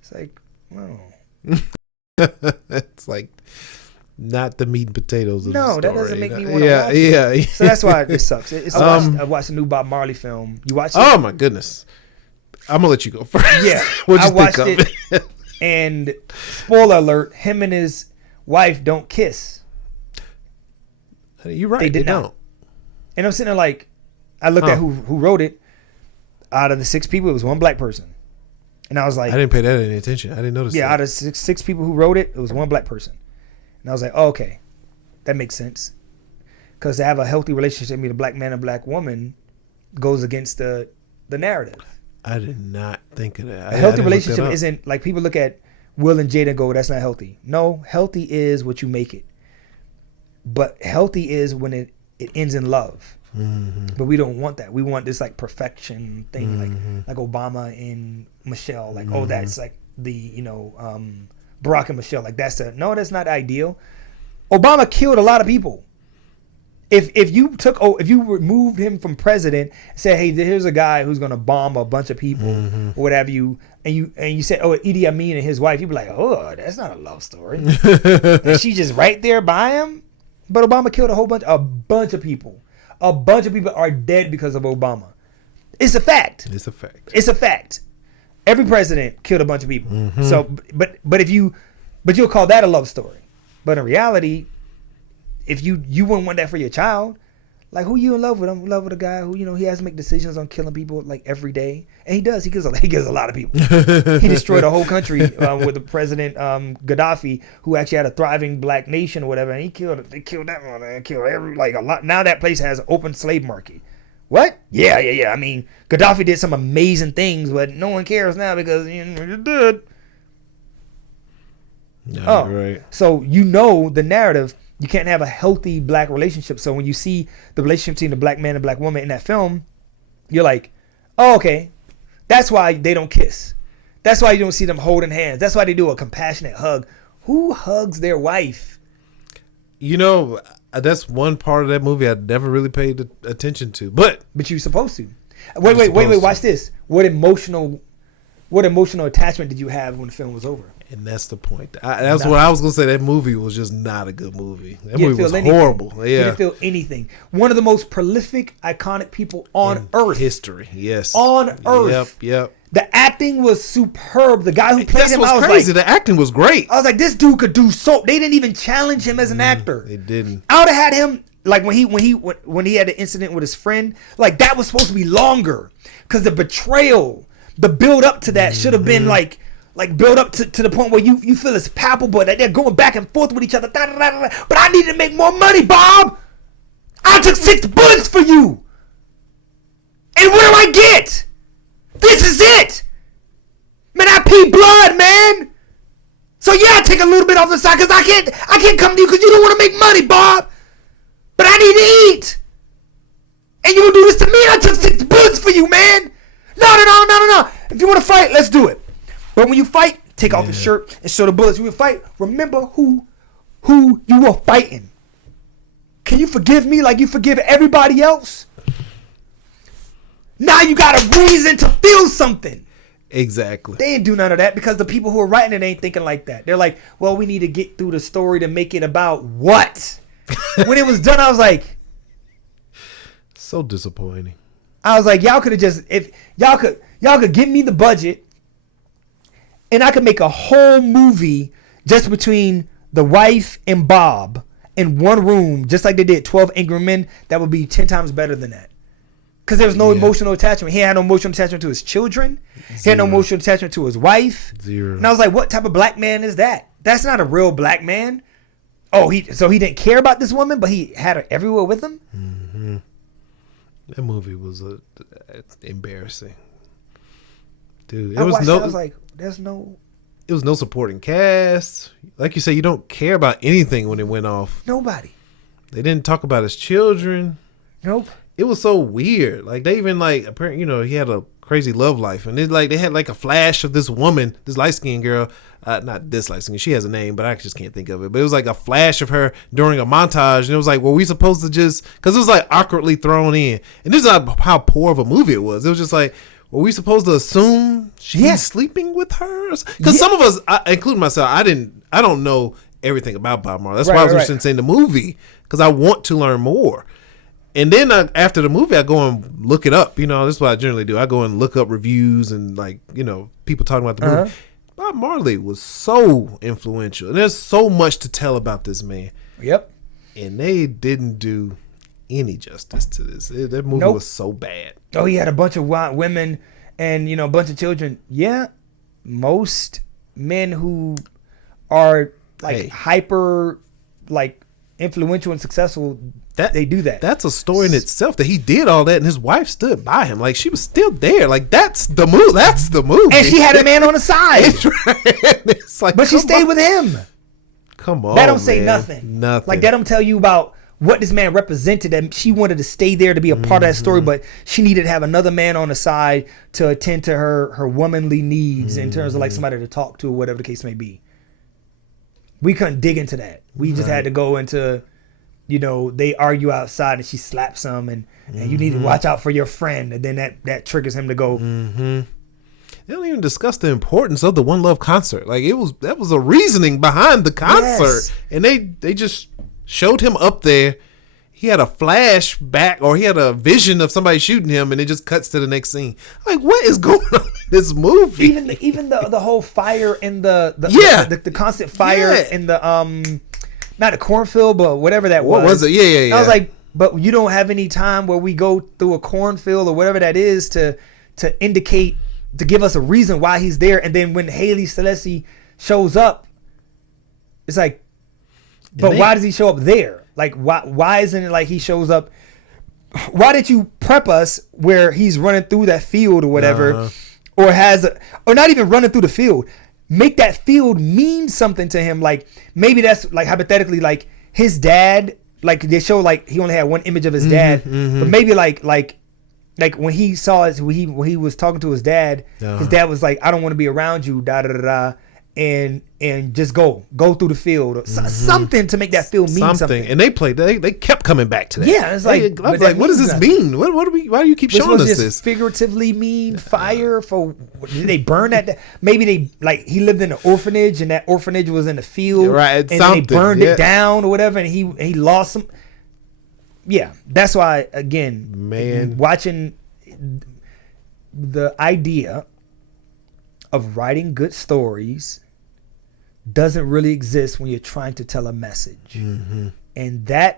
It's like, oh... It's like not the meat and potatoes of the story. That doesn't make me want to watch it. Yeah. So that's why it sucks. I watched the new Bob Marley film. You watched it? Oh my goodness. I'm gonna let you go first. Yeah. I watched it. And spoiler alert, him and his wife don't kiss. You're right. They did not. And I'm sitting there like, I looked at who wrote it. Out of the 6 people, it was one black person. And I was like, I didn't pay that any attention. I didn't notice that. Out of six people who wrote it, it was one black person. And I was like, oh, okay, that makes sense. Because to have a healthy relationship with a black man and black woman goes against the narrative. I did not think of that. A healthy relationship isn't like people look at Will and Jada and go, that's not healthy. No, healthy is what you make it. But healthy is when it ends in love. But we don't want that. We want this like perfection thing, like Obama and Michelle. Like, oh, that's like the Barack and Michelle. Like that's not ideal. Obama killed a lot of people. If you removed him from president, said, hey, here's a guy who's gonna bomb a bunch of people or whatever you said, oh, Idi Amin and his wife, you'd be like, oh, that's not a love story. And she's just right there by him. But Obama killed a bunch of people. A bunch of people are dead because of Obama. It's a fact. It's a fact. Every president killed a bunch of people. So, but you'll call that a love story. But in reality, if you wouldn't want that for your child, like who you in love with? I'm in love with a guy who he has to make decisions on killing people like every day, and he does. He kills a lot of people. He destroyed a whole country with the president Gaddafi, who actually had a thriving black nation or whatever, and they killed that one and killed a lot. Now that place has an open slave market. What? Yeah. I mean, Gaddafi did some amazing things, but no one cares now because you're dead. No, right. So the narrative. You can't have a healthy black relationship. So when you see the relationship between the black man and black woman in that film, you're like, oh, okay. That's why they don't kiss. That's why you don't see them holding hands. That's why they do a compassionate hug. Who hugs their wife? That's one part of that movie I never really paid attention to. But you're supposed to. Wait. Watch this. What emotional what emotional attachment did you have when the film was over? And that's the point. That's what I was going to say. That movie was just not a good movie. That movie was horrible. Yeah. You didn't feel anything. One of the most prolific, iconic people on earth. History, yes. On earth. Yep. The acting was superb. The guy who played him, I was crazy. The acting was great. I was like, this dude could do so. They didn't even challenge him as an actor. They didn't. I would have had him, like when he had the incident with his friend, like that was supposed to be longer. Because the betrayal, the build up to that should have been like build up to the point where you feel it's palpable, that they're going back and forth with each other. But I need to make more money, Bob. I took 6 bullets for you. And what do I get? This is it. Man, I pee blood, man. So yeah, I take a little bit off the side because I can't come to you because you don't want to make money, Bob. But I need to eat. And you will do this to me? I took 6 bullets for you, man. No. If you want to fight, let's do it. But when you fight, take off the shirt and show the bullets. When you fight, remember who you are fighting. Can you forgive me like you forgive everybody else? Now you got a reason to feel something. Exactly. They didn't do none of that because the people who are writing it ain't thinking like that. They're like, well, we need to get through the story to make it about what? When it was done, I was like, so disappointing. I was like, y'all could have just, if y'all could give me the budget and I could make a whole movie just between the wife and Bob in one room, just like they did 12 Angry Men, that would be 10 times better than that. Because there was no emotional attachment. He had no emotional attachment to his children. Zero. He had no emotional attachment to his wife. Zero. And I was like, what type of black man is that? That's not a real black man. Oh, he didn't care about this woman, but he had her everywhere with him? Mm-hmm. That movie was embarrassing. Dude, I was like, there's no... It was no supporting cast. Like you said, you don't care about anything when it went off. Nobody. They didn't talk about his children. Nope. It was so weird. Like they even apparently, he had a crazy love life, and they had like a flash of this woman, this light skinned girl, not this light skinned. She has a name, but I just can't think of it. But it was like a flash of her during a montage, and it was like, were we supposed to just? Because it was like awkwardly thrown in, and this is not how poor of a movie it was. It was just like, were we supposed to assume she's sleeping with her? Because some of us, including myself, I don't know everything about Bob Marley. That's why I was interested in seeing the movie, because I want to learn more. And then after the movie, I go and look it up. This is what I generally do. I go and look up reviews and people talking about the movie. Bob Marley was so influential, and there's so much to tell about this man. Yep. And they didn't do any justice to this. That movie was so bad. Oh, he had a bunch of women and a bunch of children. Yeah, most men who are hyper influential and successful, they do that. That's a story in itself, that he did all that and his wife stood by him. Like, she was still there. Like, that's the move. That's the movie. And she had a man on the side. It's like, but she stayed with him. Come on, that don't say nothing. Like, that don't tell you about what this man represented, and she wanted to stay there to be a part of that story, but she needed to have another man on the side to attend to her womanly needs in terms of somebody to talk to or whatever the case may be. We couldn't dig into that. We just had to go into, they argue outside and she slaps him and you need to watch out for your friend, and then that triggers him to go. Mm-hmm. They don't even discuss the importance of the One Love concert. Like, that was a reasoning behind the concert, and they just showed him up there. He had a flashback, or he had a vision of somebody shooting him, and it just cuts to the next scene. Like, what is going on in this movie? Even the whole fire in the constant fire in the not a cornfield, but whatever that was. What was it? Yeah. I was like, but you don't have any time where we go through a cornfield or whatever that is to indicate, to give us a reason why he's there. And then when Haile Selassie shows up, it's like, but why does he show up there? Like, why isn't it like he shows up? Why did you prep us where he's running through that field or whatever, or not even running through the field? Make that field mean something to him. Like, maybe that's like hypothetically, like his dad, like they show like he only had one image of his dad, but maybe like when he saw it, when he was talking to his dad was like, I don't want to be around you, da da da da. and just go through the field or something to make that field mean something. And they played. They kept coming back to that. Yeah, it's like I was like, what does this mean? What do we? Why do you keep showing us this? Figuratively mean fire for? Did they burn that? Maybe they like he lived in an orphanage and that orphanage was in the field, right? And they burned it down or whatever, and he lost some. Yeah, that's why again, watching the idea of writing good stories doesn't really exist when you're trying to tell a message. And the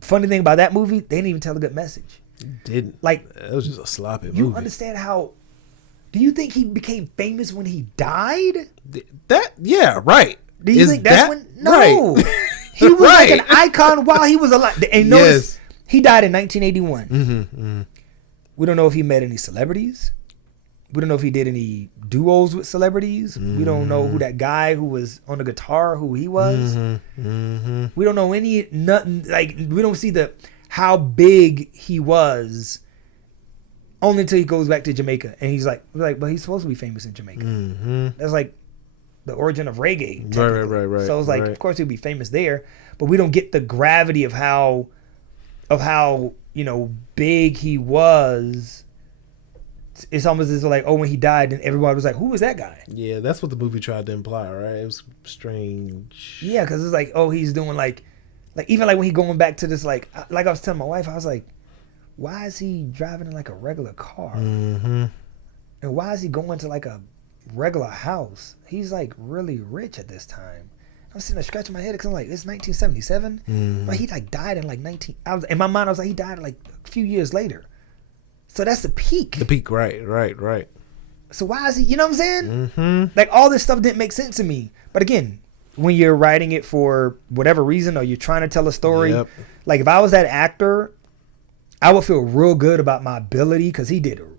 funny thing about that movie, they didn't even tell a good message. It didn't. Like, it was just a sloppy movie. You understand how? Do you think he became famous when he died? Yeah, right. Do you think that's when? No, right. He was like an icon while he was alive. And notice he died in 1981. We don't know if he met any celebrities. We don't know if he did any duos with celebrities. We don't know who that guy who was on the guitar, who he was. We don't know nothing. Like, we don't see how big he was only until he goes back to Jamaica. And he's like, but he's supposed to be famous in Jamaica. That's like the origin of reggae. Right. So it's like, of course he'll be famous there, but we don't get the gravity of how big he was. It's almost as like, when he died, and everybody was like, who was that guy? Yeah, that's what the movie tried to imply, right? It was strange. Yeah, because it's like, he's doing like even like when he going back to this, like I was telling my wife, I was like, why is he driving in like a regular car? And why is he going to like a regular house? He's like really rich at this time. I'm sitting there scratching my head because I'm like, it's 1977, but he like died in like in my mind I was like, he died like a few years later. So that's the peak. Right. So why is he, you know what I'm saying? Like, all this stuff didn't make sense to me. But again, when you're writing it for whatever reason, or you're trying to tell a story, like if I was that actor, I would feel real good about my ability, because he did an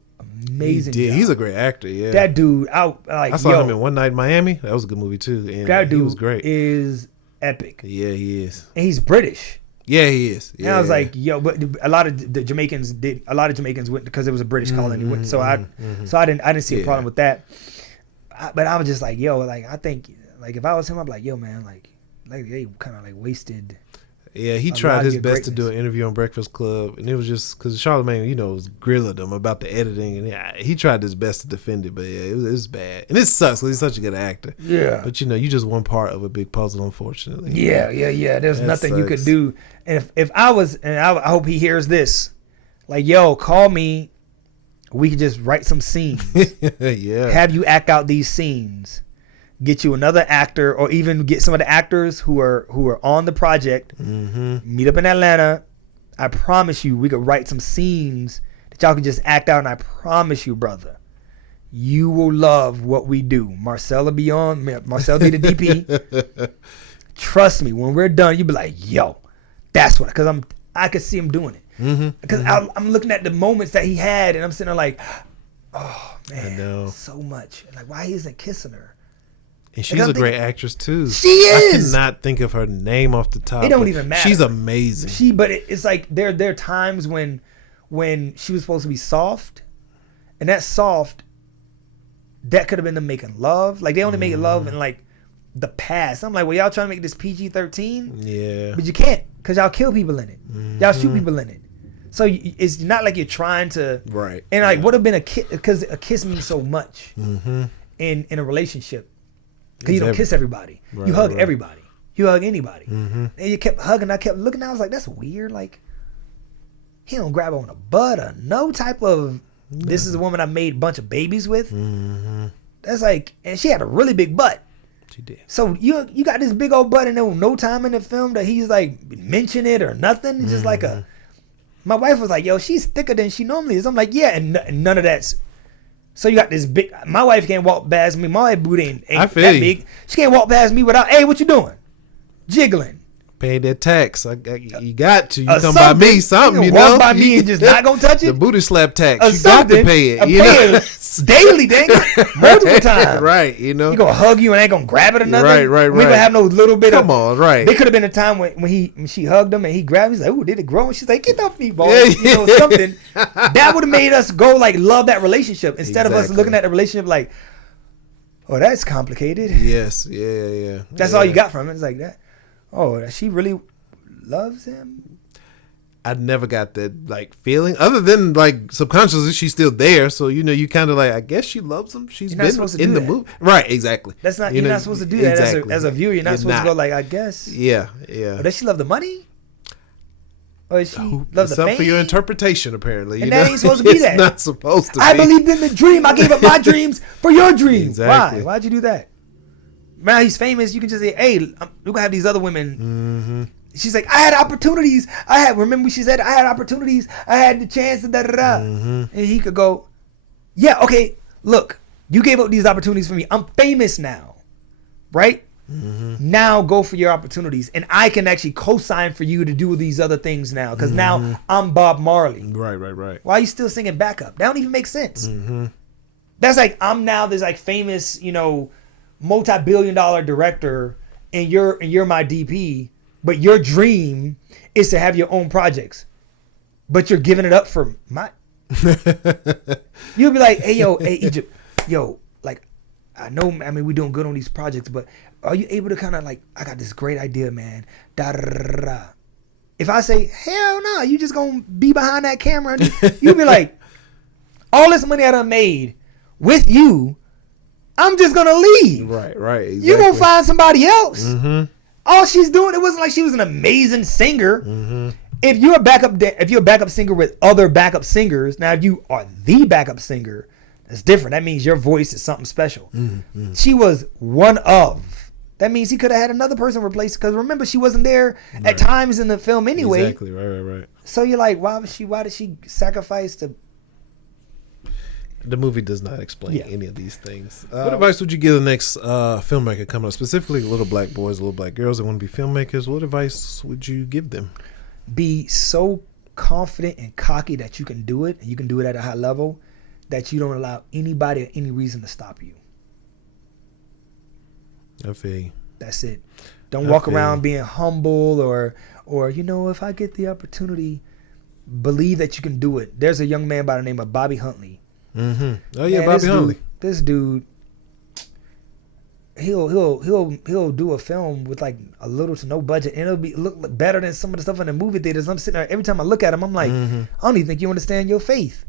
amazing job. He's a great actor, yeah. That dude, I saw him in One Night in Miami. That was a good movie too. And that dude he was great. Is epic. Yeah, he is. And he's British. Yeah, he is. Yeah, and I was like, but a lot of Jamaicans went because it was a British colony. So I didn't see a problem with that. But I was just like, I think like if I was him, I'd be like, man, like they kind of like wasted. Yeah, he tried his best to do an interview on Breakfast Club, and it was just because Charlamagne, was grilling him about the editing, and he tried his best to defend it, but it was bad, and it sucks because he's such a good actor. Yeah, but you just one part of a big puzzle, unfortunately. Yeah. There's nothing you could do, and if I was, and I hope he hears this, like, call me, we could just write some scenes. Yeah, have you act out these scenes. Get you another actor, or even get some of the actors who are on the project. Meet up in Atlanta. I promise you, we could write some scenes that y'all can just act out, and I promise you, brother, you will love what we do. Marcel will be on. Marcel be the DP. Trust me, when we're done, you'll be like, that's what. Because I could see him doing it. Because I'm looking at the moments that he had, and I'm sitting there like, oh man, I know. So much. Like, why isn't kissing her? And she's a great actress too. She is. I cannot think of her name off the top. It don't even matter. She's amazing. But it's like there are times when she was supposed to be soft, and that could have been them making love. Like, they only make love in like the past. I'm like, well, y'all trying to make this PG-13? Yeah. But you can't, because y'all kill people in it. Y'all shoot people in it. So it's not like you're trying to. Right. And like, would have been a kiss, because a kiss means so much in a relationship. Because you don't kiss everybody. You hug everybody. You hug anybody. And you kept hugging. I kept looking. I was like, that's weird. Like, he don't grab on a butt or no type of, this is a woman I made a bunch of babies with. That's like, and she had a really big butt. She did. So you got this big old butt, and there was no time in the film that he's like mention it or nothing. It's just like my wife was like, she's thicker than she normally is. I'm like, yeah, and none of that's. So you got this big. My wife can't walk past me. My wife booty ain't that big. She can't walk past me without. Hey, what you doing? Jiggling. Paying that tax. You got to. You come by me, something. You walk by me and just not gonna touch it. The booty slap tax. You got to pay it. You know? Daily, dang, multiple times. Right. He gonna hug you and ain't gonna grab it or nothing. Right. We gonna have no little bit. Come on, right. There could have been a time when she hugged him and he grabbed. He's like, "Ooh, did it grow?" And she's like, "Get off me, boy." Something that would have made us go like love that relationship instead of us looking at the relationship like, Oh, that's complicated. Yes. Yeah. That's all you got from it. It's like that. Oh, she really loves him. I never got that like feeling, other than like subconsciously she's still there. So you kind of like, I guess she loves him. She's been in the movie, right? Exactly. That's not. You're not supposed to do that as a viewer. You're not supposed to go like, I guess. Yeah. Or does she love the money? Or does she love the fame? It's up for your interpretation, apparently. And that ain't supposed to be that. It's not supposed to be. I believed in the dream. I gave up my dreams for your dreams. Exactly. Why? Why'd you do that? Now he's famous. You can just say, hey, we're going to have these other women. Mm-hmm. She's like, I had opportunities. Remember she said, I had opportunities. I had the chance to da-da-da. Mm-hmm. And he could go, yeah, okay, look, you gave up these opportunities for me. I'm famous now, right? Mm-hmm. Now go for your opportunities. And I can actually co-sign for you to do these other things now. Because now I'm Bob Marley. Right. Why are you still singing backup? That don't even make sense. Mm-hmm. That's like, I'm now this like famous, multi-billion-dollar director and you're my DP. But your dream is to have your own projects. But you're giving it up for my... You'll be like, hey, Egypt. Yo, like, we're doing good on these projects, but are you able to kind of like, I got this great idea, man. Da-da-da-da-da. If I say, hell no, you just going to be behind that camera. You'll be like, all this money I done made with you, I'm just going to leave. Right. Exactly. You're going to find somebody else. Mm-hmm. All she's doing, it wasn't like she was an amazing singer. Mm-hmm. If you're a backup singer with other backup singers, now if you are the backup singer, that's different. That means your voice is something special. Mm-hmm. She was one of. That means he could have had another person replace, because remember, she wasn't there at times in the film anyway. Exactly. Right. So you're like, why did she sacrifice to? The movie does not explain any of these things. What advice would you give the next filmmaker coming up, specifically little black boys, little black girls that want to be filmmakers? What advice would you give them? Be so confident and cocky that you can do it, and you can do it at a high level, that you don't allow anybody or any reason to stop you. I feel you. That's it. Don't walk around being humble or if I get the opportunity, believe that you can do it. There's a young man by the name of Bobby Huntley. Mm-hmm. Oh yeah, Bobby Huntley. This dude, he'll do a film with like a little to no budget, and it'll look better than some of the stuff in the movie theaters. I'm sitting there every time I look at him, I'm like, I don't even think you understand your faith.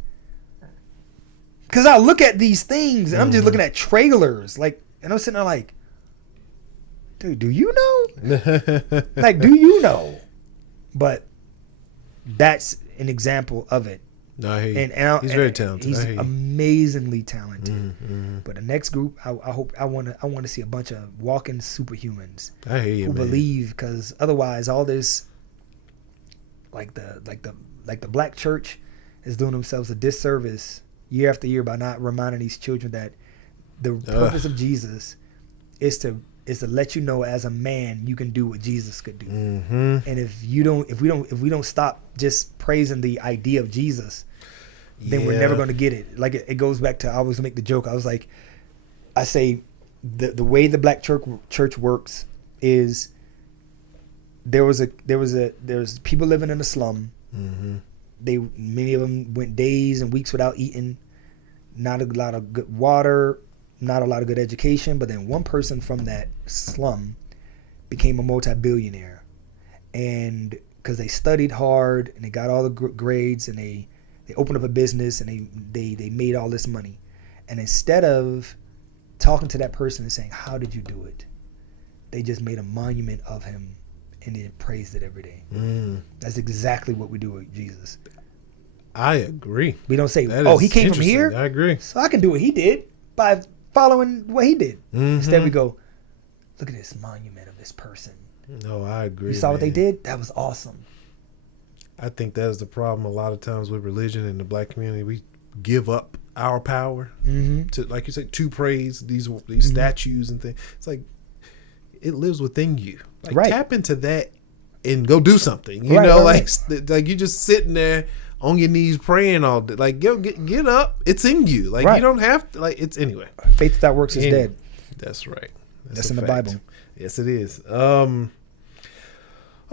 Because I look at these things and I'm just looking at trailers, like, and I'm sitting there like, dude, do you know? Like, do you know? But that's an example of it. No, I hear you. And he's very talented. He's amazingly talented. Mm-hmm. But the next group, I want to see a bunch of walking superhumans. I hear you, who man. believe, because otherwise, all this, like the black church, is doing themselves a disservice year after year by not reminding these children that the purpose of Jesus is to let you know, as a man, you can do what Jesus could do. Mm-hmm. And if we don't stop just praising the idea of Jesus, then we're never going to get it. Like it goes back to, I always make the joke. I say the way the black church works is there's people living in a slum. Mm-hmm. Many of them went days and weeks without eating, not a lot of good water, not a lot of good education, but then one person from that slum became a multi-billionaire, and because they studied hard and they got all the grades, and they opened up a business, and they made all this money, and instead of talking to that person and saying, how did you do it, they just made a monument of him and then praised it every day. That's exactly what we do with Jesus. I agree. We don't say, oh, he came from here, I agree, so I can do what he did by following what he did. Mm-hmm. Instead we go, look at this monument of this person. No, I agree. You saw what they did? That was awesome. I think that is the problem a lot of times with religion in the black community. We give up our power to, like you said, to praise these statues and things. It's like, it lives within you. Like, tap into that and go do something. You know, like you just sitting there on your knees praying all day. Like, get up. It's in you. Like, you don't have to. Like, it's anyway. Faith without works is dead. That's right. That's in the Bible. Yes, it is.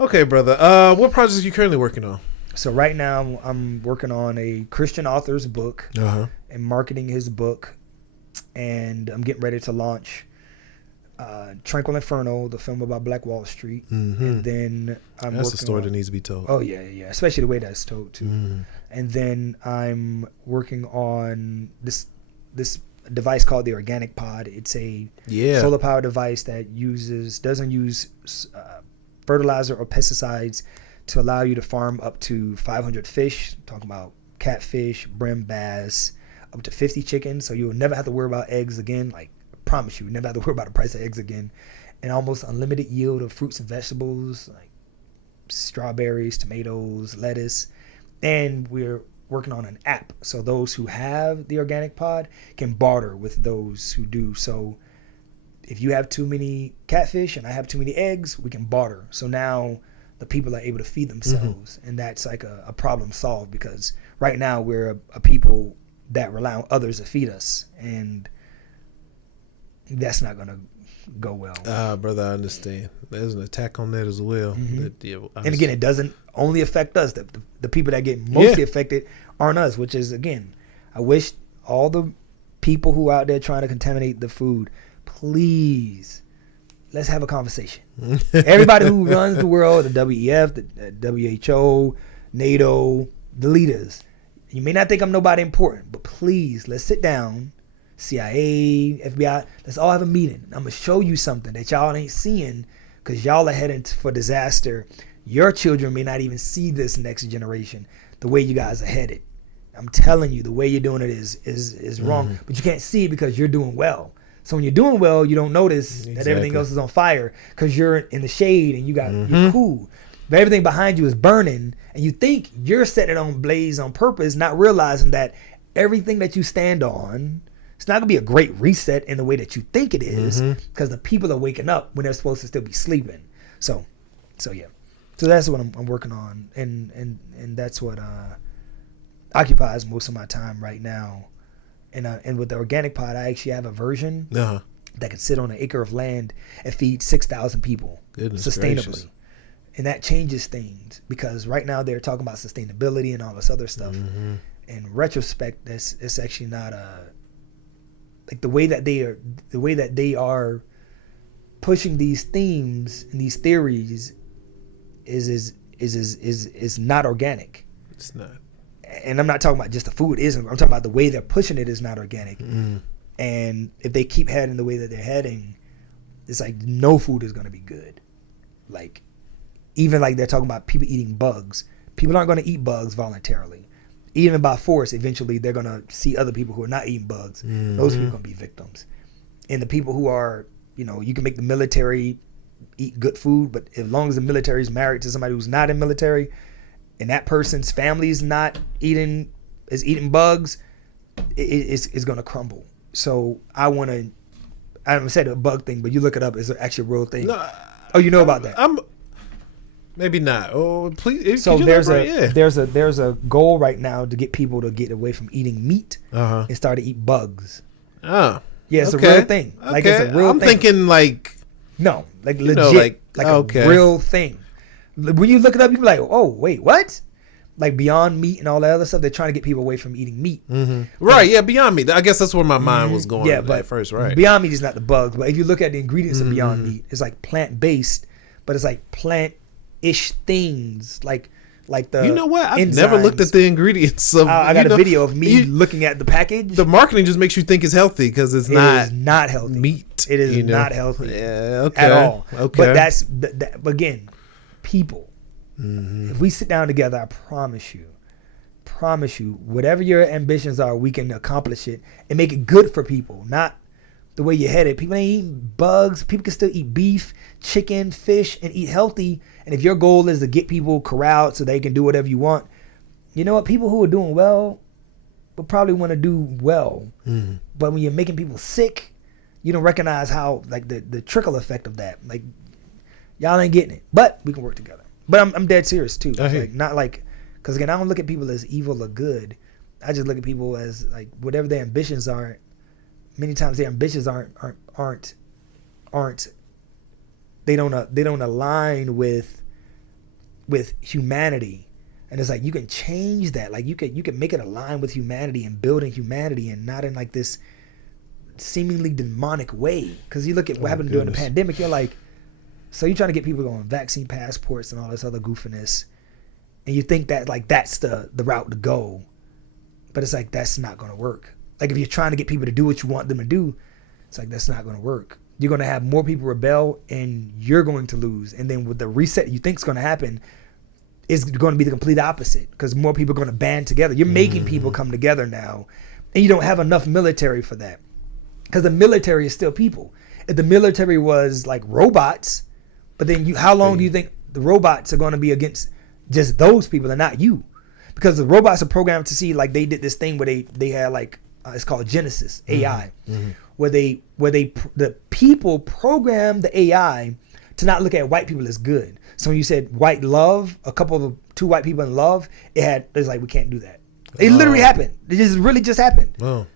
Okay, brother. What projects are you currently working on? So right now I'm working on a Christian author's book and marketing his book. and I'm getting ready to launch Tranquil Inferno, the film about Black Wall Street, and then that's a story that needs to be told. Oh yeah, especially the way that's told too. And then I'm working on this device called the Organic Pod. It's a solar power device that doesn't use fertilizer or pesticides to allow you to farm up to 500 fish. I'm talking about catfish, brim bass, up to 50 chickens. So you'll never have to worry about eggs again. Like, I promise you, never have to worry about the price of eggs again. And almost unlimited yield of fruits and vegetables like strawberries, tomatoes, lettuce. And we're working on an app, so those who have the Organic Pod can barter with those who do. So if you have too many catfish and I have too many eggs, we can barter. So now the people are able to feed themselves, and that's like a problem solved, because right now we're a people that rely on others to feed us, and that's not going to go well. Brother, I understand. There's an attack on that as well. And again, it doesn't only affect us. The people that get mostly affected aren't us, which is, again, I wish all the people who are out there trying to contaminate the food, please, let's have a conversation. Everybody who runs the world, the WEF, the WHO, NATO, the leaders, you may not think I'm nobody important, but please, let's sit down. CIA, FBI, let's all have a meeting. I'm going to show you something that y'all ain't seeing, because y'all are heading for disaster. Your children may not even see this next generation the way you guys are headed. I'm telling you, the way you're doing it is wrong, but you can't see it because you're doing well. So when you're doing well, you don't notice that everything else is on fire because you're in the shade and you're cool. But everything behind you is burning, and you think you're setting it on blaze on purpose, not realizing that everything that you stand on, it's not going to be a great reset in the way that you think it is, because the people are waking up when they're supposed to still be sleeping. So yeah. So that's what I'm working on, and that's what occupies most of my time right now. And with the Organic Pod, I actually have a version that can sit on an acre of land and feed 6,000 people sustainably. Gracious. And that changes things, because right now they're talking about sustainability and all this other stuff. In retrospect, it's actually not like the way that they are pushing these themes and these theories is not organic. It's not. And I'm not talking about just the food isn't. I'm talking about the way they're pushing it is not organic. And if they keep heading the way that they're heading, it's like no food is going to be good. Like, even like they're talking about people eating bugs. People aren't going to eat bugs voluntarily. Even by force, eventually they're going to see other people who are not eating bugs. Those people are going to be victims. And the people who are, you can make the military eat good food, but as long as the military is married to somebody who's not in military, and that person's family is eating bugs, it's going to crumble. So I haven't said a bug thing, but you look it up. It's actually a real thing. No, you know about that? Maybe not. Oh, please. So there's a goal right now to get people to get away from eating meat and start to eat bugs. Oh, yeah, it's a real thing. Like, it's a real thing. I'm thinking like legit, a real thing. When you look it up, you be like, oh wait, what? Like Beyond Meat and all that other stuff. They're trying to get people away from eating meat. Right? Yeah, Beyond Meat. I guess that's where my mind was going. Yeah, but at first, right? Beyond Meat is not the bugs, but if you look at the ingredients of Beyond Meat, it's like plant based, but it's like plant-ish things, like the. You know what? I've never looked at the ingredients of. I got a video of me looking at the package. The marketing just makes you think it's healthy because it's not healthy. Meat. It is not healthy. Yeah. Okay. At all. Okay. But that's again, people. If we sit down together, I promise you, whatever your ambitions are, we can accomplish it and make it good for people, not the way you're headed. People ain't eating bugs. People can still eat beef, chicken, fish, and eat healthy. And if your goal is to get people corralled so they can do whatever you want, you know what? People who are doing well will probably want to do well. But when you're making people sick, you don't recognize how, like, the trickle effect of that. Like, y'all ain't getting it. But we can work together. But I'm dead serious too. Like, not like, because again, I don't look at people as evil or good. I just look at people as like whatever their ambitions are. Many times their ambitions aren't they don't align with humanity. And it's like you can change that. Like you can make it align with humanity and building humanity, and not in like this seemingly demonic way. Because you look at what happened during the pandemic, you're like, so you're trying to get people going vaccine passports and all this other goofiness, and you think that like that's the route to go, but it's like that's not going to work. Like if you're trying to get people to do what you want them to do, it's like that's not going to work. You're going to have more people rebel, and you're going to lose. And then with the reset you think is going to happen, is going to be the complete opposite, because more people are going to band together. You're making people come together now, and you don't have enough military for that, because the military is still people. If the military was like robots, but then how long do you think the robots are going to be against just those people and not you? Because the robots are programmed to see, like they did this thing where they had like it's called Genesis AI, where the people program the AI to not look at white people as good. So when you said white love, two white people in love, it's like we can't do that. It literally happened. It just happened. Wow.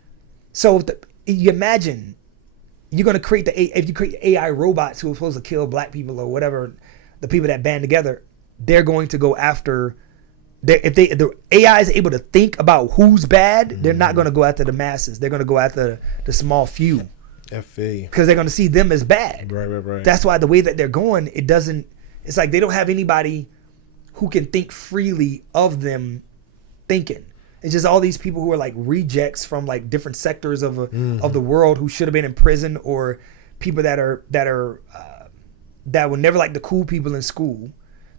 So you imagine you're going to create if you create AI robots who are supposed to kill black people or whatever, the people that band together, they're going to go after. If the AI is able to think about who's bad, they're not going to go after the masses. They're going to go after the small few. Because they're going to see them as bad. Right. That's why the way that they're going, it's like they don't have anybody who can think freely of them thinking. It's just all these people who are like rejects from like different sectors of the world who should have been in prison, or people that were never like the cool people in school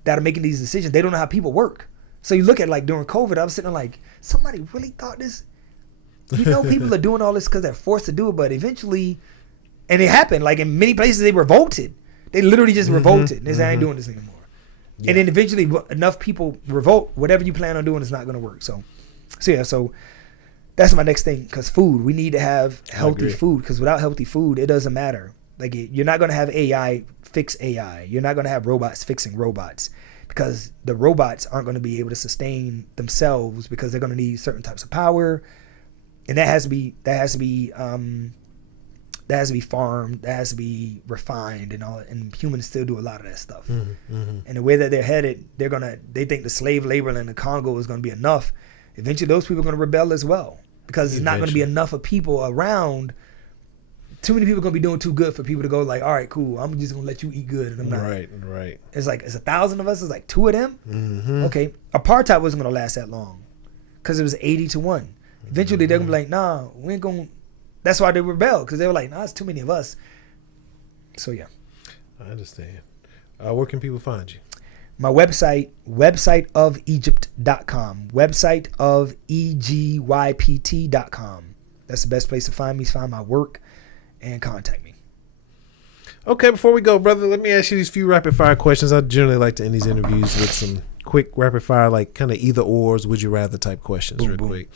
that are making these decisions. They don't know how people work. So you look at like during COVID, I was sitting there like, somebody really thought this. People are doing all this because they're forced to do it, but eventually, and it happened. Like in many places, they revolted. They literally just revolted. They said, I ain't doing this anymore. Yeah. And then eventually, enough people revolt. Whatever you plan on doing is not going to work. So that's my next thing. Because food, we need to have healthy food. Because without healthy food, it doesn't matter. Like you're not going to have AI fix AI. You're not going to have robots fixing robots. Because the robots aren't going to be able to sustain themselves, because they're going to need certain types of power, and that has to be farmed, that has to be refined, and all. And humans still do a lot of that stuff. And the way that they're headed, they think the slave labor in the Congo is going to be enough. Eventually, those people are going to rebel as well, because it's not going to be enough of people around. Too many people are going to be doing too good for people to go like, all right, cool, I'm just going to let you eat good. And I'm not. Right. It's like, it's 1,000 of us. It's like 2 of them. Okay. Apartheid wasn't going to last that long, because it was 80-1. Eventually, they're going to be like, nah, we ain't going to. That's why they rebelled, because they were like, nah, it's too many of us. So, yeah. I understand. Where can people find you? My website of Egypt.com. Website of EGYPT.com. That's the best place to find me, find my work, and contact me. Okay, before we go, brother, let me ask you these few rapid fire questions. I generally like to end these interviews with some quick rapid fire, like kind of either ors, would you rather type questions. Boom, quick.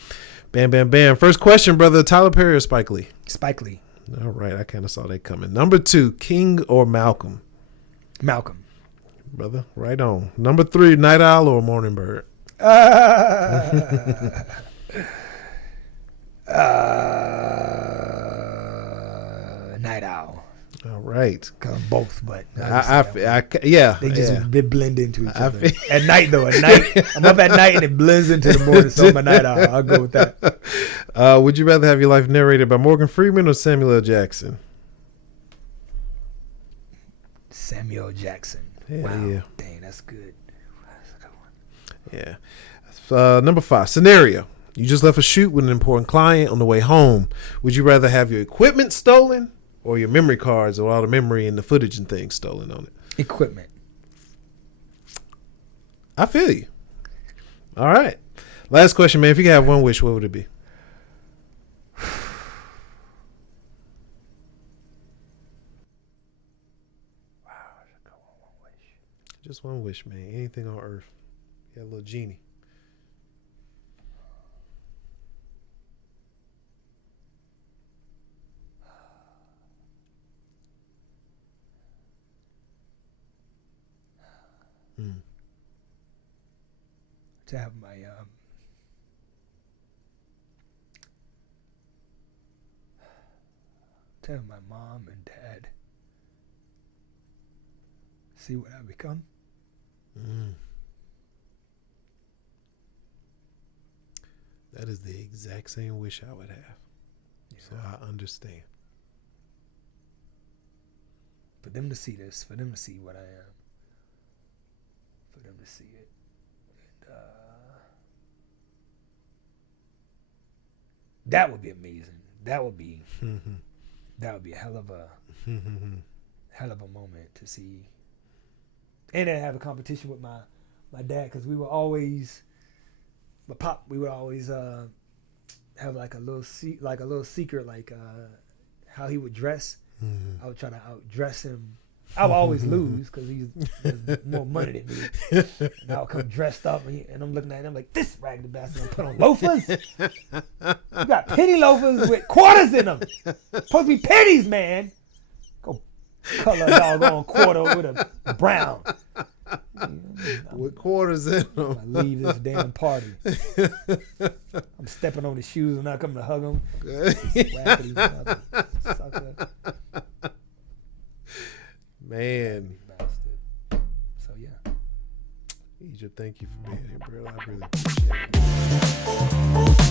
Bam, bam, bam. First question, brother, Tyler Perry or Spike Lee? Spike Lee. All right, I kind of saw that coming. Number 2, King or Malcolm? Malcolm. Brother, right on. Number 3, Night Owl or Morning Bird? Night Owl. All right. Both, but yeah. They just blend into each other. At night, though. At night, I'm up at night and it blends into the morning, so I'm a night owl. I'll go with that. Would you rather have your life narrated by Morgan Freeman or Samuel L. Jackson? Samuel Jackson. Wow. Yeah. Dang, that's good. That's a good one. Yeah. Number 5, scenario. You just left a shoot with an important client on the way home. Would you rather have your equipment stolen or your memory cards or all the memory and the footage and things stolen on it? Equipment. I feel you. All right. Last question, man. If you could have one wish, what would it be? Just one wish, man. Anything on earth. Yeah, a little genie. To have my mom and dad see what I become. That is the exact same wish I would have. Yeah. So I understand. For them to see this, for them to see what I am, for them to see it. And, that would be amazing. That would be a hell of a moment to see. And then have a competition with my dad, because we would always have like a little secret, like how he would dress. I would try to outdress him. I would always lose because he has more money than me. And I would come dressed up, and I'm looking at him like, this raggedy bastard, put on loafers. You got penny loafers with quarters in them. Supposed to be pennies, man. Go color a doggone quarter with a brown. With quarters in them. I leave this damn party. I'm stepping on his shoes and not coming to hug him. Raggedy mother sucker. Man. Bastard. So yeah. Egypt, thank you for being here, bro. I really appreciate it.